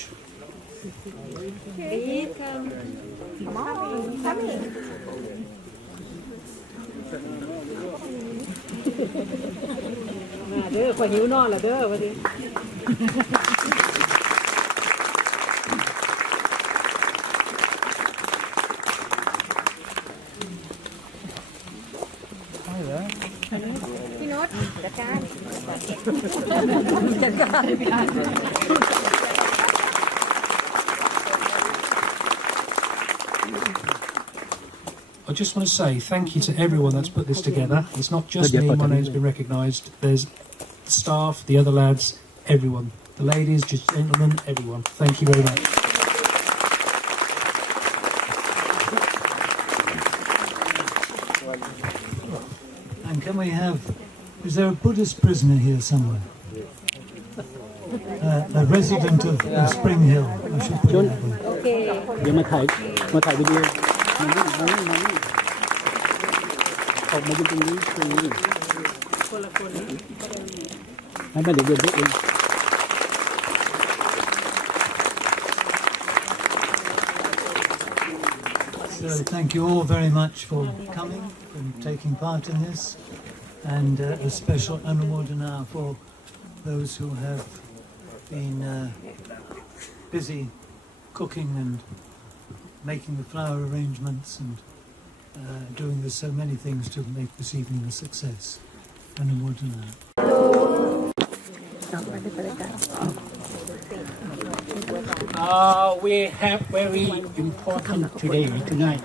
I just want to say thank you to everyone that's put this together. It's not just me, my name's been recognised. There's the staff, the other lads, everyone. The ladies, just gentlemen, everyone. Thank you very much. And can we have, is there a Buddhist prisoner here somewhere? A resident of Spring Hill. I should put it that way. Okay. เดี๋ยวมาถ่ายวิดีโอออกมาอยู่ตรงนี้คนละคนให้มาเดี๋ยวเอง So thank you all very much for coming and taking part in this, and a special anumodana for those who have been busy cooking and making the flower arrangements and doing so many things to make this evening a success. Anumodana. We have very important tonight,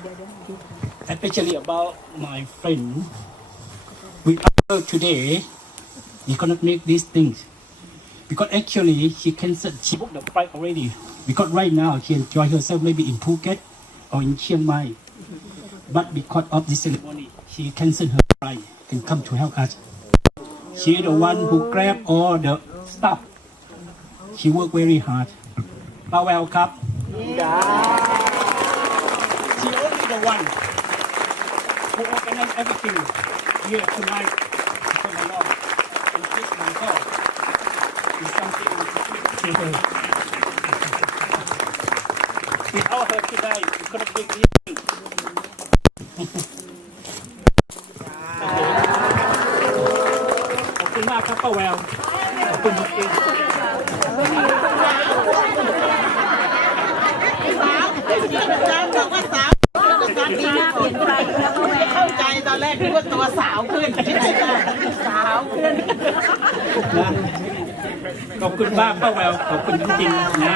especially about my friend. We are today. We cannot make these things because actually she canceled. She booked the flight already. Because right now she enjoy herself maybe in Phuket or in Chiang Mai, but because of this ceremony, she canceled her flight and come to help us. She is the one who grab all the stuff. She work very hard. Well, Cup. She only the one who organize everything here tonight. Because a lot and this myself is something. Without her today, we couldn't make this. ขอบคุณมากครับป้าแววขอบคุณจริงๆ บอกว่าสาวปีหน้าเปลี่ยนไปแล้วก็ไม่เข้าใจตอนแรกคิดว่าตัวสาวขึ้นที่ไหนได้สาวขึ้น ขอบคุณป้าป้าแววขอบคุณจริงๆนะ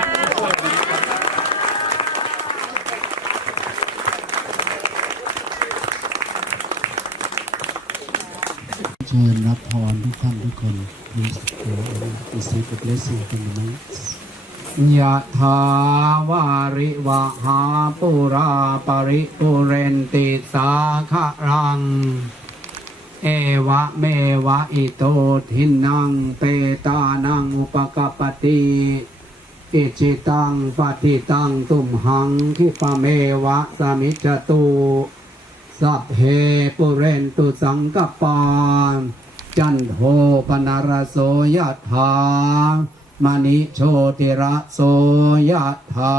เชิญรับพรทุกท่านทุกคน Please go and receive the blessing from the monks ยะถาวาริวหาปุราปริปุเรนติสาคะรังเอวะเมวะอิโตทินังเปตานังอุปกปปติอิจิตังปฏิตังตุมหังคิปะเมวะสมิจจตุสัพเพปุเรนตุสังกปาจันโทปนารโสยถามณิโชติระโสยถา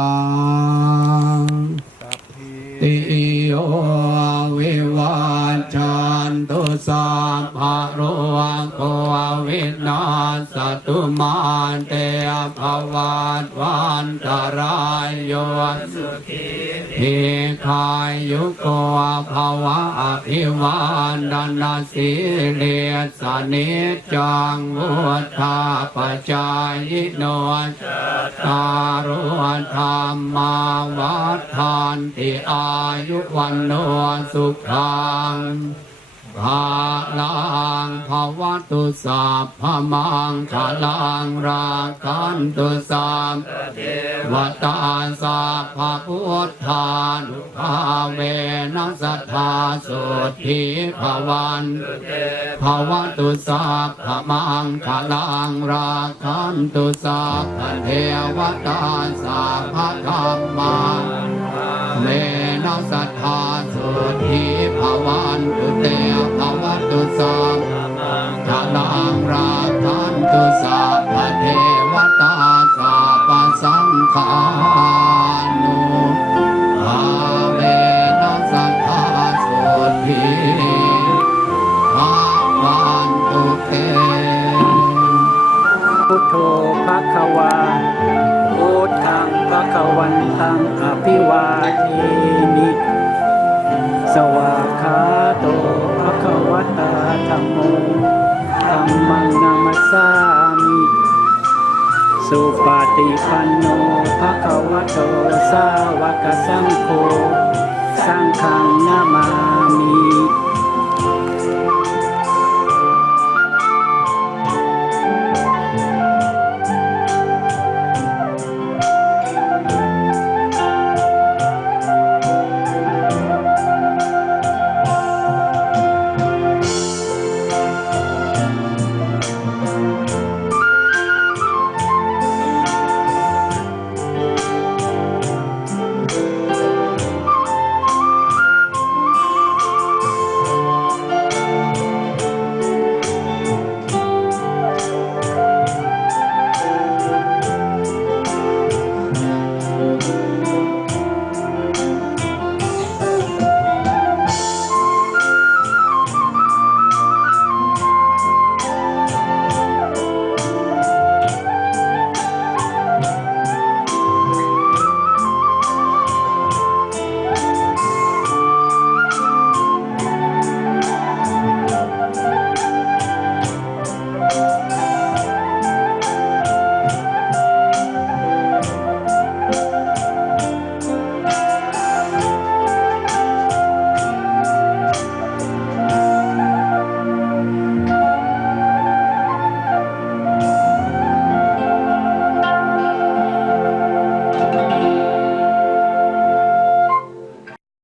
ติโยวิวัชชันตุสัพพะโรโควินาศตุมาเตภวัตวันตรายโยสุขีทีคายยุโกภวะอภิวานนาสีเลสนิจังวุฒาปจายโนตารุธรรมาวัฏฐานติอายุวันโนสุขังภาลังภวตุสัพพมังคลังราคันตุสัมวัตตาสัพพพุทธานุภาเวนัสสัทธาสุทธิภวันภวตุสัพพมังคลังราคันตุสัพพเทวตาสัพพธัมมาเวนัสสัทธาสุทธิภวันตุเตภวตุสัพพลังราคันตุสัพพเทวตาสัพพสังฆานุภาเวนัสสัทธาสุทธิภวันตุเตพุทโธภควาพุทธังภควันตังอภิวาเทมิสวากขาโตภควตาธัมโมธัมมังนามัสสามิสุปฏิปันโนภควโตสาวกสังโฆสังฆังนามามิ